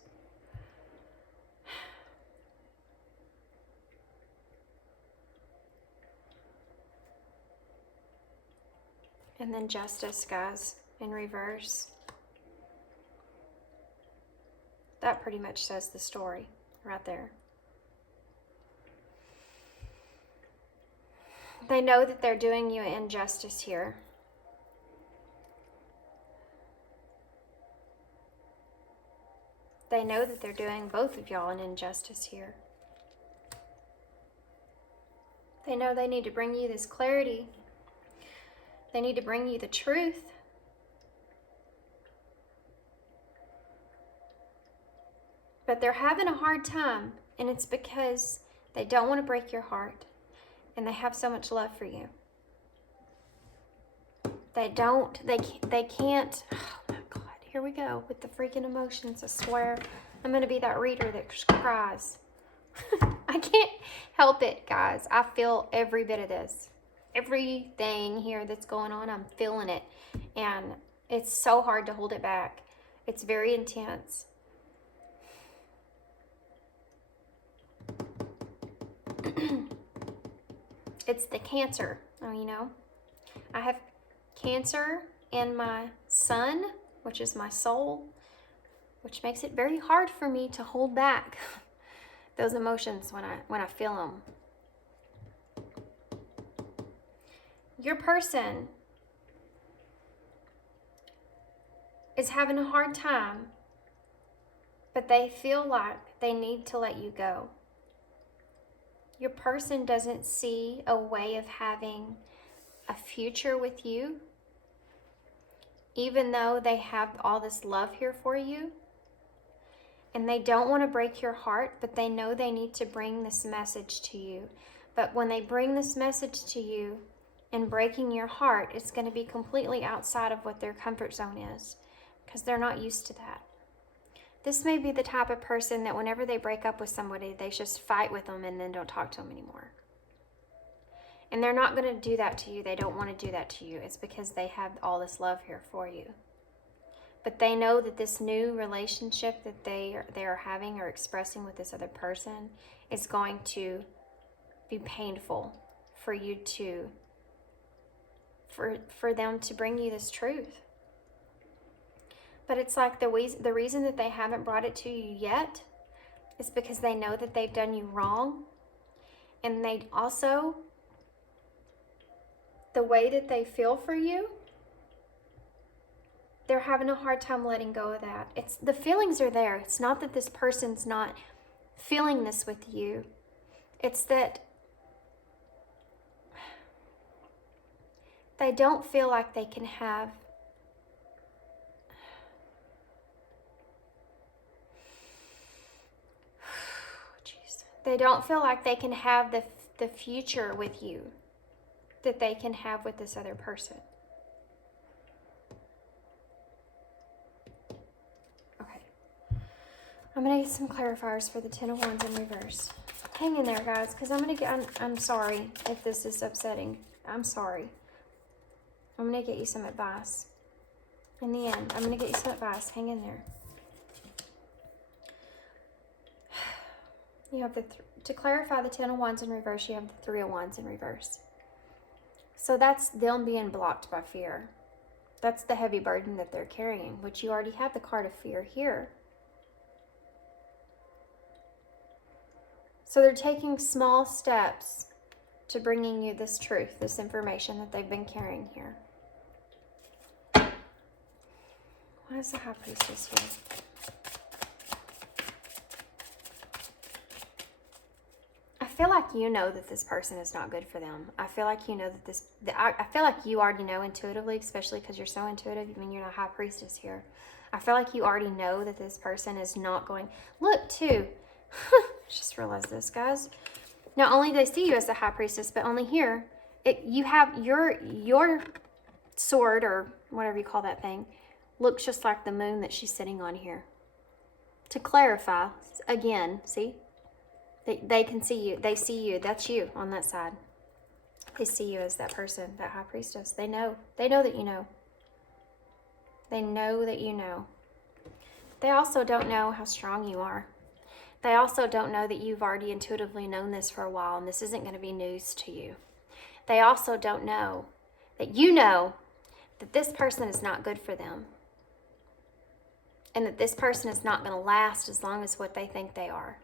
And then Justice, guys, in reverse. That pretty much says the story right there. They know that they're doing you an injustice here. They know that they're doing both of y'all an injustice here. They know they need to bring you this clarity. They need to bring you the truth. But they're having a hard time, and it's because they don't want to break your heart, and they have so much love for you. They can't, oh my God, here we go with the freaking emotions, I swear. I'm going to be that reader that just cries. I can't help it, guys. I feel every bit of this. Everything here that's going on, I'm feeling it. And it's so hard to hold it back. It's very intense. It's the Cancer. Oh, you know, I have Cancer in my sun, which is my soul, which makes it very hard for me to hold back those emotions when I feel them. Your person is having a hard time, but they feel like they need to let you go. Your person doesn't see a way of having a future with you, even though they have all this love here for you, and they don't want to break your heart, but they know they need to bring this message to you. But when they bring this message to you and breaking your heart, it's going to be completely outside of what their comfort zone is, because they're not used to that. This may be the type of person that whenever they break up with somebody, they just fight with them and then don't talk to them anymore. And they're not going to do that to you. They don't want to do that to you. It's because they have all this love here for you. But they know that this new relationship that they are having or expressing with this other person is going to be painful for you to, for them to bring you this truth. But it's like the reason that they haven't brought it to you yet is because they know that they've done you wrong. And they also, the way that they feel for you, they're having a hard time letting go of that. The feelings are there. It's not that this person's not feeling this with you. It's that they don't feel like they can have they don't feel like they can have the future with you that they can have with this other person. Okay. I'm going to get some clarifiers for the Ten of Wands in reverse. Hang in there, guys, because I'm sorry if this is upsetting. I'm sorry. I'm going to get you some advice. In the end, I'm going to get you some advice. Hang in there. You have to clarify the Ten of Wands in reverse, you have the Three of Wands in reverse. So that's them being blocked by fear. That's the heavy burden that they're carrying, which you already have the card of fear here. So they're taking small steps to bringing you this truth, this information that they've been carrying here. What is the High Priestess here? I feel like you know that this person is not good for them. I feel like you know that I feel like you already know intuitively, especially because you're so intuitive. I mean, you're not High Priestess here. I feel like you already know that this person is not going. Look, too. Just realized this, guys. Not only do they see you as the High Priestess, but only here, you have your sword, or whatever you call that thing, looks just like the moon that she's sitting on here. To clarify, again, see? They can see you. They see you. That's you on that side. They see you as that person, that High Priestess. They know. They know that you know. They know that you know. They also don't know how strong you are. They also don't know that you've already intuitively known this for a while and this isn't going to be news to you. They also don't know that you know that this person is not good for them. And that this person is not going to last as long as what they think they are.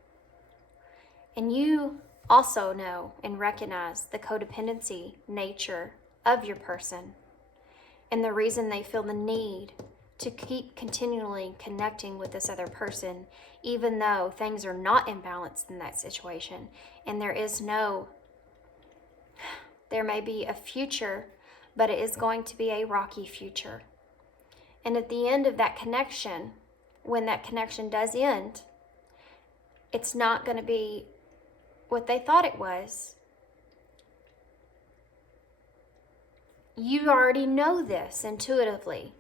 And you also know and recognize the codependency nature of your person and the reason they feel the need to keep continually connecting with this other person, even though things are not imbalanced in that situation. And there may be a future, but it is going to be a rocky future. And at the end of that connection, when that connection does end, it's not going to be what they thought it was. You already know this intuitively.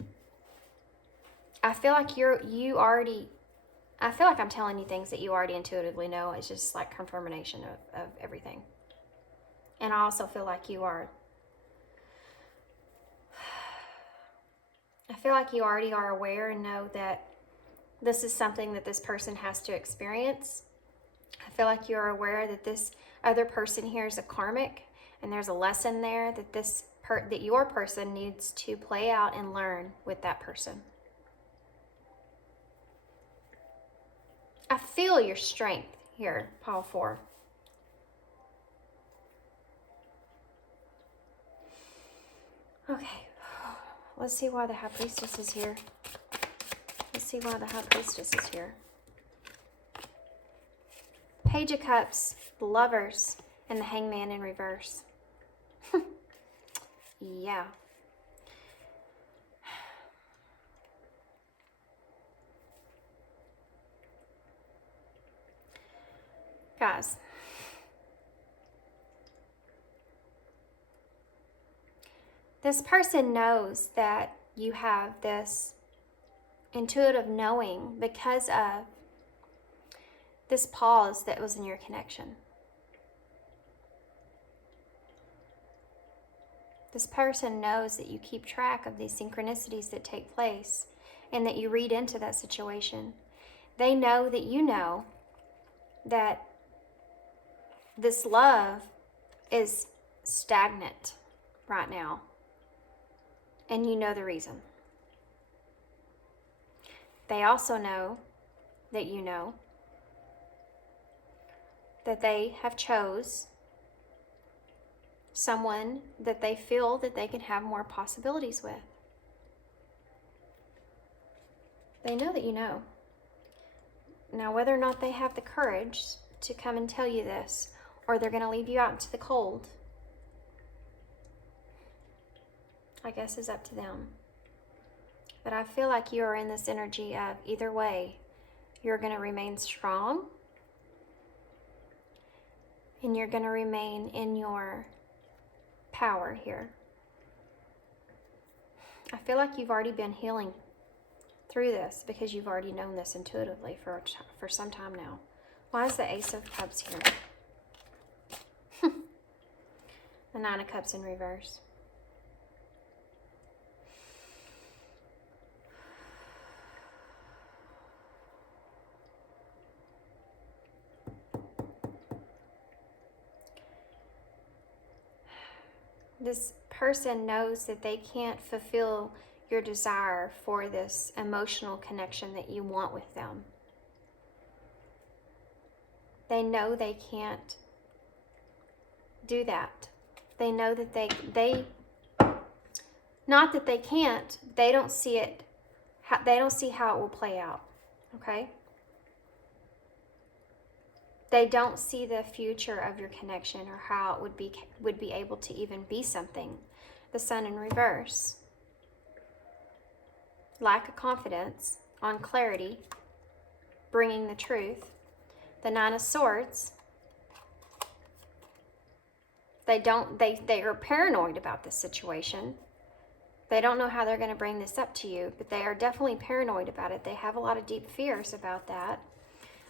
I feel like I feel like I'm telling you things that you already intuitively know. It's just like confirmation of everything. And I also feel like you already are aware and know that this is something that this person has to experience. I feel like you're aware that this other person here is a karmic, and there's a lesson there that that your person needs to play out and learn with that person. I feel your strength here, pile 4. Okay, let's see why the High Priestess is here. Let's see why the High Priestess is here. Page of Cups, the Lovers, and the Hangman in reverse. Yeah. Guys, this person knows that you have this intuitive knowing because of this pause that was in your connection. This person knows that you keep track of these synchronicities that take place and that you read into that situation. They know that this love is stagnant right now, and you know the reason. They also know that you know that they have chose someone that they feel that they can have more possibilities with. They know that you know. Now, whether or not they have the courage to come and tell you this, or they're going to leave you out into the cold, I guess is up to them. But I feel like you are in this energy of either way, you're going to remain strong and you're going to remain in your power here. I feel like you've already been healing through this because you've already known this intuitively for some time now. Why is the Ace of Cups here? The Nine of Cups in reverse. This person knows that they can't fulfill your desire for this emotional connection that you want with them. They know they can't do that. They know that they not that they can't, they don't see it, they don't see how it will play out, okay? They don't see the future of your connection or how it would be able to even be something. The Sun in reverse. Lack of confidence on clarity, bringing the truth. The Nine of Swords. They are paranoid about this situation. They don't know how they're going to bring this up to you, but they are definitely paranoid about it. They have a lot of deep fears about that.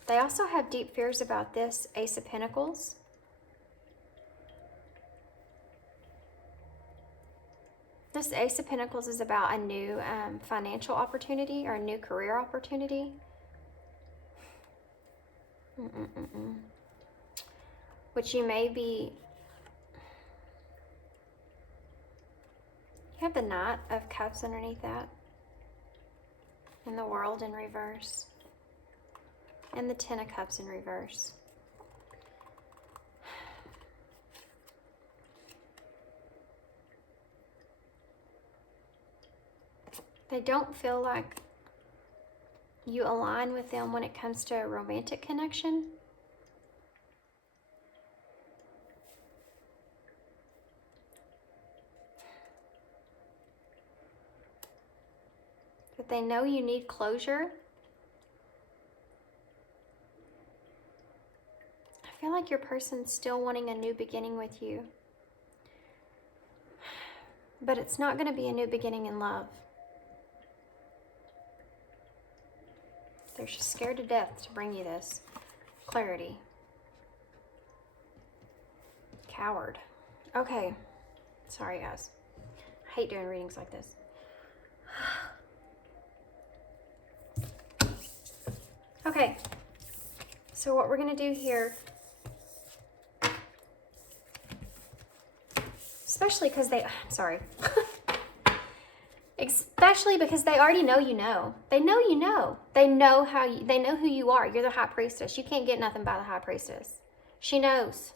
They also have deep fears about this Ace of Pentacles. This Ace of Pentacles is about a new financial opportunity or a new career opportunity. Which you may be... You have the Knight of Cups underneath that. And the World in reverse. And the Ten of Cups in reverse. They don't feel like you align with them when it comes to a romantic connection. But they know you need closure. I feel like your person's still wanting a new beginning with you. But it's not going to be a new beginning in love. They're just scared to death to bring you this clarity. Coward. Okay. Sorry, guys. I hate doing readings like this. Okay. So what we're going to do here, especially because especially because they already know you know. They know you know. They know they know who you are. You're the High Priestess. You can't get nothing by the High Priestess. She knows.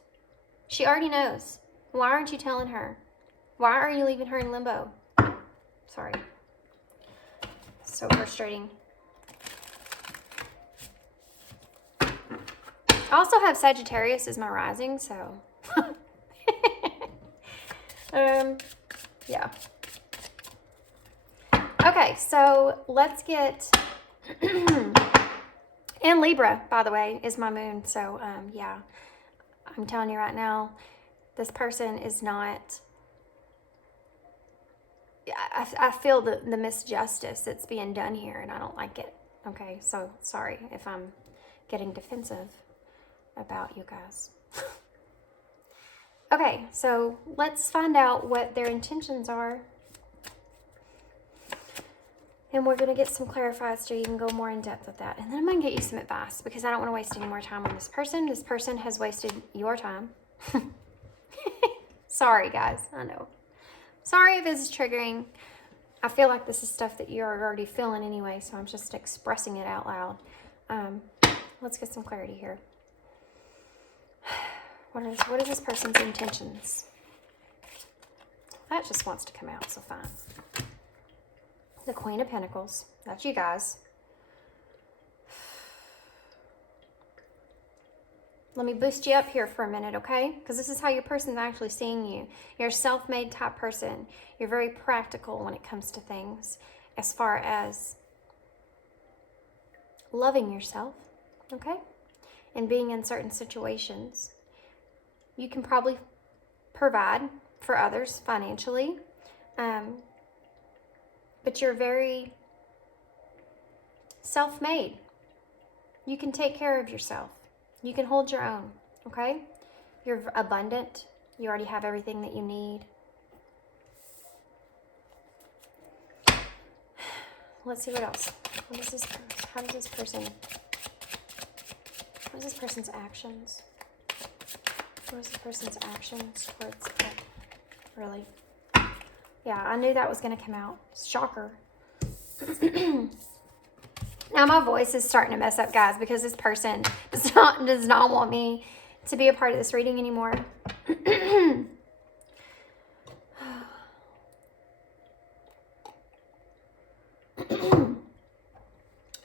She already knows. Why aren't you telling her? Why are you leaving her in limbo? Sorry. So frustrating. I also have Sagittarius as my rising, so yeah. Okay, so let's get And Libra, by the way, is my moon. So, yeah, I'm telling you right now, this person is not... I feel the misjustice that's being done here, and I don't like it. Okay, so sorry if I'm getting defensive about you guys. Okay, so let's find out what their intentions are. And we're going to get some clarified so you can go more in depth with that. And then I'm going to get you some advice because I don't want to waste any more time on this person. This person has wasted your time. Sorry, guys. I know. Sorry if this is triggering. I feel like this is stuff that you're already feeling anyway, so I'm just expressing it out loud. Let's get some clarity here. What are this person's intentions? That just wants to come out, so fine. The Queen of Pentacles. That's you guys. Let me boost you up here for a minute, okay? Because this is how your person's actually seeing you. You're a self-made type person. You're very practical when it comes to things as far as loving yourself, okay? And being in certain situations. You can probably provide for others financially, but you're very self-made. You can take care of yourself. You can hold your own, okay? You're abundant. You already have everything that you need. Let's see what else. What is this? How does this person... What is this person's actions? What is this person's actions towards that? Really? Yeah, I knew that was going to come out. Shocker. Now my voice is starting to mess up, guys, because this person does not want me to be a part of this reading anymore.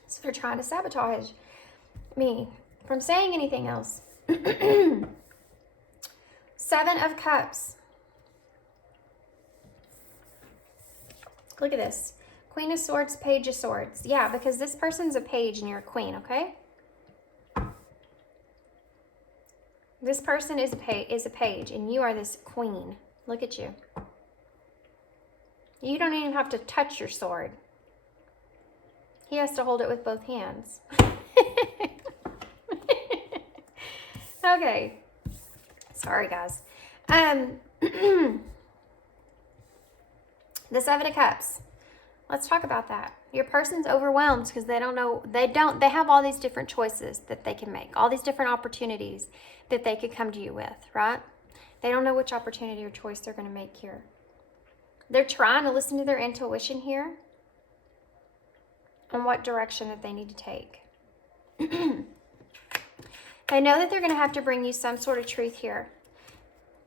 So they're trying to sabotage me from saying anything else. 7 of Cups. Look at this. Queen of Swords, Page of Swords. Yeah, because this person's a page and you're a queen, okay? This person is a page and you are this queen. Look at you. You don't even have to touch your sword. He has to hold it with both hands. Okay. Sorry, guys. The 7 of Cups. Let's talk about that. Your person's overwhelmed because they don't know, they have all these different choices that they can make, all these different opportunities that they could come to you with, right? They don't know which opportunity or choice they're going to make here. They're trying to listen to their intuition here on what direction that they need to take. They know that they're going to have to bring you some sort of truth here.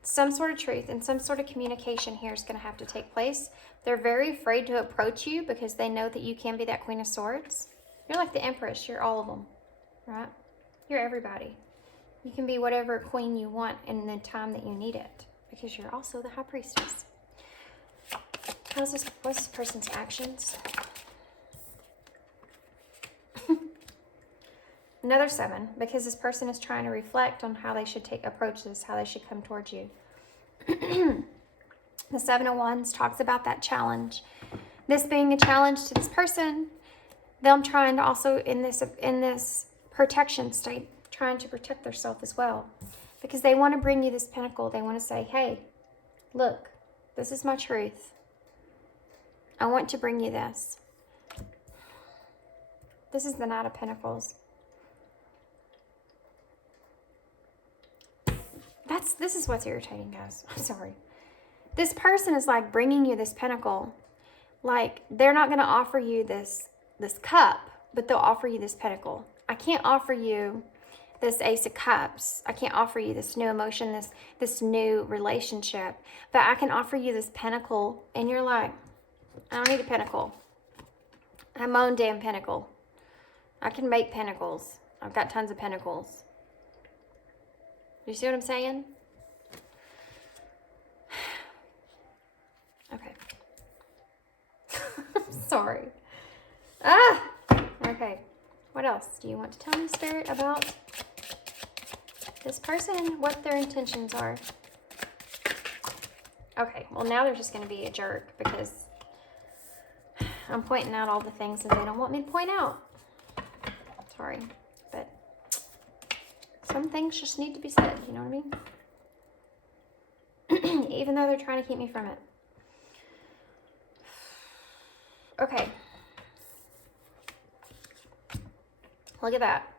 Some sort of truth and some sort of communication here is going to have to take place. They're very afraid to approach you because they know that you can be that Queen of Swords. You're like the Empress. You're all of them, right? You're everybody. You can be whatever queen you want in the time that you need it because you're also the High Priestess. What's this person's actions? Another 7, because this person is trying to reflect on how they should approach this, how they should come towards you. The 7 of Wands talks about that challenge. This being a challenge to this person, them trying to also in this protection state, trying to protect themselves as well. Because they want to bring you this pinnacle. They want to say, hey, look, this is my truth. I want to bring you this. This is the Knight of Pentacles. This is what's irritating, guys. I'm sorry. This person is like bringing you this pinnacle. Like they're not going to offer you this cup, but they'll offer you this pinnacle. I can't offer you this Ace of Cups. I can't offer you this new emotion, this new relationship, but I can offer you this pinnacle. And you're like, I don't need a pinnacle. I have my own damn pinnacle. I can make pinnacles. I've got tons of pinnacles. You see what I'm saying? Okay. Sorry. Okay. What else do you want to tell me, Spirit, about this person and what their intentions are? Okay, well now they're just going to be a jerk because I'm pointing out all the things that they don't want me to point out. Sorry, but some things just need to be said, you know what I mean? Even though they're trying to keep me from it. Okay. Look at that.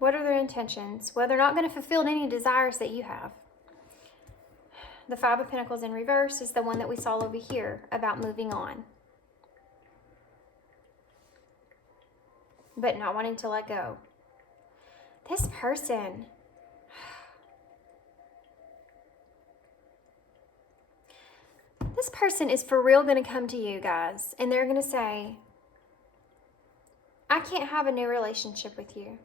What are their intentions? Well, they're not going to fulfill any desires that you have. The Five of Pentacles in reverse is the one that we saw over here about moving on. But not wanting to let go. This person. This person is for real going to come to you, guys. And they're going to say, I can't have a new relationship with you,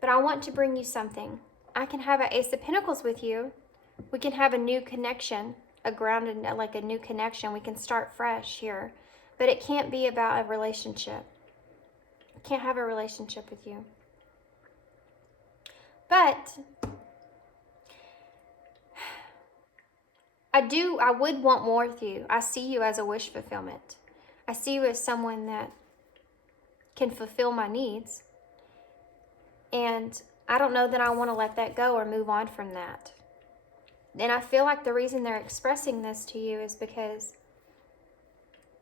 but I want to bring you something. I can have an Ace of Pentacles with you. We can have a new connection, a grounded, like a new connection. We can start fresh here, but it can't be about a relationship. I can't have a relationship with you. But I would want more with you. I see you as a wish fulfillment. I see you as someone that can fulfill my needs. And I don't know that I want to let that go or move on from that. And I feel like the reason they're expressing this to you is because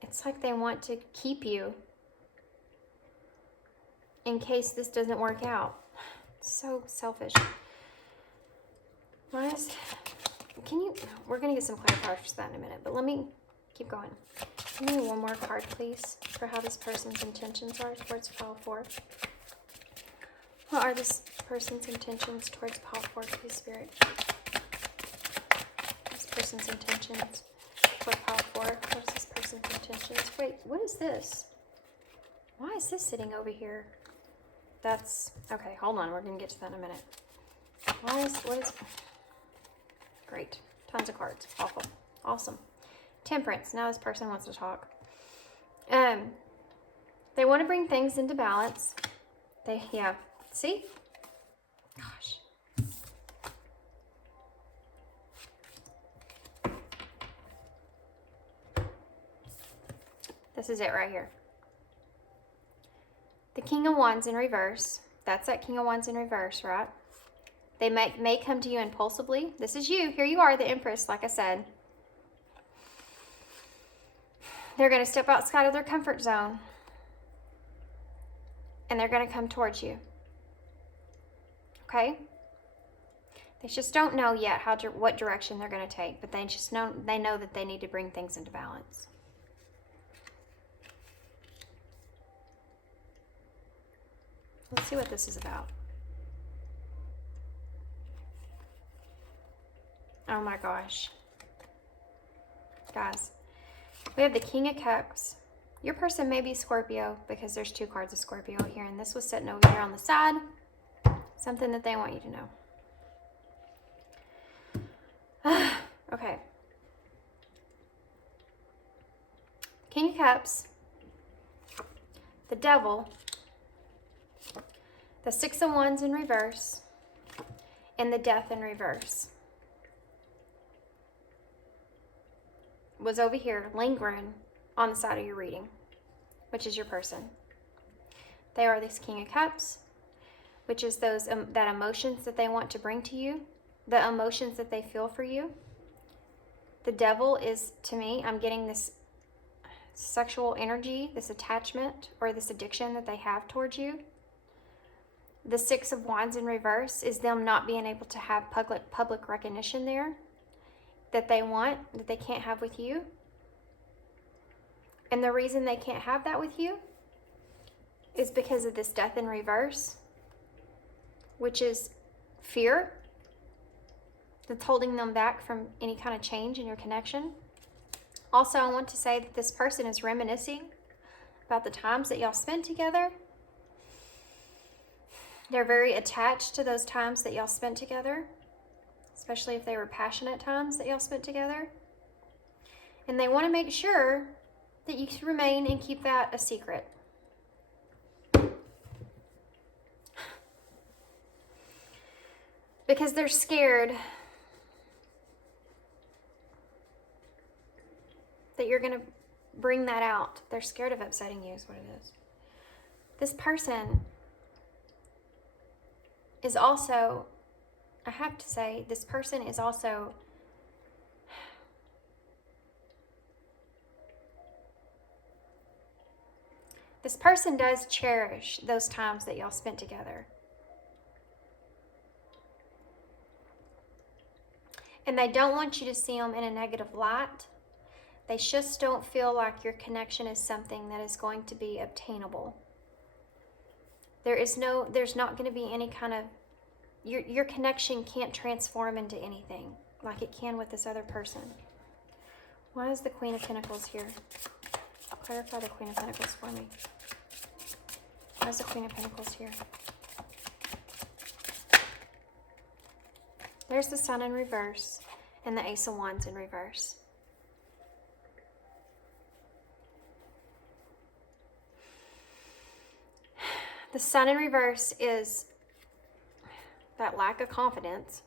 it's like they want to keep you in case this doesn't work out. So selfish. We're going to get some clarifiers for that in a minute, but let me keep going. Give me one more card, please, for how this person's intentions are towards pile 4. What are this person's intentions towards pile 4, please, Spirit? This person's intentions towards pile 4. What is this person's intentions? Wait, what is this? Why is this sitting over here? That's, okay, hold on. We're going to get to that in a minute. What is, great. Tons of cards. Awful. Awesome. Temperance. Now this person wants to talk. They want to bring things into balance. Yeah. See? Gosh. This is it right here. The King of Wands in reverse. That's that King of Wands in reverse, right? They may come to you impulsively. This is you. Here you are, the Empress, like I said. They're going to step outside of their comfort zone. And they're going to come towards you. Okay? They just don't know yet what direction they're going to take. But they know that they need to bring things into balance. Let's see what this is about. Oh my gosh. Guys, we have the King of Cups. Your person may be Scorpio because there's 2 cards of Scorpio here, and this was sitting over here on the side. Something that they want you to know. Okay. King of Cups, the Devil, the Six of Wands in reverse, and the Death in reverse. Was over here lingering on the side of your reading, which is your person. They are this King of Cups, which is those that emotions that they want to bring to you, the emotions that they feel for you. The Devil is, to me, I'm getting this sexual energy, this attachment, or this addiction that they have towards you. The Six of Wands in reverse is them not being able to have public recognition there that they want, that they can't have with you. And the reason they can't have that with you is because of this Death in reverse, which is fear that's holding them back from any kind of change in your connection. Also, I want to say that this person is reminiscing about the times that y'all spent together. They're very attached to those times that y'all spent together, especially if they were passionate times that y'all spent together. And they want to make sure that you remain and keep that a secret. because they're scared that you're going to bring that out. They're scared of upsetting you is what it is. This person is also, I have to say, this person is also this person does cherish those times that y'all spent together. And they don't want you to see them in a negative light. They just don't feel like your connection is something that is going to be obtainable. There's not going to be any kind of, your connection can't transform into anything like it can with this other person. Why is the Queen of Pentacles here? Clarify the Queen of Pentacles for me. Why is the Queen of Pentacles here? There's the Sun in reverse and the Ace of Wands in reverse. The Sun in reverse is that lack of confidence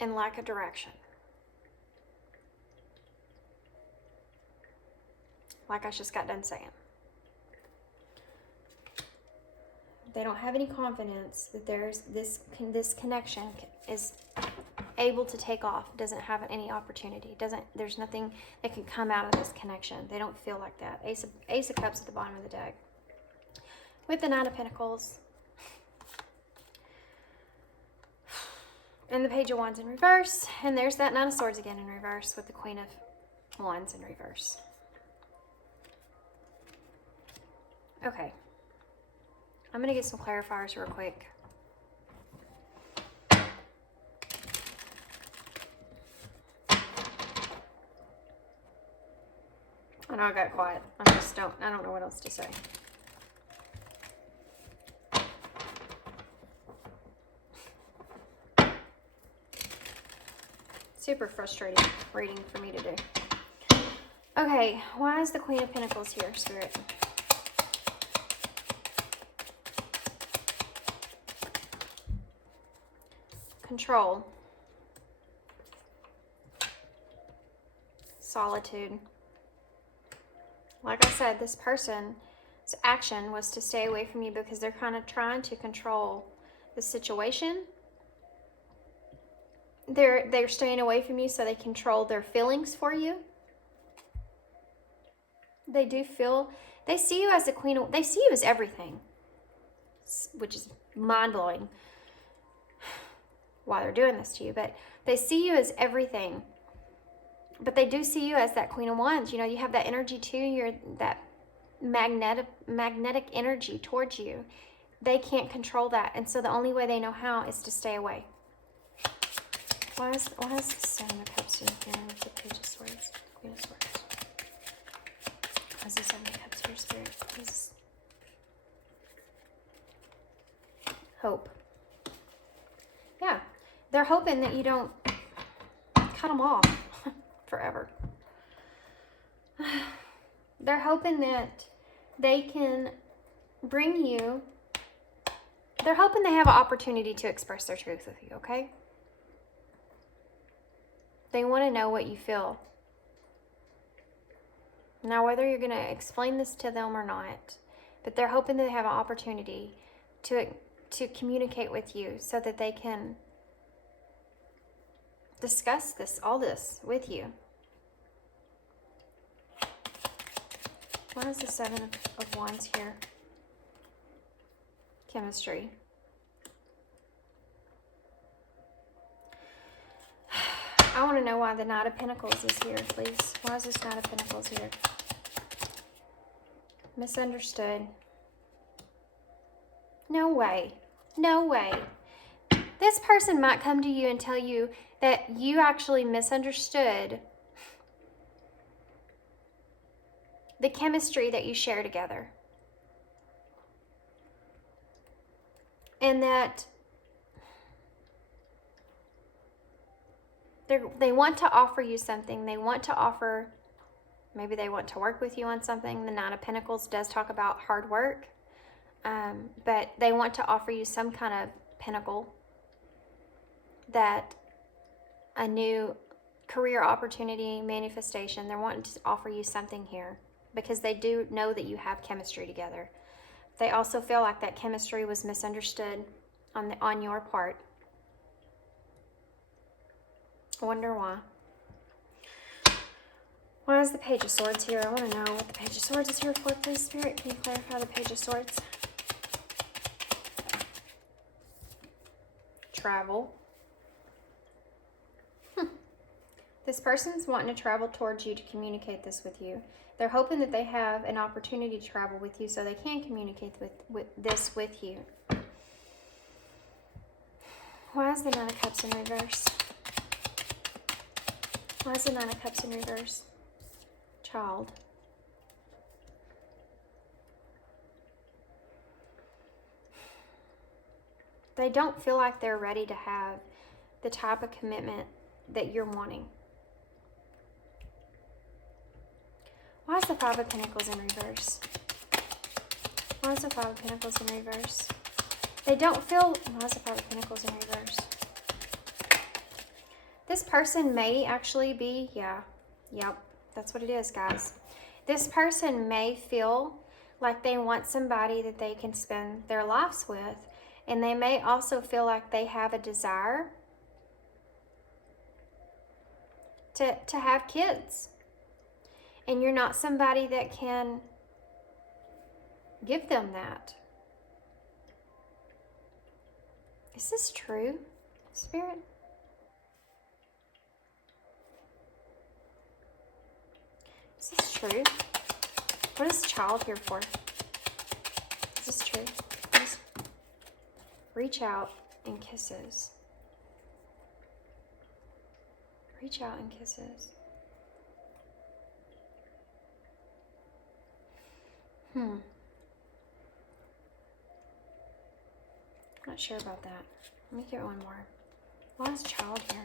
and lack of direction. Like I just got done saying. They don't have any confidence that there's this connection is able to take off. Doesn't have any opportunity. There's nothing that can come out of this connection. They don't feel like that. Ace of Cups at the bottom of the deck. With the Nine of Pentacles. And the Page of Wands in reverse. And there's that Nine of Swords again in reverse with the Queen of Wands in reverse. Okay. I'm going to get some clarifiers real quick. I know I got quiet. I don't know what else to say. Super frustrating reading for me to do. Okay, why is the Queen of Pentacles here, Spirit? Control. Solitude. Like I said, this person's action was to stay away from you because they're kind of trying to control the situation. They're staying away from you so they control their feelings for you. They see you as the queen. They see you as everything, which is mind-blowing why they're doing this to you, but they see you as everything. But they do see you as that Queen of Wands. You know, you have that energy too. You're that magnetic energy towards you. They can't control that, and so the only way they know how is to stay away. Why is the Seven of Cups in here with the Page of Swords, Queen of Swords? Why is the Seven of Cups here, Spirit? Please. Hope. Yeah, they're hoping that you don't cut them off forever. They're hoping that they can bring you, they're hoping they have an opportunity to express their truth with you, okay? They want to know what you feel. Now, whether you're going to explain this to them or not, but they're hoping they have an opportunity to communicate with you so that they can discuss all this with you. Why is the Seven of Wands here? Chemistry. I want to know why the Knight of Pentacles is here, please. Why is this Knight of Pentacles here? Misunderstood. No way. No way. This person might come to you and tell you that you actually misunderstood the chemistry that you share together. And that they want to offer you something. They want to offer, maybe they want to work with you on something. The Nine of Pentacles does talk about hard work. but they want to offer you some kind of pinnacle, that a new career opportunity, manifestation. They're wanting to offer you something here because they do know that you have chemistry together. They also feel like that chemistry was misunderstood on your part. I wonder why. Why is the Page of Swords here? I want to know what the Page of Swords is here for, please, Spirit. Can you clarify the Page of Swords? Travel. This person's wanting to travel towards you to communicate this with you. They're hoping that they have an opportunity to travel with you so they can communicate this with you. Why is the Nine of Cups in reverse? Why is the Nine of Cups in reverse? Child. They don't feel like they're ready to have the type of commitment that you're wanting. Why is the Five of Pentacles in reverse? Why is the Five of Pentacles in reverse? They don't feel... Why is the Five of Pentacles in reverse? This person may actually be... Yep, that's what it is, guys. This person may feel like they want somebody that they can spend their lives with, and they may also feel like they have a desire to have kids. And you're not somebody that can give them that. Is this true, Spirit? Is this true? What is child here for? Is this true? Just reach out and kisses. Reach out and kisses. Not sure about that. Let me get one more. Why is child here?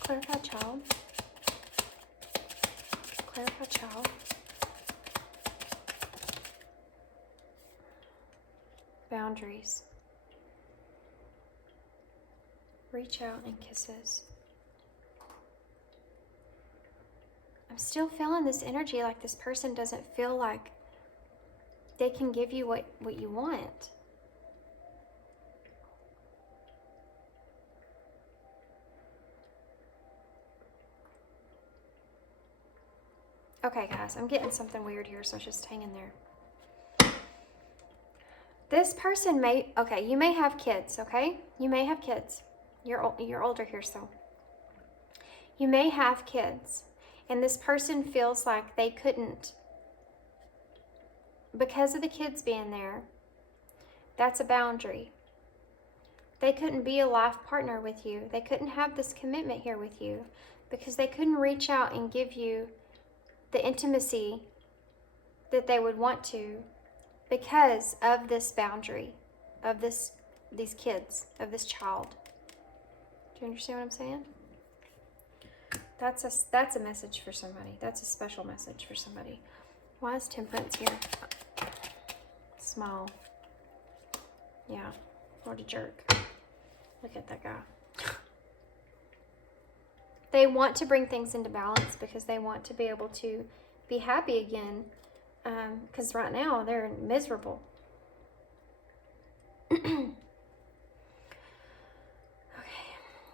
Clarify child. Clarify child. Boundaries. Reach out and kisses. I'm still feeling this energy like this person doesn't feel like they can give you what you want. Okay, guys, I'm getting something weird here, so just hang in there. This person may, okay, you may have kids, okay? You may have kids. You're older here, so. You may have kids, and this person feels like they couldn't, because of the kids being there, that's a boundary. They couldn't be a life partner with you. They couldn't have this commitment here with you because they couldn't reach out and give you the intimacy that they would want to because of this boundary, of these kids, of this child. Do you understand what I'm saying? That's a message for somebody. That's a special message for somebody. Why is Temperance here? Smile. Yeah, what a jerk. Look at that guy. They want to bring things into balance because they want to be able to be happy again. Because right now they're miserable. Okay.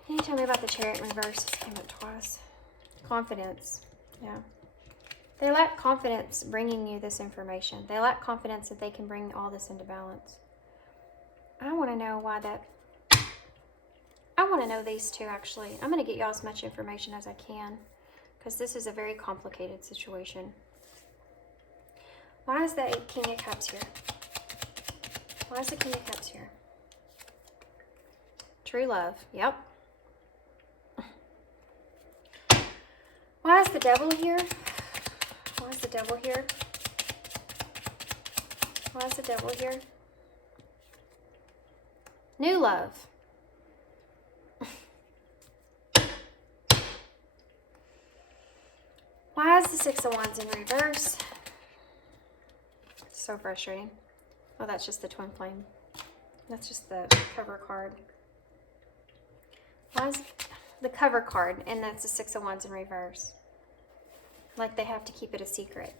Can you tell me about the Chariot in reverse? This came up twice. Confidence. Yeah. They lack confidence bringing you this information. They lack confidence that they can bring all this into balance. I want to know why that... I want to know these two, actually. I'm going to get y'all as much information as I can because this is a very complicated situation. Why is the King of Cups here? Why is the King of Cups here? True love. Yep. Why is the Devil here? Why is the Devil here? Why is the Devil here? New love. Why is the Six of Wands in reverse? So frustrating. Oh, that's just the twin flame. That's just the cover card. Why is the cover card, and that's the Six of Wands in reverse? Like they have to keep it a secret.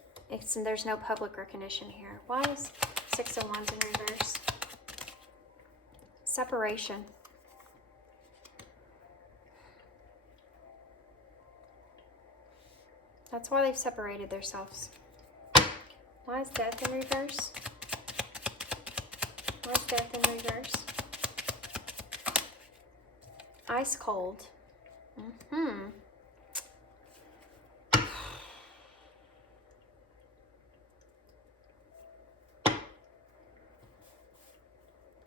There's no public recognition here. Why is Six of Wands in reverse? Separation. That's why they've separated themselves. Why is Death in reverse? Why is Death in reverse? Ice cold.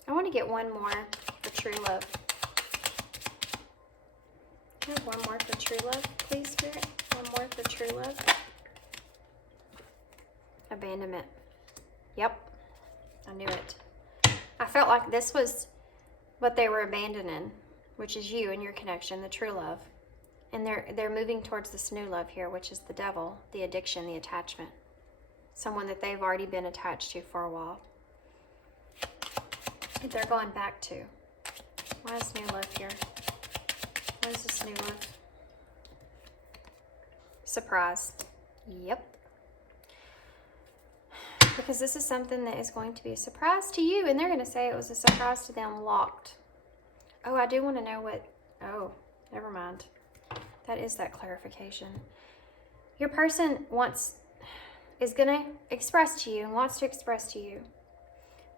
I want to get one more for true love. Can I have one more for true love, please, Spirit? One more for true love. Abandonment. Yep. I knew it. I felt like this was what they were abandoning, which is you and your connection, the true love. And they're moving towards this new love here, which is the devil, the addiction, the attachment. Someone that they've already been attached to for a while. That they're going back to. Why is new love here? What is this new love? Surprise. Yep. Because this is something that is going to be a surprise to you, and they're going to say it was a surprise to them. Locked. Oh, I do want to know what... Oh, never mind. That is that clarification. Your person is going to express to you and wants to express to you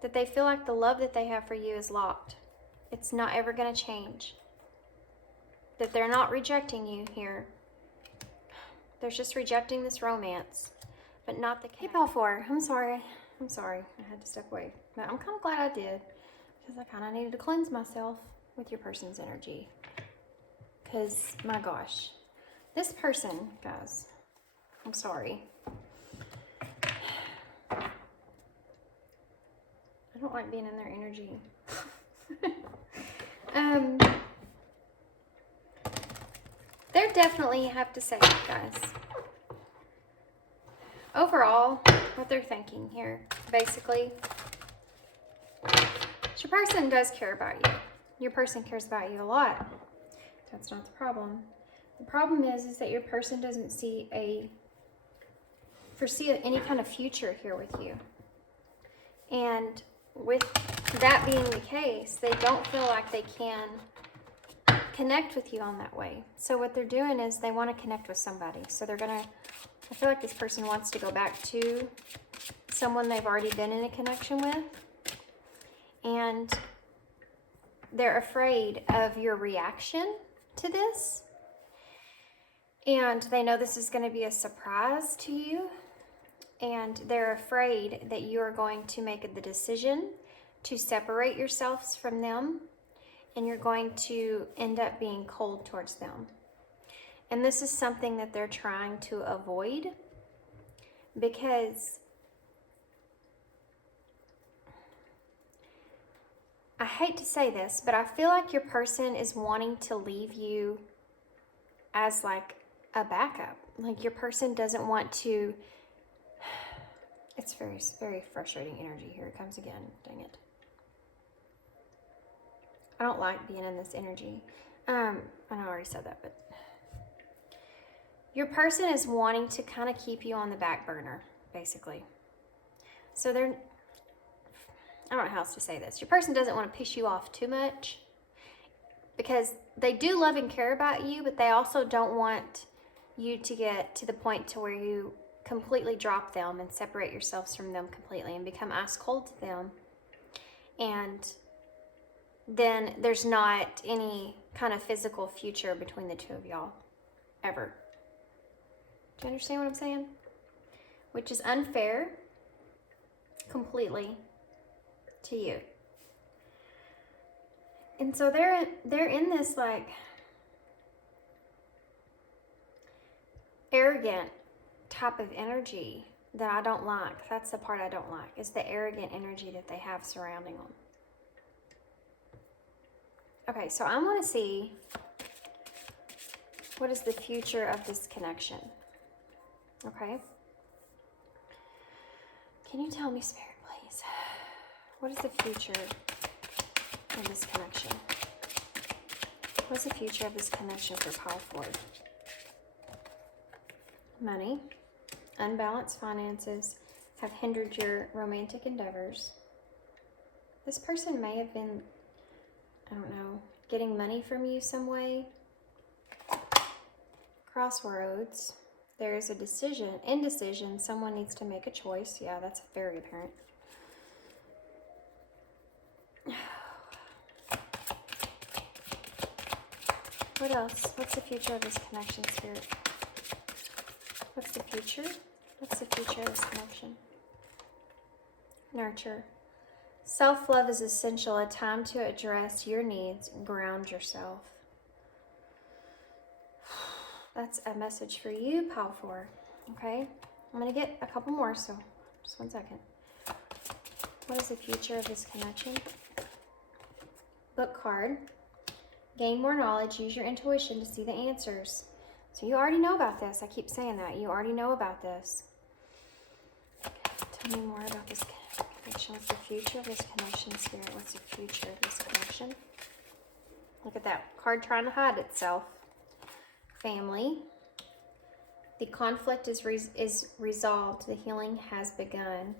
that they feel like the love that they have for you is locked. It's not ever going to change. That they're not rejecting you here. They're just rejecting this romance, but not the ℏ𝐴. I'm sorry. I had to step away. But I'm kind of glad I did, because I kind of needed to cleanse myself with your person's energy. Because, my gosh, this person, guys, I'm sorry. I don't like being in their energy. They're definitely, have to say, guys. Overall, what they're thinking here, basically, your person does care about you. Your person cares about you a lot. That's not the problem. The problem is that your person doesn't foresee any kind of future here with you. And with that being the case, they don't feel like they can connect with you on that way. So what they're doing is they want to connect with somebody. So they're going to, I feel like this person wants to go back to someone they've already been in a connection with. And they're afraid of your reaction to this. And they know this is going to be a surprise to you. And they're afraid that you are going to make the decision to separate yourselves from them. And you're going to end up being cold towards them. And this is something that they're trying to avoid, because I hate to say this, but I feel like your person is wanting to leave you as like a backup. Like your person doesn't want to, it's very, very frustrating energy. Here it comes again, dang it. I don't like being in this energy. I know I already said that, but your person is wanting to kind of keep you on the back burner, basically. So I don't know how else to say this. Your person doesn't want to piss you off too much, because they do love and care about you, but they also don't want you to get to the point to where you completely drop them and separate yourselves from them completely and become ice cold to them. And then there's not any kind of physical future between the two of y'all, ever. Do you understand what I'm saying? Which is unfair, completely, to you. And so they're in this like arrogant type of energy that I don't like. That's the part I don't like, is the arrogant energy that they have surrounding them. Okay, so I want to see what is the future of this connection. Okay? Can you tell me, Spirit, please? What is the future of this connection? What's the future of this connection for pile 4? Money, unbalanced finances have hindered your romantic endeavors. This person may have been, I don't know, getting money from you some way. Crossroads. There is a decision, indecision. Someone needs to make a choice. Yeah, that's very apparent. What else? What's the future of this connection, Spirit? What's the future? What's the future of this connection? Nurture. Self-love is essential. A time to address your needs. Ground yourself. That's a message for you, pile 4. Okay? I'm going to get a couple more, so just one second. What is the future of this connection? Book card. Gain more knowledge. Use your intuition to see the answers. So you already know about this. I keep saying that. You already know about this. Tell me more about this connection. What's the future of this connection, Spirit? What's the future of this connection? Look at that card trying to hide itself. Family. The conflict is resolved. The healing has begun.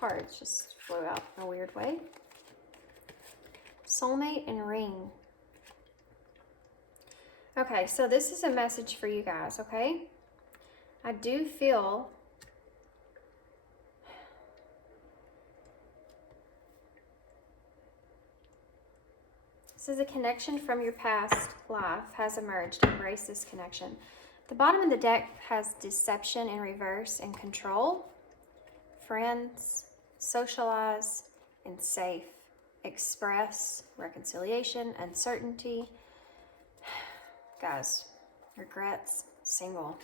Cards just flew out in a weird way. Soulmate and ring. Okay, so this is a message for you guys, okay? I do feel this is a connection from your past life has emerged. Embrace this connection. The bottom of the deck has deception in reverse and control. Friends, socialize, and safe. Express, reconciliation, uncertainty. Guys, regrets, single.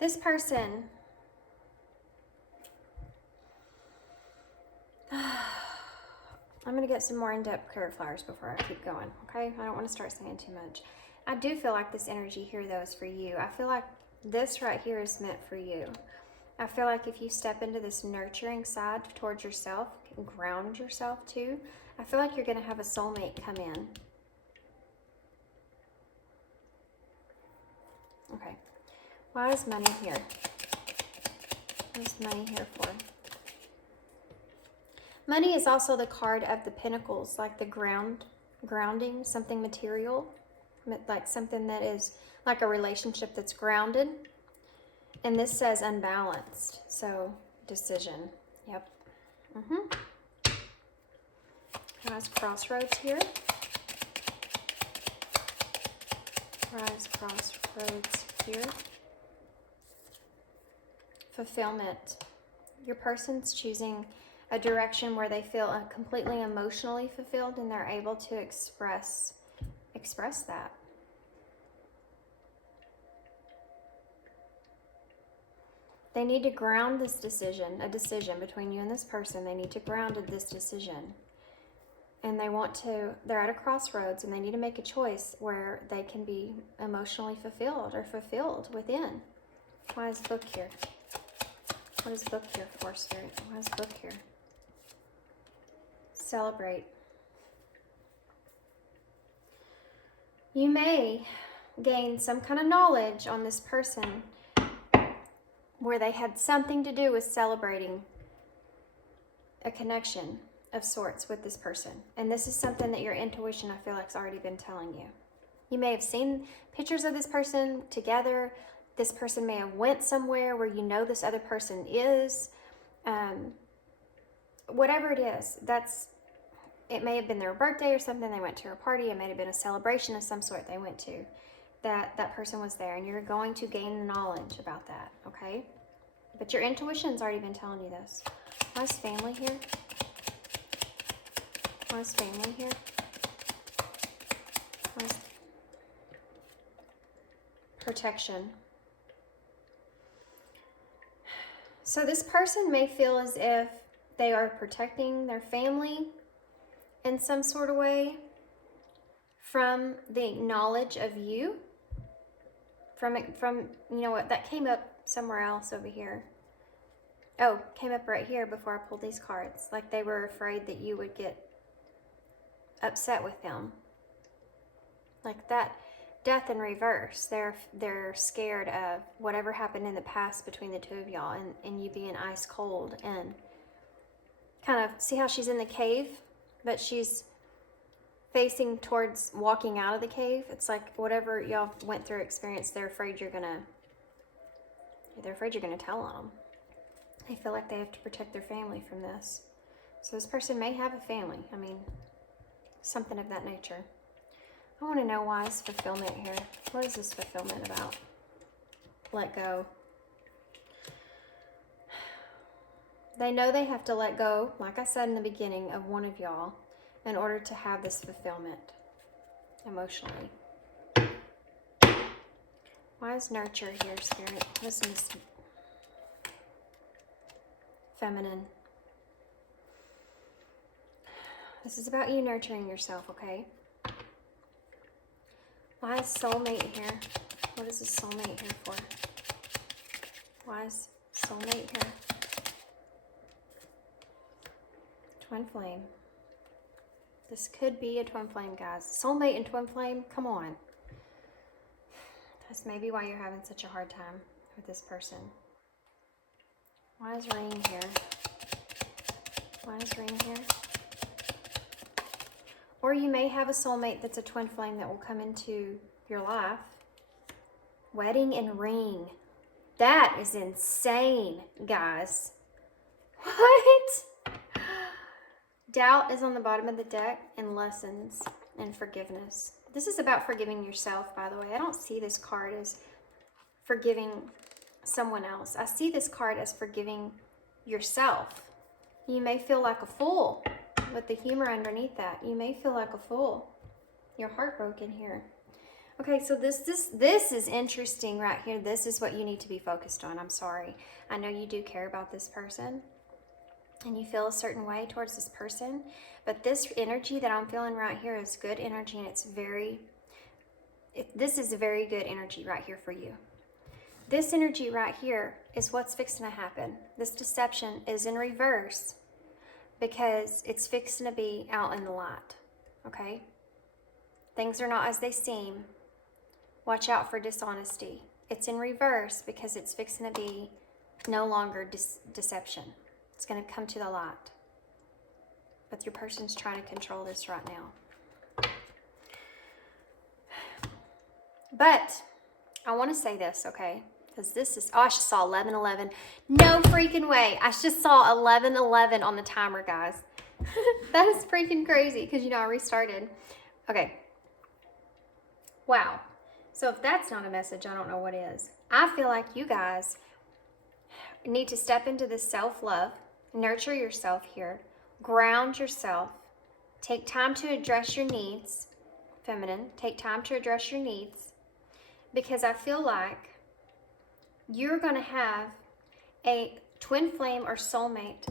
This person, I'm going to get some more in-depth clarifiers before I keep going, okay? I don't want to start saying too much. I do feel like this energy here, though, is for you. I feel like this right here is meant for you. I feel like if you step into this nurturing side towards yourself, and ground yourself too, I feel like you're going to have a soulmate come in. Okay. Why is money here? What is money here for? Money is also the card of the pentacles, like the grounding, something material, like something that is like a relationship that's grounded. And this says unbalanced, so decision. Yep. Rise crossroads here. Rise crossroads here. Fulfillment. Your person's choosing a direction where they feel completely emotionally fulfilled and they're able to express that. They need to ground this decision, a decision between you and this person. They need to ground this decision. And they're at a crossroads and they need to make a choice where they can be emotionally fulfilled or fulfilled within. Why is book here? What is book here for, Spirit? Why is book here? Celebrate. You may gain some kind of knowledge on this person where they had something to do with celebrating a connection of sorts with this person. And this is something that your intuition, I feel like, has already been telling you. You may have seen pictures of this person together. This person may have went somewhere where you know this other person is. Whatever it is, it may have been their birthday or something. They went to a party. It may have been a celebration of some sort they went to. That person was there, and you're going to gain knowledge about that, okay? But your intuition's already been telling you this. Why is family here? Why is family here? Why is protection? So this person may feel as if they are protecting their family in some sort of way from the knowledge of you. From you know what, that came up somewhere else over here. Oh, came up right here before I pulled these cards. Like they were afraid that you would get upset with them. Like that death in reverse. They're scared of whatever happened in the past between the two of y'all, and you being ice cold. And kind of see how she's in the cave, but she's facing towards walking out of the cave. It's like whatever y'all went through experience, they're afraid you're gonna tell on them. They feel like they have to protect their family from this. So this person may have a family. I mean, something of that nature. I want to know why is fulfillment here. What is this fulfillment about? Let go. They know they have to let go, like I said in the beginning, of one of y'all in order to have this fulfillment emotionally. Why is nurture here, Spirit? What is this? Feminine. This is about you nurturing yourself, okay? Why is soulmate here? What is this soulmate here for? Why is soulmate here? Twin flame. This could be a twin flame, guys. Soulmate and twin flame, come on. That's maybe why you're having such a hard time with this person. Why is ring here? Why is ring here? Or you may have a soulmate that's a twin flame that will come into your life. Wedding and ring. That is insane, guys. What? Doubt is on the bottom of the deck, and lessons and forgiveness. This is about forgiving yourself, by the way. I don't see this card as forgiving someone else. I see this card as forgiving yourself. You may feel like a fool with the humor underneath that. You may feel like a fool. You're heartbroken here. Okay, so this is interesting right here. This is what you need to be focused on. I'm sorry. I know you do care about this person and you feel a certain way towards this person, but this energy that I'm feeling right here is good energy, and this is a very good energy right here for you. This energy right here is what's fixing to happen. This deception is in reverse because it's fixing to be out in the light, okay? Things are not as they seem. Watch out for dishonesty. It's in reverse because it's fixing to be no longer deception. It's going to come to the light. But your person's trying to control this right now. But I want to say this, okay? Because this is, oh, I just saw 11:11. No freaking way. I just saw 11:11 on the timer, guys. That is freaking crazy because, you know, I restarted. Okay. Wow. So if that's not a message, I don't know what is. I feel like you guys need to step into this self-love, nurture yourself here, ground yourself, take time to address your needs, feminine, take time to address your needs, because I feel like you're going to have a twin flame or soulmate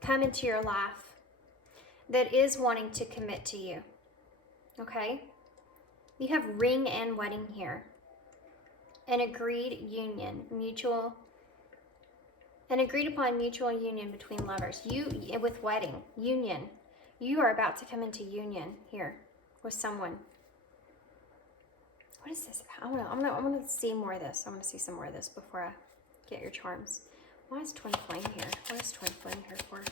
come into your life that is wanting to commit to you, okay? You have ring and wedding here. An agreed union, an agreed upon mutual union between lovers. You, with wedding, union. You are about to come into union here with someone. What is this? I'm gonna see more of this. I want to see some more of this before I get your charms. Why is twin flame here? What is twin flame here for?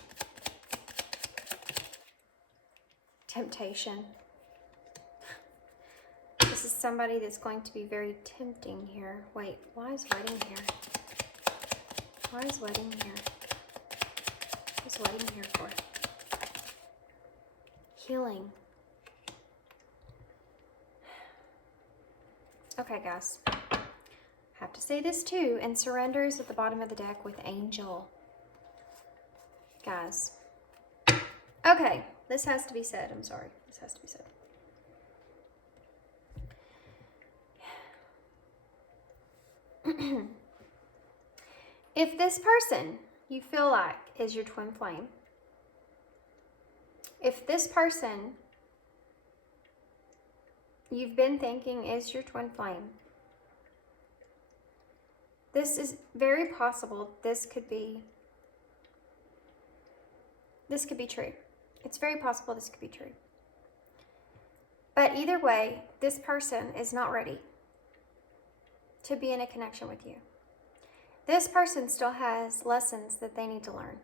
Temptation. This is somebody that's going to be very tempting here. Wait, why is wedding here? Why is wedding here? What's wedding here for? Healing. Okay, guys. Have to say this too. And surrender is at the bottom of the deck with angel. Guys. Okay, this has to be said. I'm sorry. This has to be said. If this person you feel like is your twin flame, If this person you've been thinking is your twin flame, this is very possible. This could be true. It's very possible this could be true. But either way, this person is not ready to be in a connection with you. This person still has lessons that they need to learn.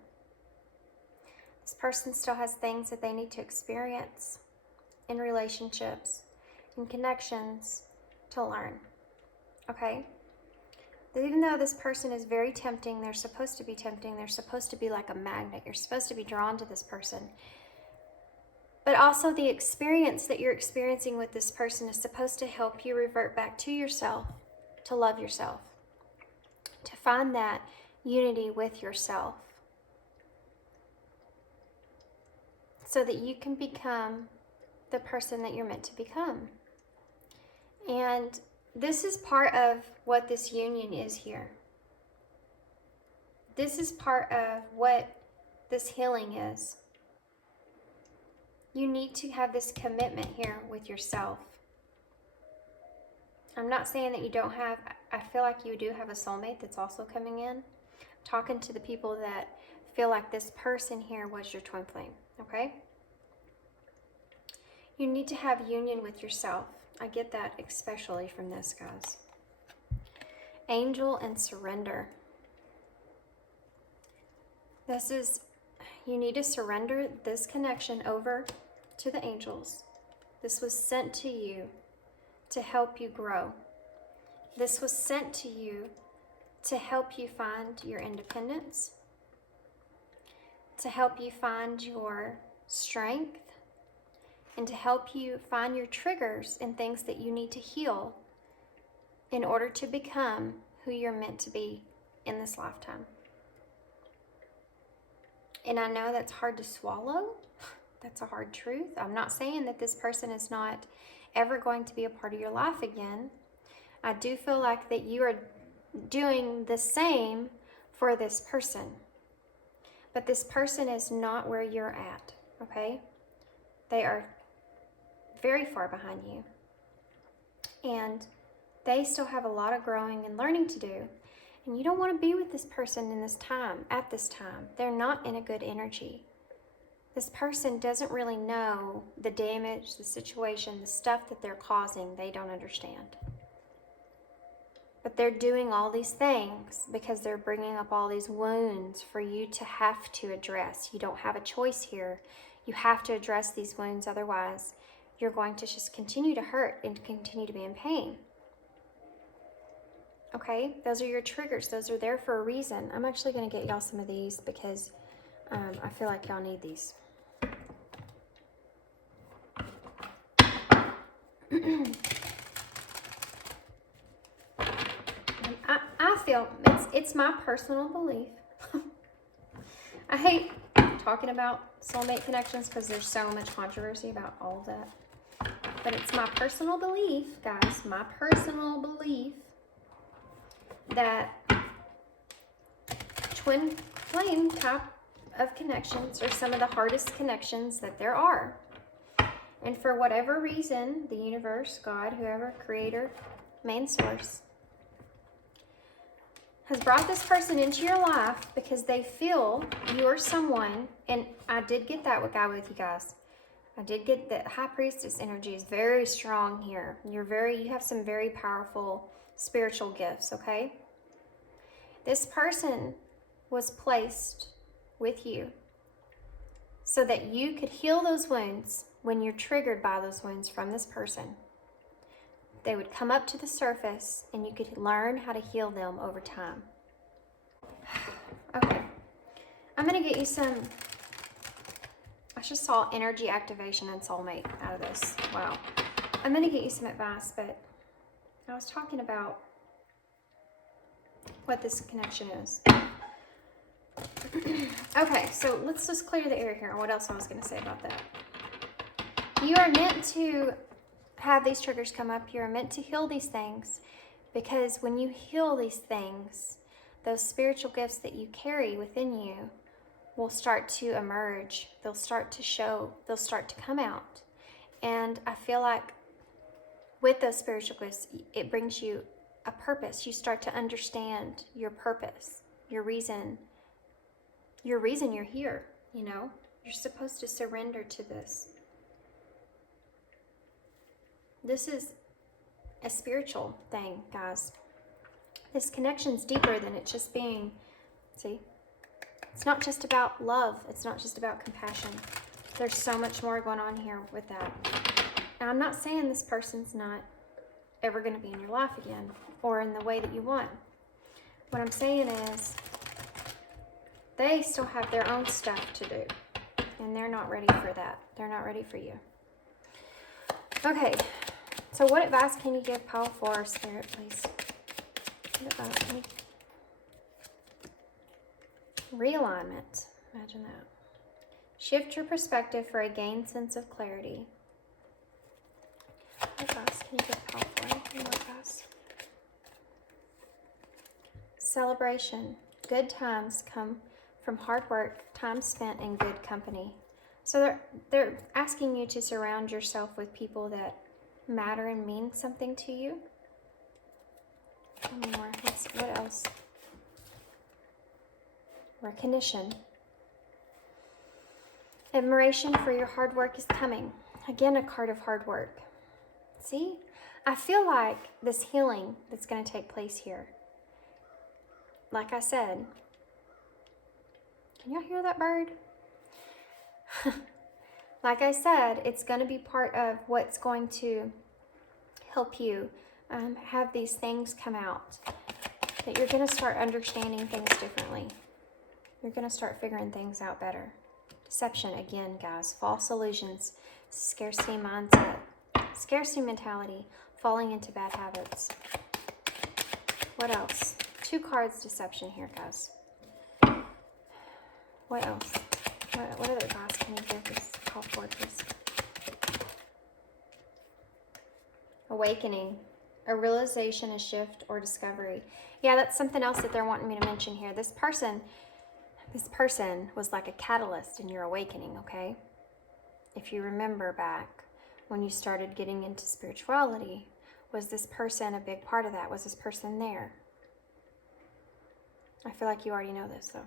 This person still has things that they need to experience in relationships, in connections, to learn. Okay? Even though this person is very tempting, they're supposed to be tempting, they're supposed to be like a magnet, you're supposed to be drawn to this person. But also the experience that you're experiencing with this person is supposed to help you revert back to yourself, to love yourself, to find that unity with yourself, so that you can become the person that you're meant to become. And this is part of what this union is here. This is part of what this healing is. You need to have this commitment here with yourself. I'm not saying that you don't have, I feel like you do have a soulmate that's also coming in. I'm talking to the people that feel like this person here was your twin flame, okay? You need to have union with yourself. I get that especially from this, guys. Angel and surrender. This is, you need to surrender this connection over to the angels. This was sent to you to help you grow. This was sent to you to help you find your independence, to help you find your strength, and to help you find your triggers and things that you need to heal in order to become who you're meant to be in this lifetime. And I know that's hard to swallow. That's a hard truth. I'm not saying that this person is not ever going to be a part of your life again. I do feel like that you are doing the same for this person. But this person is not where you're at, okay? They are very far behind you. And they still have a lot of growing and learning to do. And you don't want to be with this person in this time, at this time. They're not in a good energy. This person doesn't really know the damage, the situation, the stuff that they're causing. They don't understand. But they're doing all these things because they're bringing up all these wounds for you to have to address. You don't have a choice here. You have to address these wounds, otherwise you're going to just continue to hurt and continue to be in pain. Okay, those are your triggers. Those are there for a reason. I'm actually going to get y'all some of these because I feel like y'all need these. I feel it's my personal belief. I hate talking about soulmate connections because there's so much controversy about all of that. But it's my personal belief, guys, my personal belief that twin flame type of connections are some of the hardest connections that there are. And for whatever reason, the universe, God, whoever, creator, main source, has brought this person into your life because they feel you're someone, and I did get that guy with you guys. I did get that high priestess energy is very strong here. You have some very powerful spiritual gifts, okay? This person was placed with you so that you could heal those wounds when you're triggered by those wounds from this person. They would come up to the surface and you could learn how to heal them over time. Okay, I'm gonna get you some, I just saw energy activation and soulmate out of this. Wow. I'm gonna get you some advice, but I was talking about what this connection is. Okay, so let's just clear the air here on what else I was gonna say about that. You are meant to have these triggers come up. You're meant to heal these things, because when you heal these things, those spiritual gifts that you carry within you will start to emerge. They'll start to show, they'll start to come out. And I feel like with those spiritual gifts, it brings you a purpose. You start to understand your purpose, your reason you're here, you know? You're supposed to surrender to this. This is a spiritual thing, guys. This connection's deeper than it just being, see? It's not just about love. It's not just about compassion. There's so much more going on here with that. And I'm not saying this person's not ever going to be in your life again or in the way that you want. What I'm saying is they still have their own stuff to do. And they're not ready for that. They're not ready for you. Okay. So what advice can you give Pile 4, Spirit, please? What advice can you give? Realignment. Imagine that. Shift your perspective for a gained sense of clarity. What advice can you give Pile 4? Any more advice? Celebration. Good times come from hard work, time spent in good company. So they're asking you to surround yourself with people that matter and mean something to you. One more. What else? Recognition. Admiration for your hard work is coming. Again, a card of hard work. See? I feel like this healing that's going to take place here, like I said, can y'all hear that bird? Like I said, it's going to be part of what's going to help you have these things come out. That you're going to start understanding things differently. You're going to start figuring things out better. Deception, again, guys. False illusions. Scarcity mindset. Scarcity mentality. Falling into bad habits. What else? 2 cards deception here, guys. What else? What other advice can you give this call for, please? Awakening. A realization, a shift, or discovery. Yeah, that's something else that they're wanting me to mention here. This person was like a catalyst in your awakening, okay? If you remember back when you started getting into spirituality, was this person a big part of that? Was this person there? I feel like you already know this, though.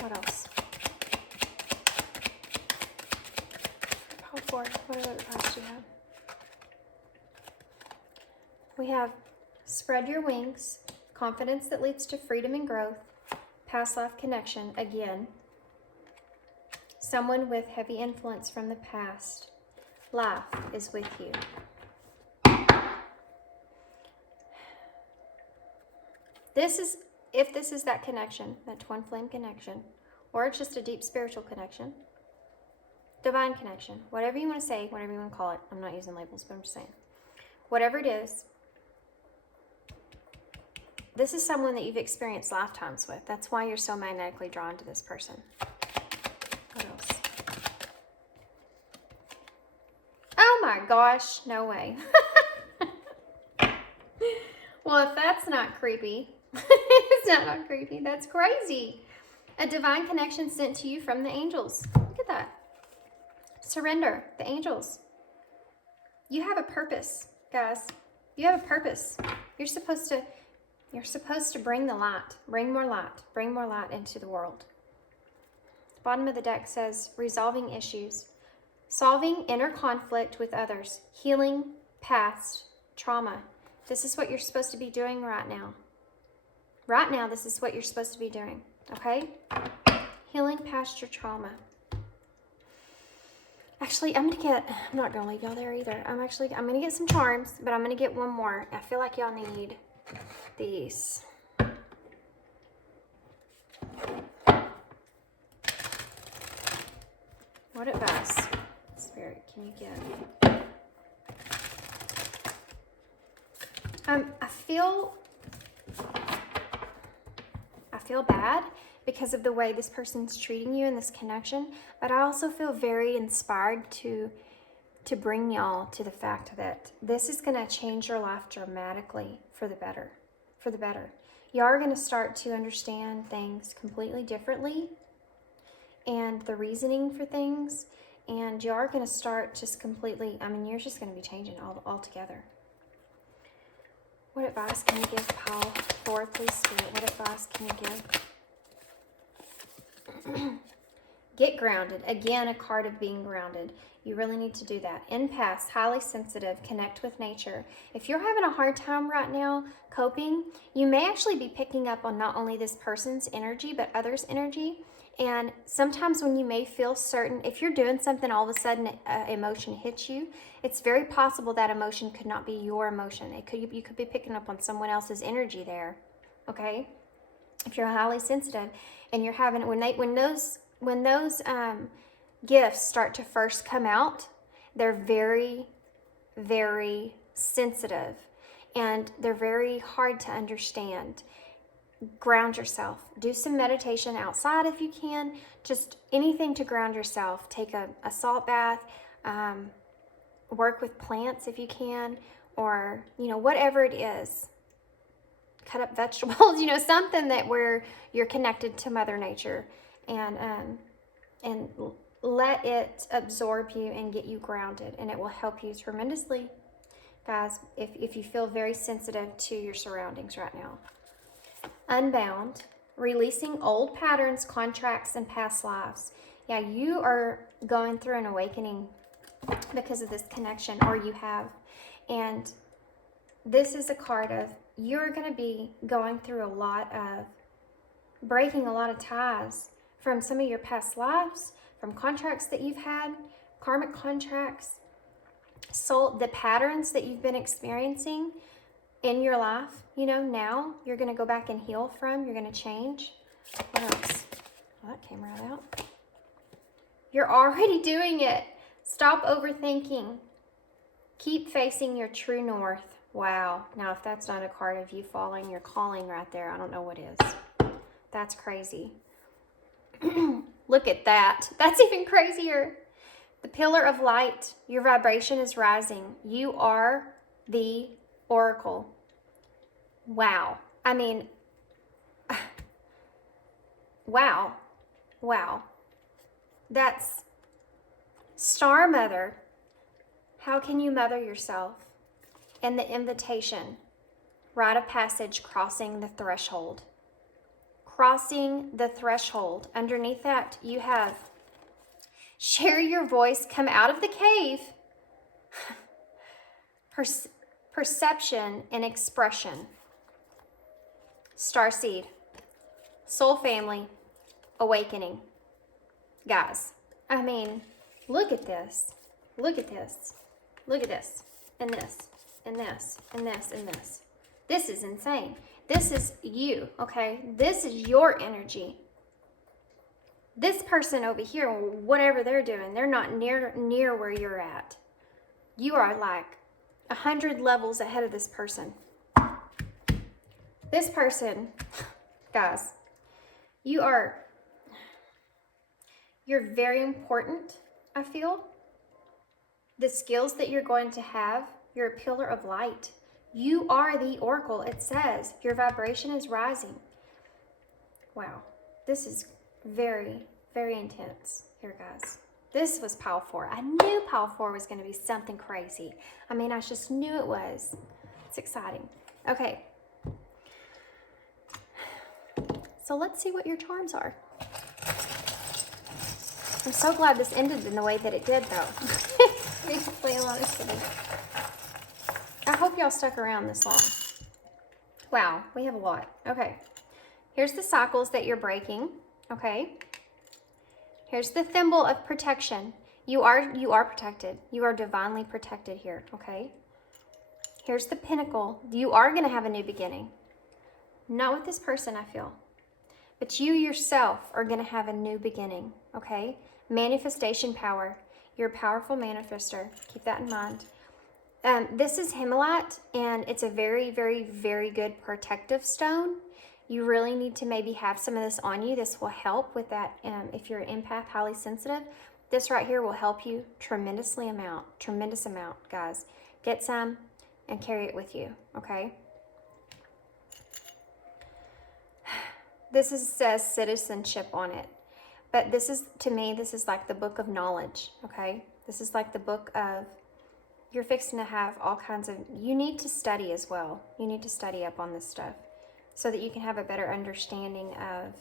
What else? What other advice do you have? We have spread your wings, confidence that leads to freedom and growth, past life connection, again, someone with heavy influence from the past, life is with you. If this is that connection, that twin flame connection, or it's just a deep spiritual connection, divine connection, whatever you want to say, whatever you want to call it. I'm not using labels, but I'm just saying. Whatever it is, this is someone that you've experienced lifetimes with. That's why you're so magnetically drawn to this person. What else? Oh my gosh, no way. Well, if that's not creepy, it's not creepy. That's crazy. A divine connection sent to you from the angels. Look at that. Surrender, the angels. You have a purpose, guys. You have a purpose. You're supposed to bring the light, bring more light into the world. The bottom of the deck says resolving issues, solving inner conflict with others, healing past trauma. This is what you're supposed to be doing right now. Right now, this is what you're supposed to be doing, okay? Healing past your trauma. Actually, I'm not going to leave y'all there either. I'm going to get some charms, but I'm going to get one more. I feel like y'all need these. What advice, Spirit, can you give? I feel bad because of the way this person's treating you in this connection, but I also feel very inspired to bring y'all to the fact that this is going to change your life dramatically for the better. Y'all are going to start to understand things completely differently, and the reasoning for things. And you are going to start just completely, I mean, you're just going to be changing altogether. What advice can you give, Paul? Lord, please, Spirit, what advice can you give? Get grounded. Again, a card of being grounded. You really need to do that. Empaths, highly sensitive, connect with nature. If you're having a hard time right now coping, you may actually be picking up on not only this person's energy, but others' energy. And sometimes when you may feel certain, if you're doing something, all of a sudden emotion hits you, it's very possible that emotion could not be your emotion. You could be picking up on someone else's energy there, okay? If you're highly sensitive and you're having, when those gifts start to first come out, they're very, very sensitive and they're very hard to understand. Ground yourself. Do some meditation outside if you can. Just anything to ground yourself. Take a salt bath. Work with plants if you can, or whatever it is. Cut up vegetables. Something that where you're connected to Mother Nature, and let it absorb you and get you grounded, and it will help you tremendously, guys. If you feel very sensitive to your surroundings right now. Unbound, releasing old patterns, contracts, and past lives. Yeah, you are going through an awakening because of this connection, or you have. And this is a card of you're going to be going through a lot of breaking a lot of ties from some of your past lives, from contracts that you've had, karmic contracts, the patterns that you've been experiencing in your life, now you're going to go back and heal from, you're going to change. What else? Well, that came right out. You're already doing it. Stop overthinking. Keep facing your true north. Wow. Now, if that's not a card of you following your calling right there, I don't know what is. That's crazy. Look at that. That's even crazier. The pillar of light. Your vibration is rising. You are the Oracle. Wow. I mean, wow. Wow. That's Star Mother. How can you mother yourself? And the invitation. Rite of passage, crossing the threshold. Crossing the threshold. Underneath that, you have share your voice, come out of the cave. Perception and expression. Starseed, soul family, awakening. Guys, I mean, look at this. Look at this. Look at this. And this. And this. And this. And this. This is insane. This is you, okay? This is your energy. This person over here, whatever they're doing, they're not near where you're at. You are like 100 levels ahead of this person. This person, guys, you're very important, I feel. The skills that you're going to have, you're a pillar of light. You are the Oracle. It says your vibration is rising. Wow. This is very, very intense here, guys. This was Pile 4. I knew Pile 4 was going to be something crazy. I mean, I just knew it was. It's exciting. Okay. So let's see what your charms are. I'm so glad this ended in the way that it did, though. Makes me play a lot of city. I hope y'all stuck around this long. Wow, we have a lot. Okay. Here's the cycles that you're breaking. Okay. Here's the thimble of protection. You are protected. You are divinely protected here. Okay. Here's the pinnacle. You are going to have a new beginning. Not with this person, I feel. But you yourself are going to have a new beginning, okay? Manifestation power. You're a powerful manifester. Keep that in mind. This is ℚ𝕚𝕚, and it's a very, very, very good protective stone. You really need to maybe have some of this on you. This will help with that. If you're an empath, highly sensitive, this right here will help you tremendous amount, guys. Get some and carry it with you, okay? This says citizenship on it. But this is, to me, this is like the book of knowledge, okay? This is like the book of, you're fixing to have all kinds of, you need to study as well. You need to study up on this stuff so that you can have a better understanding of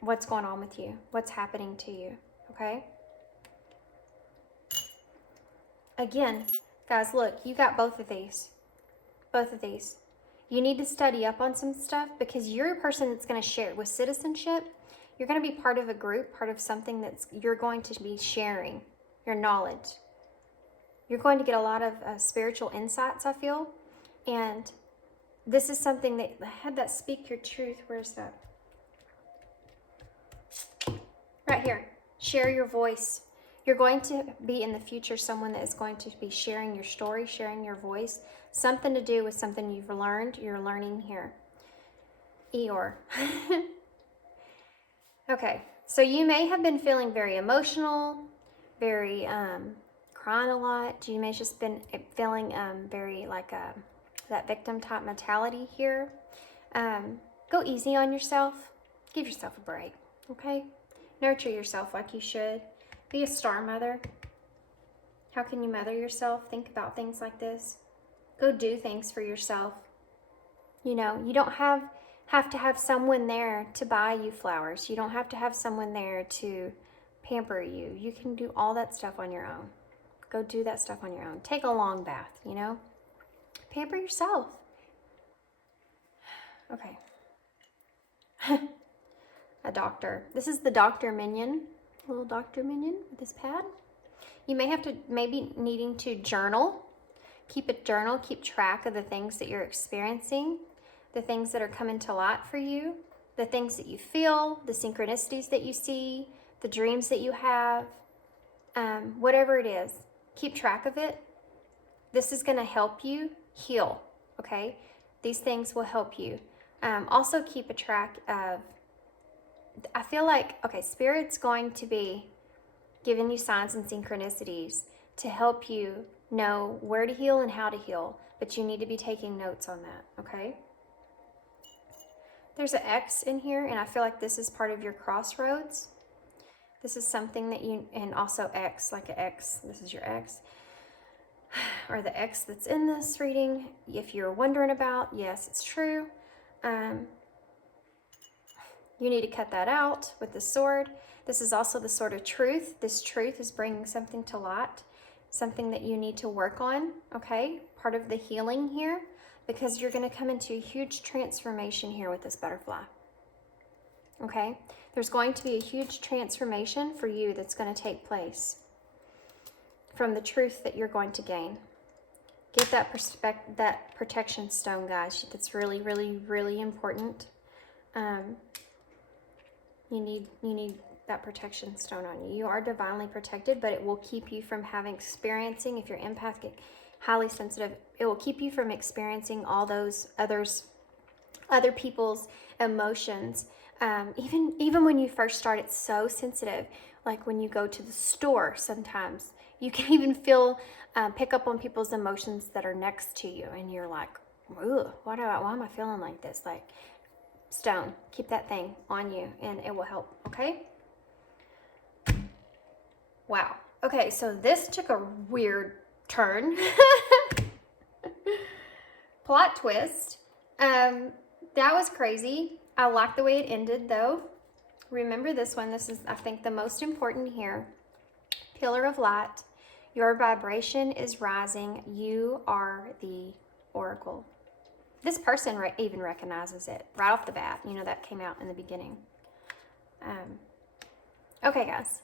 what's going on with you, what's happening to you, okay? Again, guys, look, you got both of these. Both of these. You need to study up on some stuff because you're a person that's going to share with citizenship. You're going to be part of a group, part of something that's, you're going to be sharing your knowledge. You're going to get a lot of spiritual insights, I feel. And this is something that, I had that speak your truth. Where's that? Right here. Share your voice. You're going to be in the future someone that is going to be sharing your story, sharing your voice. Something to do with something you've learned, you're learning here. Eeyore. Okay, so you may have been feeling very emotional, very crying a lot. You may have just been feeling very like that victim type mentality here. Go easy on yourself. Give yourself a break, okay? Nurture yourself like you should. Be a star mother. How can you mother yourself? Think about things like this. Go do things for yourself. You know, you don't have to have someone there to buy you flowers. You don't have to have someone there to pamper you. You can do all that stuff on your own. Go do that stuff on your own. Take a long bath, you know? Pamper yourself. Okay. A doctor. This is the Dr. Minion. Little Dr. Minion with his pad. You may have to, maybe needing to journal. Keep a journal, keep track of the things that you're experiencing, the things that are coming to light for you, the things that you feel, the synchronicities that you see, the dreams that you have, whatever it is, keep track of it. This is going to help you heal, okay? These things will help you. Also keep a track of, I feel like, okay, Spirit's going to be giving you signs and synchronicities to help you know where to heal and how to heal, but you need to be taking notes on that, okay? There's an X in here, and I feel like this is part of your crossroads. This is something that you, and also X, like an X, this is your X, or the X that's in this reading. If you're wondering about, yes, it's true. You need to cut that out with the sword. This is also the sword of truth. This truth is bringing something to light, something that you need to work on, okay? Part of the healing here, because you're going to come into a huge transformation here with this butterfly, okay? There's going to be a huge transformation for you that's going to take place from the truth that you're going to gain. Get that protection stone, guys. That's really, really, really important. You need that protection stone on you. You are divinely protected, but it will keep you from experiencing, if you're empathic, highly sensitive, it will keep you from experiencing all those other people's emotions. Even when you first start, it's so sensitive. Like when you go to the store, sometimes you can even pick up on people's emotions that are next to you, and you're like, "Ugh, why am I feeling like this?" Like, stone, keep that thing on you, and it will help. Okay. Wow. Okay, so this took a weird turn. Plot twist. That was crazy. I like the way it ended, though. Remember this one. This is, I think, the most important here. Pillar of light. Your vibration is rising. You are the oracle. This person even recognizes it right off the bat. You know, that came out in the beginning. Okay, guys.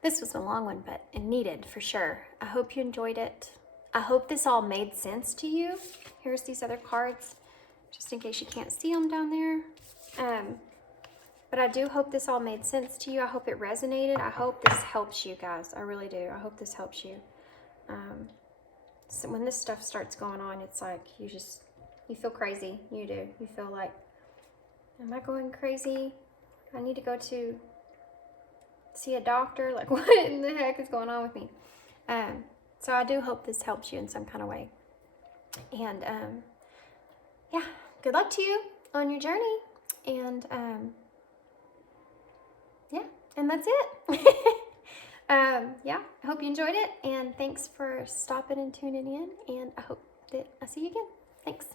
This was a long one, but it needed for sure. I hope you enjoyed it. I hope this all made sense to you. Here's these other cards, just in case you can't see them down there. But I do hope this all made sense to you. I hope it resonated. I hope this helps you, guys. I really do. I hope this helps you. So when this stuff starts going on, it's like you feel crazy. You do. You feel like, am I going crazy? I need to go to see a doctor. Like, what in the heck is going on with me? So I do hope this helps you in some kind of way. And yeah, good luck to you on your journey. And And that's it. Yeah, I hope you enjoyed it, and thanks for stopping and tuning in, and I hope that I see you again. Thanks.